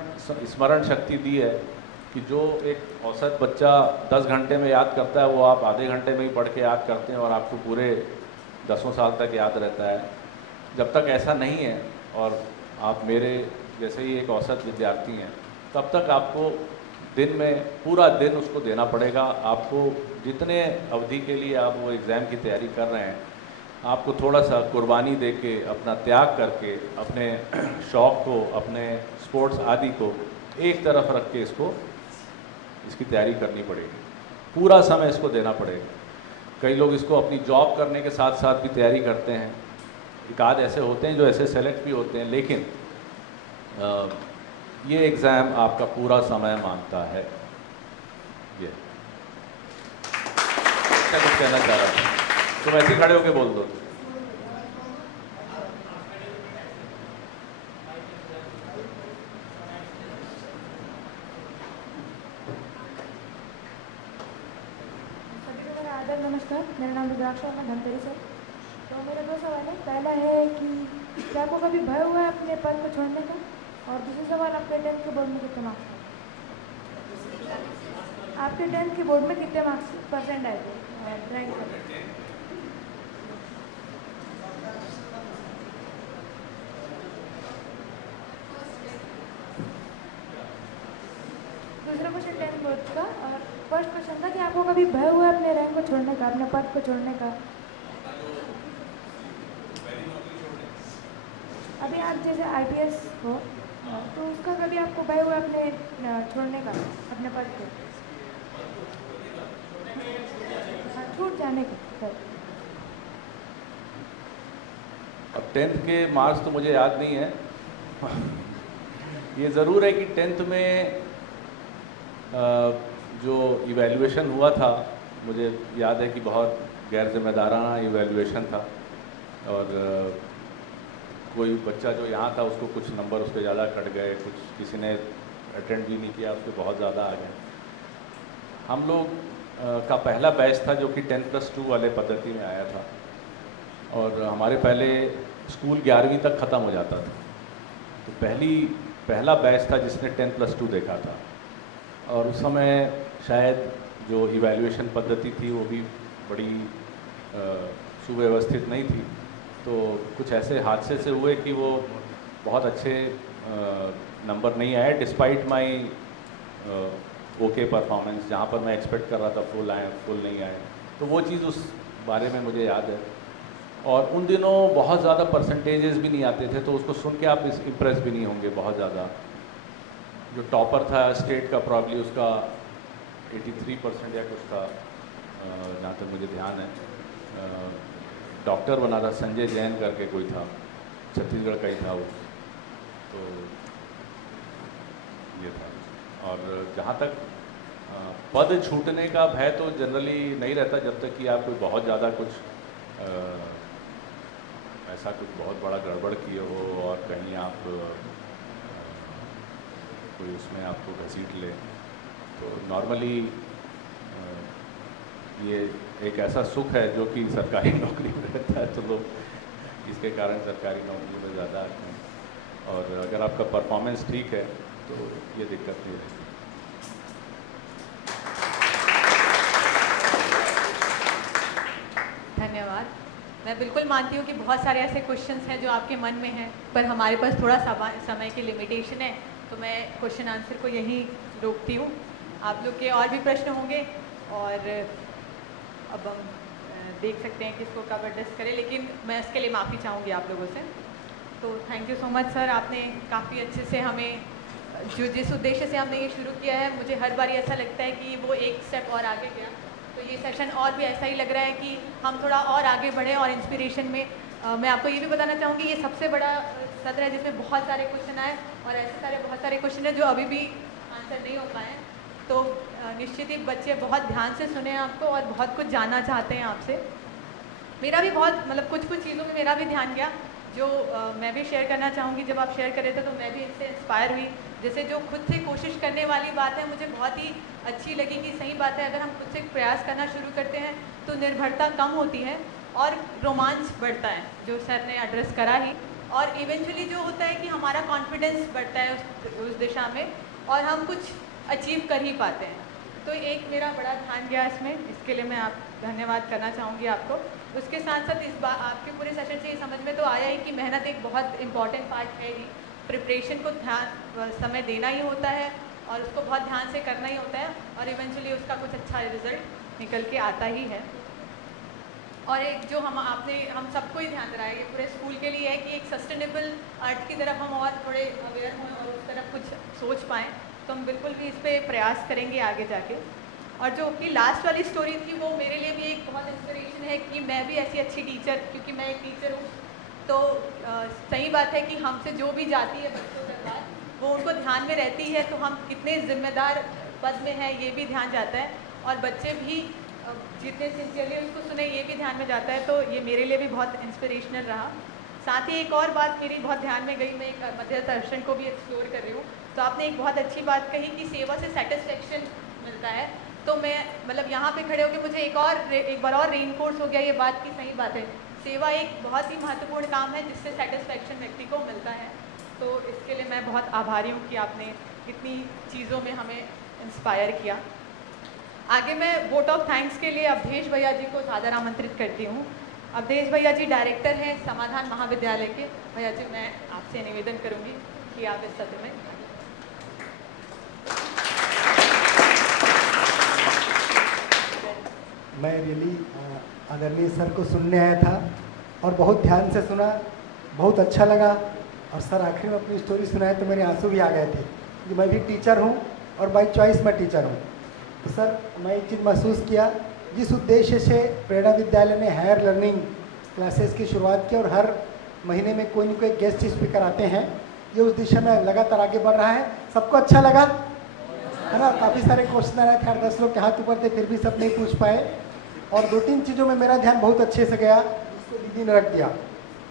स्मरण शक्ति दी है कि जो एक औसत बच्चा 10 घंटे में याद करता है, वो आप आधे घंटे में ही पढ़ के याद करते हैं और आपको पूरे 10 साल तक याद रहता है। जब तक ऐसा नहीं है और आप मेरे जैसे ही एक औसत विद्यार्थी हैं, तब तक आपको दिन में पूरा दिन उसको देना पड़ेगा। आपको जितने अवधि के लिए आप वो एग्ज़ाम की तैयारी कर रहे हैं, आपको थोड़ा सा कुर्बानी दे के, अपना त्याग करके, अपने शौक़ को, अपने स्पोर्ट्स आदि को एक तरफ रख के इसकी तैयारी करनी पड़ेगी। पूरा समय इसको देना पड़ेगा। कई लोग इसको अपनी जॉब करने के साथ साथ भी तैयारी करते हैं। एक आध ऐसे होते हैं जो ऐसे सेलेक्ट भी होते हैं, लेकिन ये एग्ज़ाम आपका पूरा समय मांगता है। ये क्या कुछ कहना चाह रहा था? तुम ऐसे ही खड़े होके बोल दो। नमस्कार, मेरा नाम रुद्राक्ष और मैं धनतेरस है। तो मेरे दो सवाल है। पहला है कि क्या आपको कभी भय हुआ है अपने पद को छोड़ने का? और दूसरा सवाल, आपके 10th के बोर्ड में कितने मार्क्स आए? आपके 10th के बोर्ड में कितने परसेंट आए थे रैंक पर? दूसरा क्वेश्चन 10th बोर्ड का, और फर्स्ट क्वेश्चन था कि आपको कभी भय हुआ अपने रैंक को छोड़ने का, अपने पद को छोड़ने का? अभी आप जैसे IPS हो तो उसका कभी आपको भय हुआ अपने छोड़ने का, अपने पद को? छूट जाने का। अब 10th के मार्क्स तो मुझे याद नहीं है। ये ज़रूर है कि 10th में जो इवैल्यूएशन हुआ था, मुझे याद है कि बहुत गैर जिम्मेदाराना इवैल्यूएशन था, और कोई बच्चा जो यहाँ था उसको कुछ नंबर उसके ज़्यादा कट गए, कुछ किसी ने अटेंड भी नहीं किया, उसके बहुत ज़्यादा आ गए। हम लोग का पहला बैच था जो कि 10+2 वाले पद्धति में आया था, और हमारे पहले स्कूल 11वीं तक ख़त्म हो जाता था। तो पहला बैच था जिसने 10+2 देखा था, और उस समय शायद जो इवैल्यूएशन पद्धति थी वो भी बड़ी सुव्यवस्थित नहीं थी। तो कुछ ऐसे हादसे से हुए कि वो बहुत अच्छे नंबर नहीं आए, डिस्पाइट माई ओके परफॉर्मेंस। जहाँ पर मैं एक्सपेक्ट कर रहा था फुल आए, फुल नहीं आए। तो वो चीज़ उस बारे में मुझे याद है। और उन दिनों बहुत ज़्यादा परसेंटेजेस भी नहीं आते थे, तो उसको सुन के आप इम्प्रेस भी नहीं होंगे बहुत ज़्यादा। जो टॉपर था स्टेट का, प्रॉब्ली उसका 83% या कुछ था, जहाँ तक मुझे ध्यान है। डॉक्टर बना था, संजय जैन करके कोई था, छत्तीसगढ़ का ही था वो। तो ये था। और जहाँ तक पद छूटने का भय तो जनरली नहीं रहता, जब तक कि आप कोई बहुत ज़्यादा कुछ ऐसा कुछ बहुत बड़ा गड़बड़ किए हो और कहीं आप कोई उसमें आपको घसीट ले। तो नॉर्मली ये एक ऐसा सुख है जो कि सरकारी नौकरी में रहता है, तो लोग इसके कारण सरकारी नौकरी में ज़्यादा आते हैं। और अगर आपका परफॉर्मेंस ठीक है तो ये दिक्कत नहीं रहती। धन्यवाद। मैं बिल्कुल मानती हूँ कि बहुत सारे ऐसे क्वेश्चंस हैं जो आपके मन में हैं, पर हमारे पास थोड़ा समय की लिमिटेशन है, तो मैं क्वेश्चन आंसर को यहीं रोकती हूँ। आप लोग के और भी प्रश्न होंगे और अब हम देख सकते हैं कि इसको कब एड्रेस करें, लेकिन मैं इसके लिए माफ़ी चाहूँगी आप लोगों से। तो thank you so much sir, आपने काफ़ी अच्छे से हमें जिस उद्देश्य से हमने ये शुरू किया है, मुझे हर बार ऐसा लगता है कि वो एक स्टेप और आगे गया। तो ये सेशन और भी ऐसा ही लग रहा है कि हम थोड़ा और आगे बढ़ें और इंस्पिरेशन में मैं आपको ये भी बताना चाहूँगी, ये सबसे बड़ा सत्र है जिसमें बहुत सारे क्वेश्चन आए और ऐसे बहुत सारे क्वेश्चन हैं जो अभी भी आंसर नहीं हो पाए हैं। तो निश्चित ही बच्चे बहुत ध्यान से सुने आपको और बहुत कुछ जानना चाहते हैं आपसे। मेरा भी बहुत कुछ चीज़ों में मेरा भी ध्यान गया जो मैं भी शेयर करना चाहूँगी। जब आप शेयर कर रहे थे तो मैं भी इससे इंस्पायर हुई। जैसे जो खुद से कोशिश करने वाली बात है, मुझे बहुत ही अच्छी लगी कि सही बात है, अगर हम खुद से प्रयास करना शुरू करते हैं तो निर्भरता कम होती है और रोमांच बढ़ता है, जो सर ने एड्रेस करा ही। और इवेंचुअली जो होता है कि हमारा कॉन्फिडेंस बढ़ता है उस दिशा में और हम कुछ अचीव कर ही पाते हैं। तो एक मेरा बड़ा ध्यान गया इसमें, इसके लिए मैं आप धन्यवाद करना चाहूँगी आपको। उसके साथ साथ इस बार आपके पूरे सेशन से ये समझ में तो आया ही कि मेहनत एक बहुत इम्पॉर्टेंट पार्ट है ही। प्रिपरेशन को ध्यान समय देना ही होता है और उसको बहुत ध्यान से करना ही होता है और इवेंचुअली उसका कुछ अच्छा रिजल्ट निकल के आता ही है। और एक जो हम सबको ही ध्यान दिलाया, ये पूरे स्कूल के लिए है कि एक सस्टेनेबल अर्थ की तरफ हम और थोड़े अवेयर हों और उस तरफ कुछ सोच पाएँ, तो हम बिल्कुल भी इस पर प्रयास करेंगे आगे जाके। और जो कि लास्ट वाली स्टोरी थी वो मेरे लिए भी एक बहुत इंस्पिरेशन है कि मैं भी ऐसी अच्छी टीचर, क्योंकि मैं एक टीचर हूँ, तो सही बात है कि हमसे जो भी जाती है बच्चों तक बात, वो उनको ध्यान में रहती है, तो हम कितने ज़िम्मेदार पद में हैं ये भी ध्यान जाता है, और बच्चे भी जितने सिंसियरली उसको सुने ये भी ध्यान में जाता है। तो ये मेरे लिए भी बहुत इंस्पिरेशनल रहा। साथ ही एक और बात मेरी बहुत ध्यान में गई, मैं एक मध्य दर्शन को भी एक्सप्लोर कर रही हूँ, तो आपने एक बहुत अच्छी बात कही कि सेवा से सेटिस्फेक्शन मिलता है। तो मैं मतलब यहाँ पे खड़े होकर मुझे एक बार और रीइंफोर्स हो गया ये बात की सही बात है, सेवा एक बहुत ही महत्वपूर्ण काम है जिससे सेटिस्फेक्शन व्यक्ति को मिलता है। तो इसके लिए मैं बहुत आभारी हूँ कि आपने इतनी चीज़ों में हमें इंस्पायर किया। आगे मैं वोट ऑफ थैंक्स के लिए अवधेश भैया जी को सादर आमंत्रित करती हूँ। अवधेश भैया जी डायरेक्टर हैं समाधान महाविद्यालय के। भैया जी मैं आपसे निवेदन करूँगी कि आप इस सत्र में मैं रियली आदरणीय सर को सुनने आया था और बहुत ध्यान से सुना, बहुत अच्छा लगा। और सर आखिर में अपनी स्टोरी सुनाए तो मेरे आंसू भी आ गए थे, क्योंकि मैं भी टीचर हूँ और बाई चॉइस मैं टीचर हूँ। तो सर मैं एक चीज़ महसूस किया, जिस उद्देश्य से प्रेरणा विद्यालय ने हायर लर्निंग क्लासेस की शुरुआत की और हर महीने में कोई न कोई गेस्ट स्पीकर आते हैं, ये उस दिशा में लगातार आगे बढ़ रहा है। सबको अच्छा लगा है ना? काफ़ी सारे क्वेश्चन आ रहे थे, 8-10 लोग के हाथ ऊपर थे, फिर भी सब नहीं पूछ पाए। और 2-3 चीज़ों में मेरा ध्यान बहुत अच्छे से गया, जिसको दीदी ने रख दिया।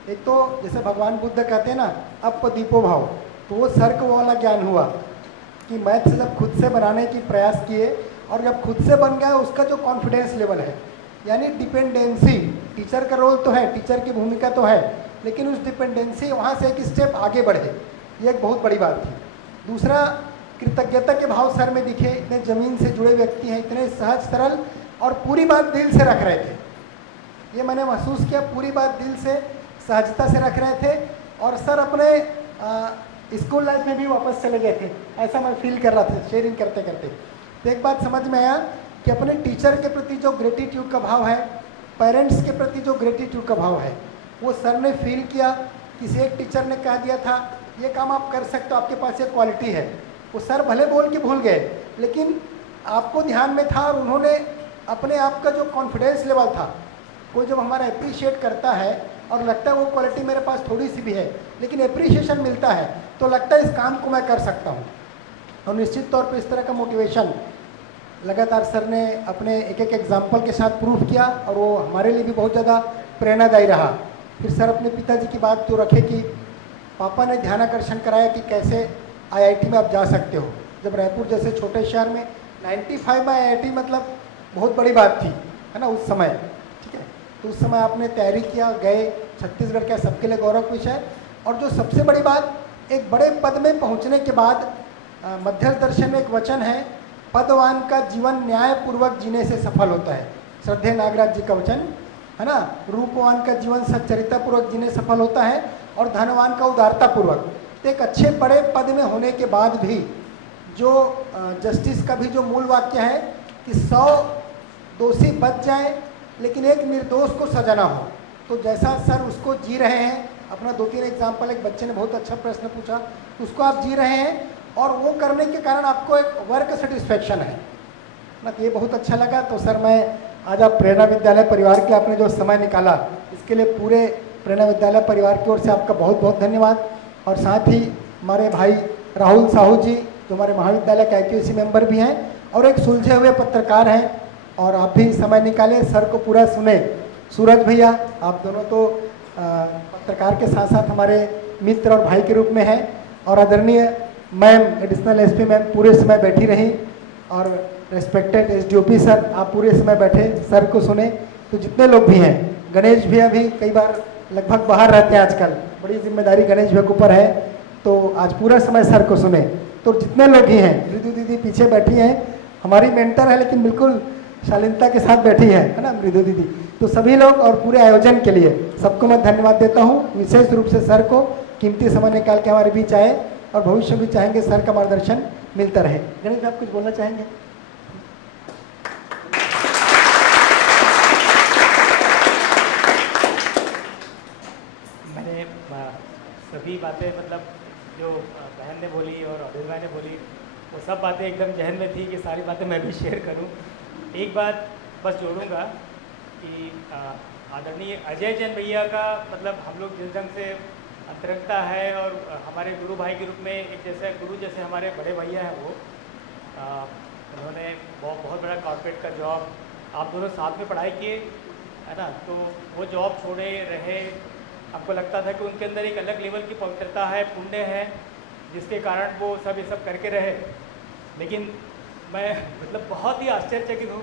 एक तो जैसे भगवान बुद्ध कहते हैं ना, अप दीपो भाव, तो वो सर को वो वाला ज्ञान हुआ कि मैथ से जब खुद से बनाने की प्रयास किए और जब खुद से बन गया उसका जो कॉन्फिडेंस लेवल है, यानी डिपेंडेंसी, टीचर का रोल तो है, टीचर की भूमिका तो है, लेकिन उस डिपेंडेंसी वहाँ से एक स्टेप आगे बढ़े, ये एक बहुत बड़ी बात थी। दूसरा, कृतज्ञता के भाव सर में दिखे। इतने ज़मीन से जुड़े व्यक्ति हैं, इतने सहज सरल और पूरी बात दिल से रख रहे थे, ये मैंने महसूस किया। पूरी बात दिल से सहजता से रख रहे थे और सर अपने स्कूल लाइफ में भी वापस चले गए थे, ऐसा मैं फील कर रहा था शेयरिंग करते करते। तो एक बात समझ में आया कि अपने टीचर के प्रति जो ग्रेटिट्यूड का भाव है, पेरेंट्स के प्रति जो ग्रेटिट्यूड का भाव है, वो सर ने फील किया। किसी एक टीचर ने कह दिया था ये काम आप कर सकते हो, आपके पास ये क्वालिटी है। वो सर भले बोल के भूल गए, लेकिन आपको ध्यान में था और उन्होंने अपने आप का जो कॉन्फिडेंस लेवल था, कोई जब हमारा अप्रिशिएट करता है और लगता है वो क्वालिटी मेरे पास थोड़ी सी भी है, लेकिन अप्रिशिएशन मिलता है तो लगता है इस काम को मैं कर सकता हूँ। और निश्चित तौर पे इस तरह का मोटिवेशन लगातार सर ने अपने एक एक एग्जाम्पल के साथ प्रूफ किया और वो हमारे लिए भी बहुत ज़्यादा प्रेरणादायी रहा। फिर सर अपने पिताजी की बात जो रखे कि पापा ने ध्यानाकर्षण कराया कि कैसे IIT में आप जा सकते हो। जब रायपुर जैसे छोटे शहर में 95 में IIT मतलब बहुत बड़ी बात थी, है ना, उस समय। ठीक है, तो उस समय आपने तैयारी किया, गए, छत्तीसगढ़ का सबके लिए गौरव विषय। और जो सबसे बड़ी बात, एक बड़े पद में पहुंचने के बाद मध्य दर्शन में एक वचन है, पदवान का जीवन न्यायपूर्वक जीने से सफल होता है। श्रद्धेय नागराज जी का वचन है ना, रूपवान का जीवन सच्चरितापूर्वक जीने सफल होता है और धनवान का उदारतापूर्वक। तो एक अच्छे बड़े पद में होने के बाद भी जो जस्टिस का भी जो मूल वाक्य है कि 100 दोषी बच जाएं लेकिन एक निर्दोष को सजा ना हो, तो जैसा सर उसको जी रहे हैं, अपना 2-3 एग्जाम्पल, एक बच्चे ने बहुत अच्छा प्रश्न पूछा, उसको आप जी रहे हैं और वो करने के कारण आपको एक वर्क सेटिस्फेक्शन है ना, तो ये बहुत अच्छा लगा। तो सर मैं आज आप प्रेरणा विद्यालय परिवार के आपने जो समय निकाला, इसके लिए पूरे प्रेरणा विद्यालय परिवार की ओर से आपका बहुत बहुत धन्यवाद। और साथ ही हमारे भाई राहुल साहू जी जो हमारे महाविद्यालय के IQAC मेंबर भी हैं और एक सुलझे हुए पत्रकार हैं, और आप भी समय निकाले, सर को पूरा सुने। सूरज भैया, आप दोनों तो पत्रकार के साथ साथ हमारे मित्र और भाई के रूप में हैं, और आदरणीय मैम, एडिशनल SP मैम पूरे समय बैठी रहीं, और रेस्पेक्टेड SDOP सर, आप पूरे समय बैठे, सर को सुने। तो जितने लोग भी हैं, गणेश भैया भी कई बार लगभग बाहर रहते हैं आजकल, बड़ी जिम्मेदारी गणेश भैया के ऊपर है, तो आज पूरा समय सर को सुने। तो जितने लोग ही हैं, मृदु दीदी पीछे बैठी हैं, हमारी मेंटर है लेकिन बिल्कुल शालीनता के साथ बैठी है ना मृदु दीदी। तो सभी लोग और पूरे आयोजन के लिए सबको मैं धन्यवाद देता हूँ, विशेष रूप से सर को कीमती समय निकाल के हमारे बीच आए, और भविष्य भी चाहेंगे सर का मार्गदर्शन मिलता रहे। गणेश जी, आप कुछ बोलना चाहेंगे? मैंने सभी बातें मतलब जो बहन ने बोली और अभिल भाई ने बोली वो सब बातें एकदम जहन में थी कि सारी बातें मैं भी शेयर करूं। एक बात बस जोड़ूंगा कि आदरणीय अजय जैन भैया का मतलब हम लोग जिस ढंग से अंतरंगता है और हमारे गुरु भाई के रूप में एक जैसे गुरु जैसे हमारे बड़े भैया हैं वो उन्होंने बहुत बड़ा कॉर्पोरेट का जॉब, आप दोनों साथ में पढ़ाई किए है ना, तो वो जॉब छोड़े रहे। हमको लगता था कि उनके अंदर एक अलग लेवल की पवित्रता है, पुण्य है, जिसके कारण वो सब ये सब करके रहे। लेकिन मैं मतलब बहुत ही आश्चर्यचकित हूँ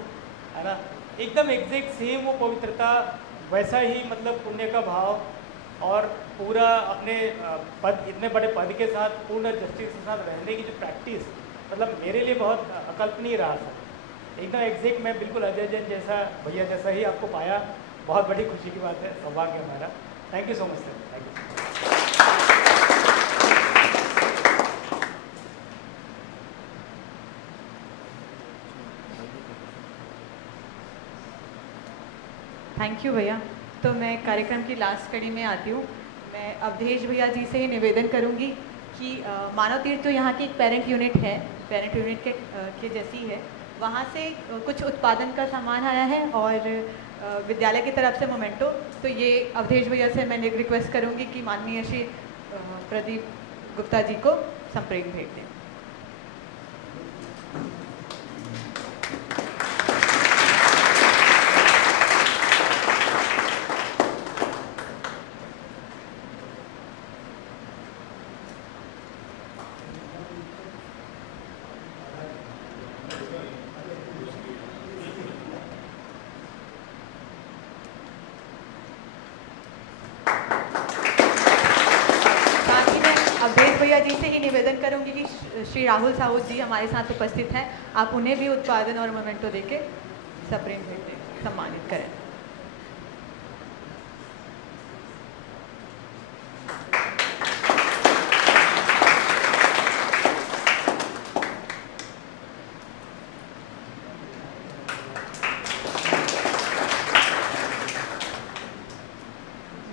है ना, एकदम एग्जैक्ट सेम वो पवित्रता, वैसा ही मतलब पुण्य का भाव और पूरा अपने पद, इतने बड़े पद के साथ पूर्ण जस्टिस के साथ रहने की जो प्रैक्टिस, मतलब मेरे लिए बहुत अकल्पनीय रहा था। एकदम एग्जैक्ट मैं बिल्कुल अजय जैन जैसा भैया जैसा ही आपको पाया। बहुत बड़ी खुशी की बात है, सौभाग्य हमारा। Thank you so much sir, thank you. Thank you भैया। तो मैं कार्यक्रम की लास्ट कड़ी में आती हूँ। मैं अवधेश भैया जी से ही निवेदन करूँगी कि मानव तीर्थ तो यहाँ की एक पेरेंट यूनिट है, पेरेंट यूनिट के जैसी है। वहाँ से कुछ उत्पादन का सामान आया है और विद्यालय की तरफ से मोमेंटो। तो ये अवधेश भैया से मैं रिक्वेस्ट करूँगी कि माननीय श्री प्रदीप गुप्ता जी को संप्रेम भेज दें। भैया जी से ही निवेदन करूंगी कि श्री राहुल साहू जी हमारे साथ उपस्थित हैं, आप उन्हें भी उत्पादन और मोमेंटो देके सप्रेम भेंट दें, सम्मानित करें।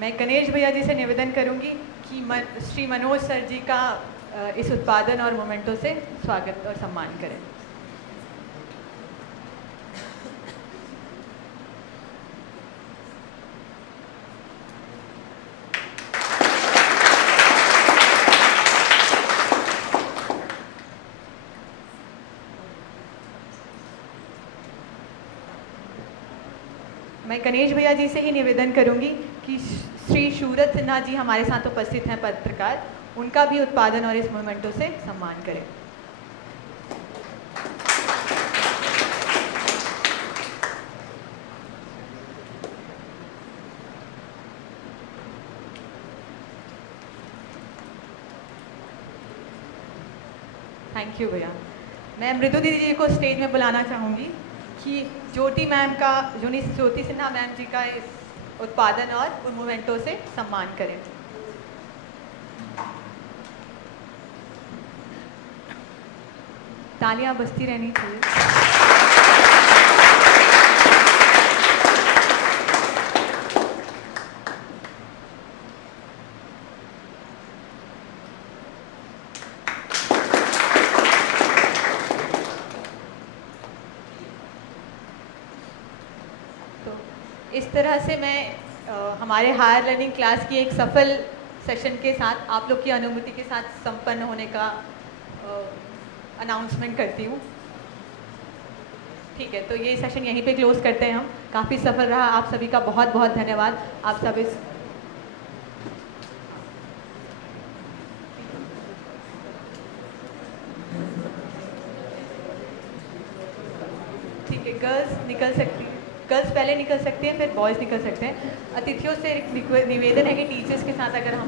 मैं गणेश भैया जी से निवेदन करूंगी कि श्री मनोज सर जी का इस उत्पादन और मोमेंटो से स्वागत और सम्मान करें। मैं गणेश भैया जी से ही निवेदन करूंगी कि श्री सूरत सिन्हा जी हमारे साथ उपस्थित हैं, पत्रकार, उनका भी उत्पादन और इस मोमेंटो से सम्मान करें। थैंक यू भैया। मैं मृदु दीदी जी को स्टेज में बुलाना चाहूँगी कि ज्योति सिन्हा मैम जी का इस उत्पादन और मोमेंटो से सम्मान करें। तालियां बजती रहनी चाहिए। इस तरह से मैं हमारे हायर लर्निंग क्लास की एक सफल सेशन के साथ आप लोग की अनुमति के साथ संपन्न होने का अनाउंसमेंट करती हूँ। ठीक है, तो ये सेशन यहीं पे क्लोज करते हैं हम। काफ़ी सफल रहा, आप सभी का बहुत बहुत धन्यवाद। आप सब इस ठीक है, गर्ल्स निकल सकती हैं, गर्ल्स पहले निकल सकते हैं, फिर बॉयज़ निकल सकते हैं। अतिथियों से निवेदन है कि टीचर्स के साथ अगर हम